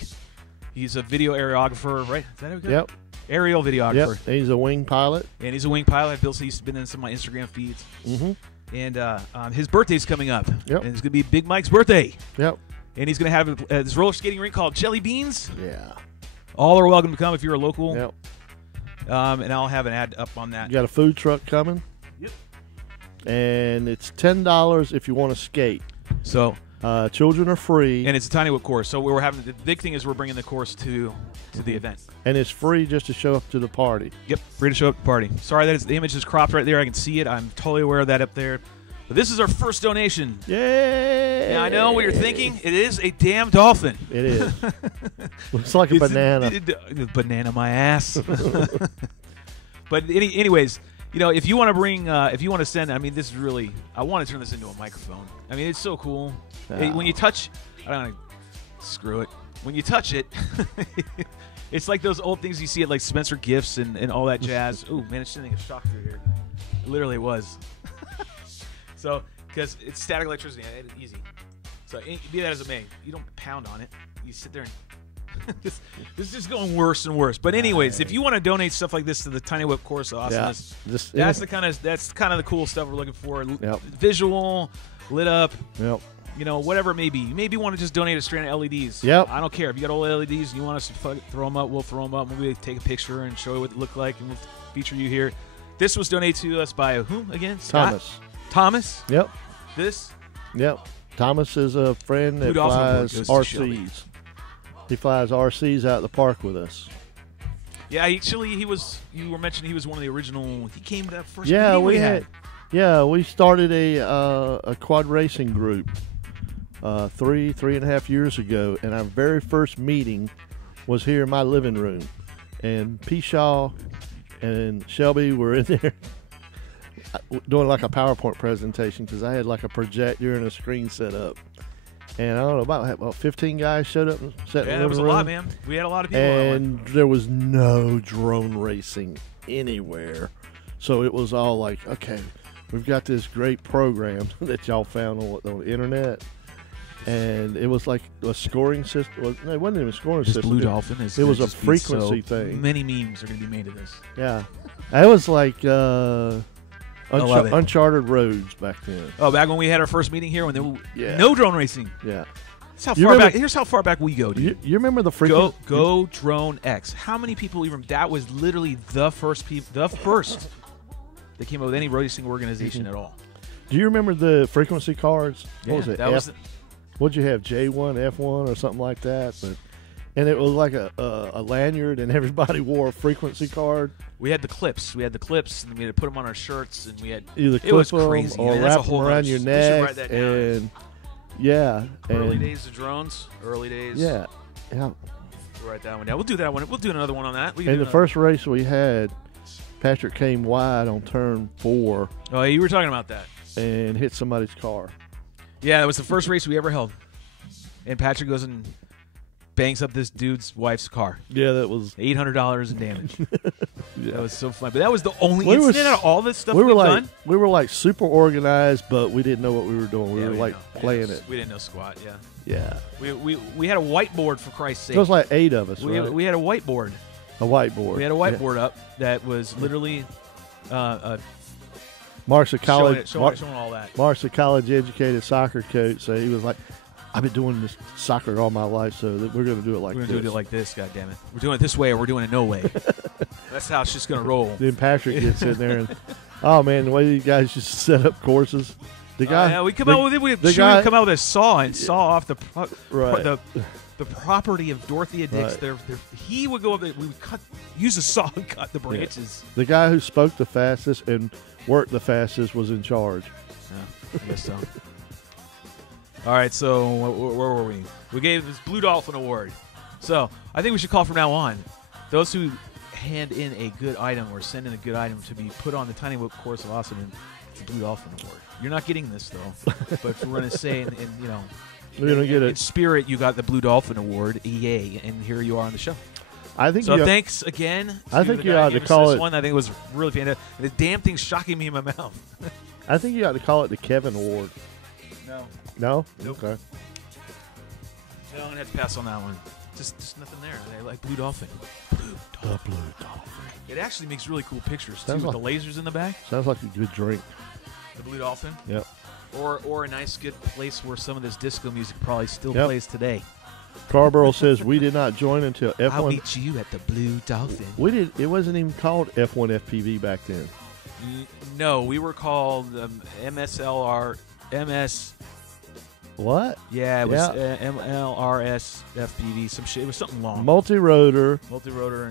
He's a video aerographer, right? Is that how we go? Yep. Aerial videographer. Yep. He's a wing pilot. And he's a wing pilot. He's been in some of my Instagram feeds. Mm-hmm. And his birthday's coming up. Yep. And it's going to be Big Mike's birthday. Yep. And he's going to have this roller skating rink called Jelly Beans. Yeah. All are welcome to come if you're a local. Yep. And I'll have an ad up on that. You got a food truck coming. Yep. And it's $10 if you want to skate. So children are free. And it's a Tiny Whip course. So we're having the big thing is we're bringing the course to the event. And it's free just to show up to the party. Yep, free to show up at the party. Sorry that the image is cropped right there. I can see it. I'm totally aware of that up there. But this is our first donation. Yay! Yeah, I know what you're thinking. It is a damn dolphin. It is. Looks like a banana. Banana my ass. But anyways, you know, if you want to bring, if you want to send, I mean, this is really, I want to turn this into a microphone. I mean, it's so cool. Hey, when you touch, I don't know, screw it. When you touch it, it's like those old things you see at like Spencer Gifts and all that jazz. Ooh, man, it's sending a shock through here. It literally was. So, because it's static electricity, I made it easy. So, be that as it may, you don't pound on it. You sit there and this is just going worse and worse. But anyways, if you want to donate stuff like this to the Tiny Whip Course of Awesomeness, that's kind of the cool stuff we're looking for. Yep. Visual, lit up. Yep. You know, whatever it may be. You maybe want to just donate a strand of LEDs. Yep. I don't care. If you got old LEDs and you want us to throw them up, we'll throw them up. Maybe take a picture and show you what it looked like, and we'll feature you here. This was donated to us by who again? Scott? Thomas. Yep. This? Yep. Thomas is a friend that flies RCs. He flies RCs out the park with us. Yeah, actually, you were mentioning he was one of the original. He came to that first meeting we had. Yeah, we started a quad racing group 3.5 years ago, and our very first meeting was here in my living room. And P-Shaw and Shelby were in there doing like a PowerPoint presentation because I had like a projector and a screen set up. And I don't know, about 15 guys showed up and sat in the living room. Yeah, it was a lot, man. We had a lot of people. And there was no drone racing anywhere. So it was all like, okay, we've got this great program that y'all found on the internet. And it was like a scoring system. Well, no, it wasn't even a scoring system. Blue Dolphin is. It was a frequency thing. Many memes are going to be made of this. Yeah. It was like uncharted roads back then. Oh, back when we had our first meeting here when there were no drone racing. Yeah. Here's how far back we go, dude. You remember the frequency? Go Drone X. How many people even? That was literally the first that came up with any racing organization at all. Do you remember the frequency cards? What was it? That was what'd you have? J1, F1, or something like that? But And it was like a lanyard, and everybody wore a frequency card. We had the clips. We had the clips, and we had to put them on our shirts, and we had Either it was clip 'em crazy. or Man, that's a wrap them whole around other- your we should neck. write that down. And yeah, Early and days of drones. Early days. yeah. We'll write that one down. We'll do that one. We'll do another one on that. We can And do the another- first race we had, Patrick came wide on turn 4 Oh, you were talking about that. and hit somebody's car. Yeah, that was the first race we ever held. And Patrick goes and bangs up this dude's wife's car. Yeah, that was. $800 in damage. Yeah. That was so fun. But that was the only We were incident out of all this stuff we were we've like done. we were like super organized, but we didn't know what we were doing. We Yeah, were didn't like know. playing it. We didn't know squat, yeah. Yeah, We had a whiteboard, for Christ's sake. it was like 8 of us. we, right? we had a whiteboard. A whiteboard. We had a whiteboard up that was literally Mark's a college. showing all that. Mark's a college-educated soccer coach, so he was like, "I've been doing this soccer all my life, so that we're going to do it like We're this." going to do it like this, goddammit. We're doing it this way or we're doing it no way. That's how it's just going to roll. Then Patrick gets in there, and oh man, the way these guys just set up courses. The guy, Yeah, we come the- out with it. We the should guy- come out with a saw and saw off the Right. the property of Dorothea Dix. Right. He would go up there. We would use a saw and cut the branches. the guy who spoke the fastest and worked the fastest was in charge. Yeah, I guess so. All right, so where were we? We gave this Blue Dolphin Award. So I think we should call from now on those who hand in a good item or send in a good item to be put on the Tiny Whip Course of Awesome. It's the Blue Dolphin Award. You're not getting this though, but if we're going to say, in you know, We're gonna get in it. spirit, you got the Blue Dolphin Award, yay! And here you are on the show. I think So you. thanks again. I to think the you guy who ought to gave us call this it- one. I think it was really fantastic. The damn thing's shocking me in my mouth. I think you ought to call it the Kevin Award. No. No. Nope. Okay. No, I'm gonna have to pass on that one. Just nothing there. I like Blue Dolphin. The Blue Dolphin. It actually makes really cool pictures too, Sounds with the lasers in the back. Sounds like a good drink. The Blue Dolphin, Yep. or a nice good place where some of this disco music probably still Yep. plays today. Carborough says we did not join until I'll F1. meet you at the Blue Dolphin. We did. It wasn't even called F1 FPV back then. No, we were called MSLR MS. What? Yeah, it was Yeah. MLRS FPV. Some shit. It was something long. Multi-rotor Multi-rotor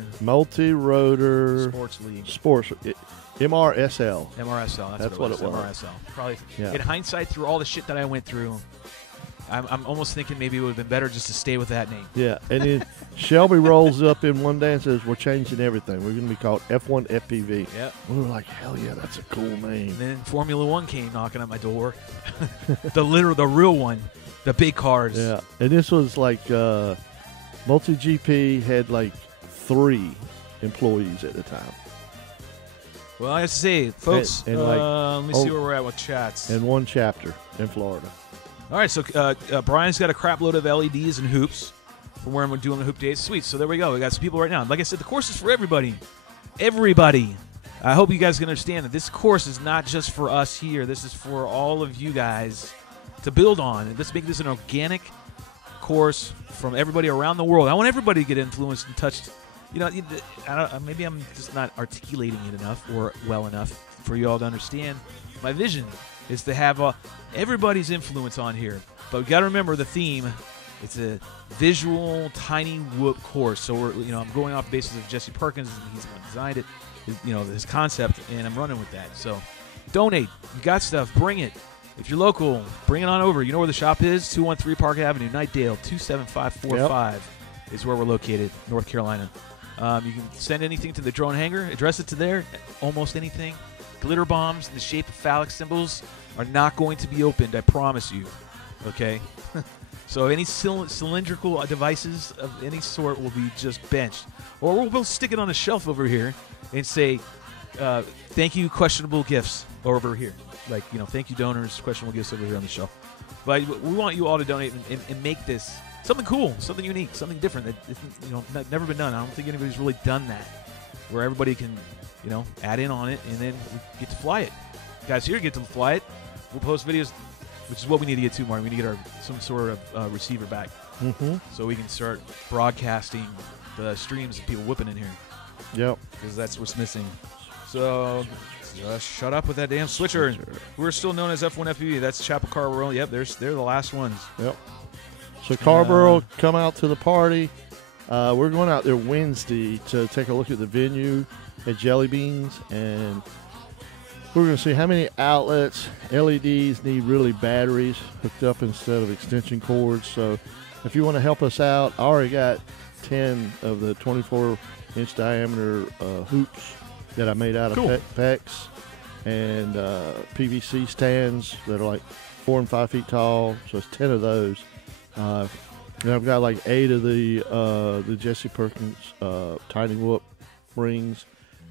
and Sports Sports League. MRSL. MRSL. That's what it was. MRSL. Probably. Yeah. In hindsight, through all the shit that I went through, I'm almost thinking maybe it would have been better just to stay with that name. Yeah, and then Shelby rolls up in one day and says, "We're changing everything. We're going to be called F1 FPV." Yeah. We were like, "Hell yeah, that's a cool name." And then Formula One came knocking at my door. the real one, the big cars. Yeah, and this was like Multi GP had like 3 employees at the time, Well, I have to say, folks. And like- let me see where we're at with chats. and 1 chapter in Florida. All right, so Brian's got a crap load of LEDs and hoops from where I'm doing the hoop days. Sweet. So there we go. We got some people right now. Like I said, the course is for everybody. Everybody. I hope you guys can understand that this course is not just for us here. This is for all of you guys to build on. And let's make this an organic course from everybody around the world. I want everybody to get influenced and touched. You know, maybe I'm just not articulating it enough or well enough for you all to understand. My vision is to have everybody's influence on here. But we got to remember the theme. It's a visual tiny whoop course. So I'm going off the basis of Jesse Perkins. He's the one who designed it. His concept, and I'm running with that. So donate. You got stuff. Bring it. If you're local, bring it on over. You know where the shop is? 213 Park Avenue, Nightdale, 27545 is where we're located, North Carolina. You can send anything to the drone hangar. Address it to there. Almost anything. Glitter bombs in the shape of phallic symbols are not going to be opened, I promise you. Okay? So any cylindrical devices of any sort will be just benched. Or we'll stick it on a shelf over here and say, thank you, questionable gifts over here. Like, thank you, donors, questionable gifts over here on the shelf. But we want you all to donate and make this something cool, something unique, something different that never been done. I don't think anybody's really done that, where everybody can add in on it, and then we get to fly it. You guys here get to fly it. We'll post videos, which is what we need to get to, Martin. We need to get some sort of receiver back, so we can start broadcasting the streams of people whipping in here. Yep. Because that's what's missing. So just shut up with that damn switcher. We're still known as F1 FPV. That's Chapel Carborough. Yep, they're the last ones. Yep. So Carborough, come out to the party. We're going out there Wednesday to take a look at the venue at Jelly Beans, and we're going to see how many outlets, LEDs need really batteries hooked up instead of extension cords. So if you want to help us out, I already got 10 of the 24-inch diameter hoops that I made out of PEX and PVC stands that are like 4 and 5 feet tall. So it's 10 of those. And I've got like 8 of the Jesse Perkins Tiny Whoop rings.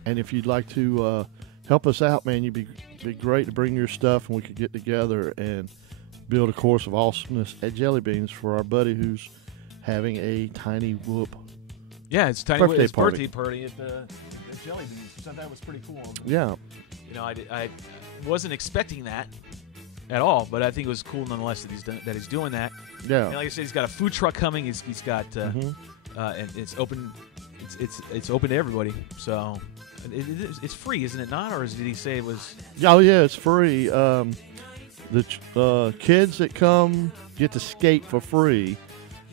And if you'd like to help us out, man, you'd be great to bring your stuff and we could get together and build a course of awesomeness at Jelly Beans for our buddy who's having a Tiny Whoop. Yeah, it's Tiny birthday Whoop's party. birthday party at Jelly Beans. I thought that was pretty cool. Yeah. You know, I wasn't expecting that at all, but I think it was cool nonetheless that he's doing that. Yeah. And like I said, he's got a food truck coming. He's got and it's open. It's open to everybody. So it's free, isn't it not? Or did he say it was? Oh yeah, it's free. The kids that come get to skate for free.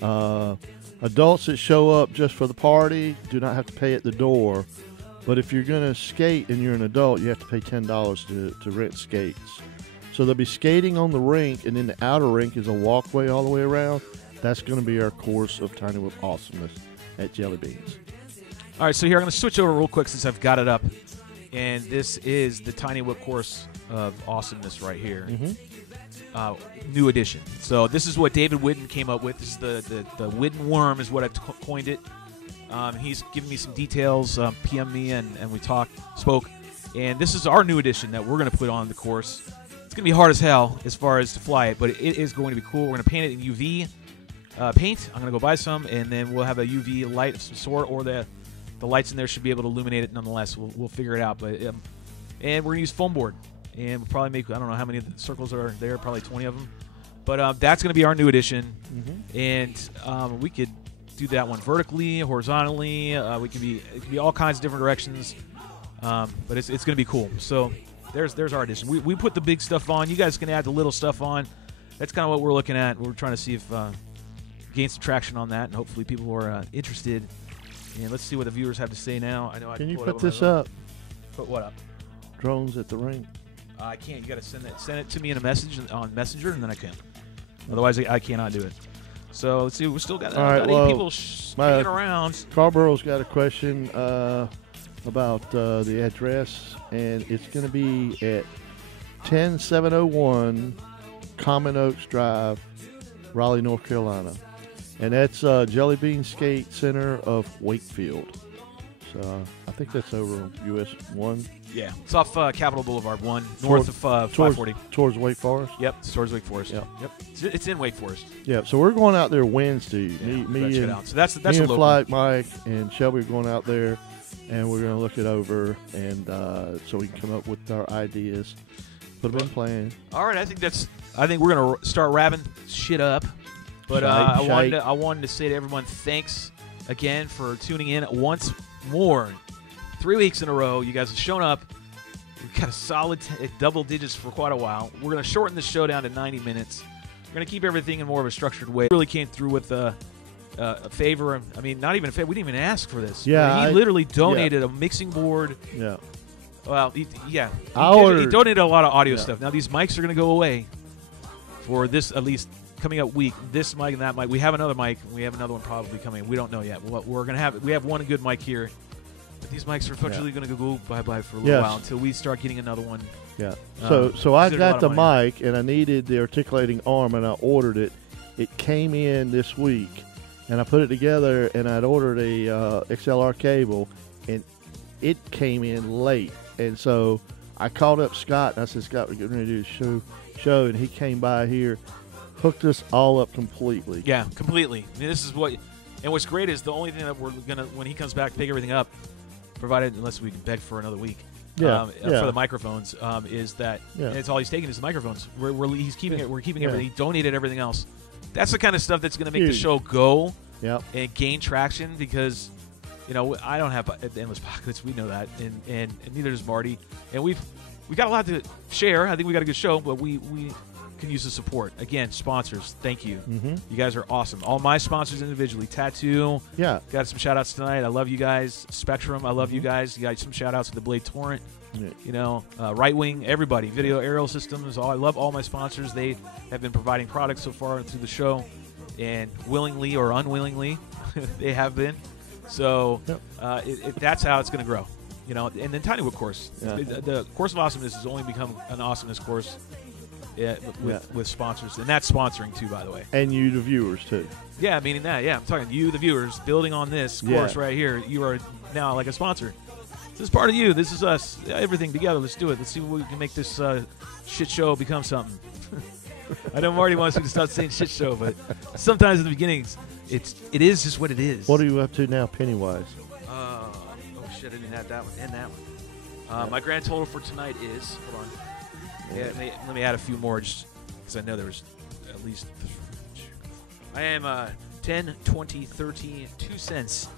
Adults that show up just for the party do not have to pay at the door. But if you're going to skate and you're an adult, you have to pay $10 to rent skates. So they'll be skating on the rink, and then the outer rink is a walkway all the way around. That's going to be our course of Tiny Whoop awesomeness at Jelly Beans. All right, so here I'm going to switch over real quick since I've got it up. And this is the Tiny Whoop course of awesomeness right here. New edition. So this is what David Whitten came up with. This is the Whitten Worm is what I've coined it. He's given me some details, PM'd me, and we spoke. And this is our new edition that we're going to put on the course. It's going to be hard as hell as far as to fly it, but it is going to be cool. We're going to paint it in UV paint. I'm going to go buy some, and then we'll have a UV light of some sort, or the lights in there should be able to illuminate it nonetheless. We'll figure it out. But and we're going to use foam board, and we'll probably make, I don't know how many of the circles are there, probably 20 of them. But that's going to be our new edition, and we could do that one vertically, horizontally. It could be all kinds of different directions, but it's going to be cool. So there's our edition. We put the big stuff on. You guys can add the little stuff on. That's kind of what we're looking at. We're trying to see if gain some traction on that, and hopefully people are interested. And let's see what the viewers have to say now. I know. Can you put this up? Put what up? Drones at the rink. I can't. You got to send it to me in a message on Messenger, and then I can. Otherwise, I cannot do it. So let's see. We still got, people hanging around. Carborough's got a question about the address, and it's going to be at 10701 Common Oaks Drive, Raleigh, North Carolina. And that's Jelly Bean Skate Center of Wakefield. So I think that's over on US 1. Yeah, it's off Capitol Boulevard 1, north of 540. Towards Wake Forest? Yep, it's towards Wake Forest. Yep. It's in Wake Forest. Yeah, so we're going out there Wednesday. Yeah, me and, out. So that's me a and local. Flight Mike and Shelby are going out there, and we're going to look it over, and so we can come up with our ideas. Put them in plan. All right, I think we're going to start wrapping shit up. But I wanted to say to everyone, thanks again for tuning in once more. 3 weeks in a row, you guys have shown up. We've got a solid double digits for quite a while. We're going to shorten the show down to 90 minutes. We're going to keep everything in more of a structured way. Really came through with a favor. I mean, not even a favor. We didn't even ask for this. Yeah, he literally donated a mixing board. Yeah. Well, he donated a lot of audio stuff. Now, these mics are going to go away for this, at least coming up week. This mic and that mic. We have another mic. We have another one probably coming. We don't know yet. We're going to have. We have one good mic here. But these mics are unfortunately going to go bye-bye for a little while until we start getting another one. Yeah. So I got the mic, and I needed the articulating arm, and I ordered it. It came in this week, and I put it together, and I'd ordered a XLR cable, and it came in late. And so I called up Scott, and I said, Scott, we're getting ready to do a show, and he came by here, hooked us all up completely. Yeah, completely. I mean, this is what, and what's great is the only thing that we're gonna, when he comes back, pick everything up, provided unless we can beg for another week. For the microphones, is that and it's all he's taking is the microphones. He's keeping it. We're keeping everything. He donated everything else. That's the kind of stuff that's going to make the show go and gain traction because, you know, I don't have endless pockets. We know that, and neither does Marty. And we got a lot to share. I think we got a good show, but we can use the support. Again, sponsors, thank you. Mm-hmm. You guys are awesome. All my sponsors individually. Tattoo. Yeah. Got some shout-outs tonight. I love you guys. Spectrum, I love you guys. You got some shout-outs to the Blade Torrent. Yeah. You know, Right Wing, everybody. Video Aerial Systems. I love all my sponsors. They have been providing products so far through the show. And willingly or unwillingly, they have been. So that's how it's going to grow. You know, and then Tiny Whip course. Yeah. The Course of Awesomeness has only become an awesomeness course with sponsors. And that's sponsoring, too, by the way. And you, the viewers, too. Yeah, meaning that. Yeah, I'm talking you, the viewers, building on this course right here. You are now like a sponsor. This is part of you. This is us. Everything together. Let's do it. Let's see what we can make this shit show become something. I know Marty wants me to stop saying shit show, but sometimes in the beginnings, it is just what it is. What are you up to now, Pennywise? Oh shit! I didn't have that one and that one. My grand total for tonight is. Hold on. Yeah, let me add a few more, just because I know there was at least. I am 10, 20, 30, 2 cents.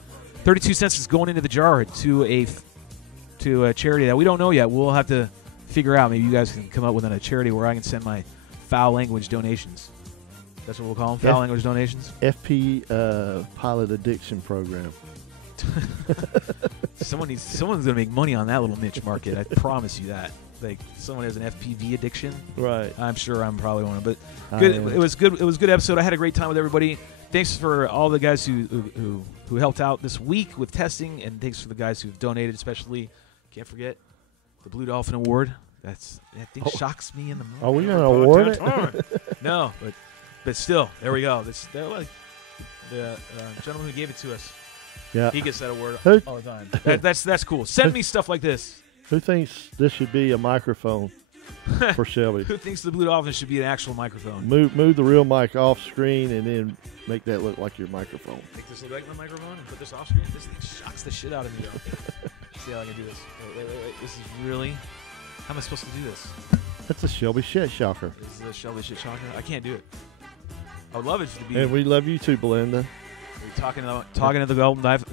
32 cents is going into the jar to a charity that we don't know yet. We'll have to figure out. Maybe you guys can come up with a charity where I can send my foul language donations. That's what we'll call them, foul language donations. FP Pilot Addiction Program. Someone's going to make money on that little niche market. I promise you that. Like someone has an FPV addiction. Right. I'm sure I'm probably one of them. But good. It was good. It was a good episode. I had a great time with everybody. Thanks for all the guys who helped out this week with testing, and thanks for the guys who've donated, especially. Can't forget the Blue Dolphin Award. That thing shocks me in the moment. Are we going to award it? No, but still, there we go. The gentleman who gave it to us, he gets that award all the time. That's cool. Send me stuff like this. Who thinks this should be a microphone for Shelby? Who thinks the Blue Dolphin should be an actual microphone? Move the real mic off screen and then make that look like your microphone. Make this look like my microphone and put this off screen. This thing shocks the shit out of me, though. See how I can do this. Wait. This is really... How am I supposed to do this? That's a Shelby shit shocker. This is a Shelby shit shocker. I can't do it. I would love it to be... And we love you too, Belinda. Talking to the golden knife.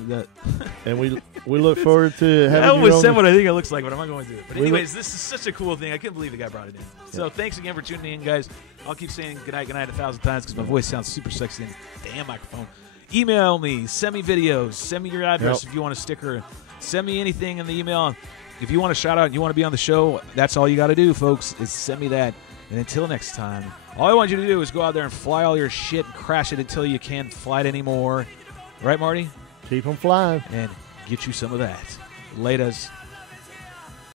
And we look forward to having I always you said on what I think it looks like, but I'm not going to do it. But anyways, this is such a cool thing. I couldn't believe the guy brought it in. So thanks again for tuning in, guys. I'll keep saying good night 1,000 times because my voice sounds super sexy in the damn microphone. Email me, send me videos, send me your address if you want a sticker. Send me anything in the email. If you want a shout out and you want to be on the show, that's all you got to do, folks, is send me that. And until next time, all I want you to do is go out there and fly all your shit and crash it until you can't fly it anymore. Right, Marty? Keep them flying. And get you some of that. Laters.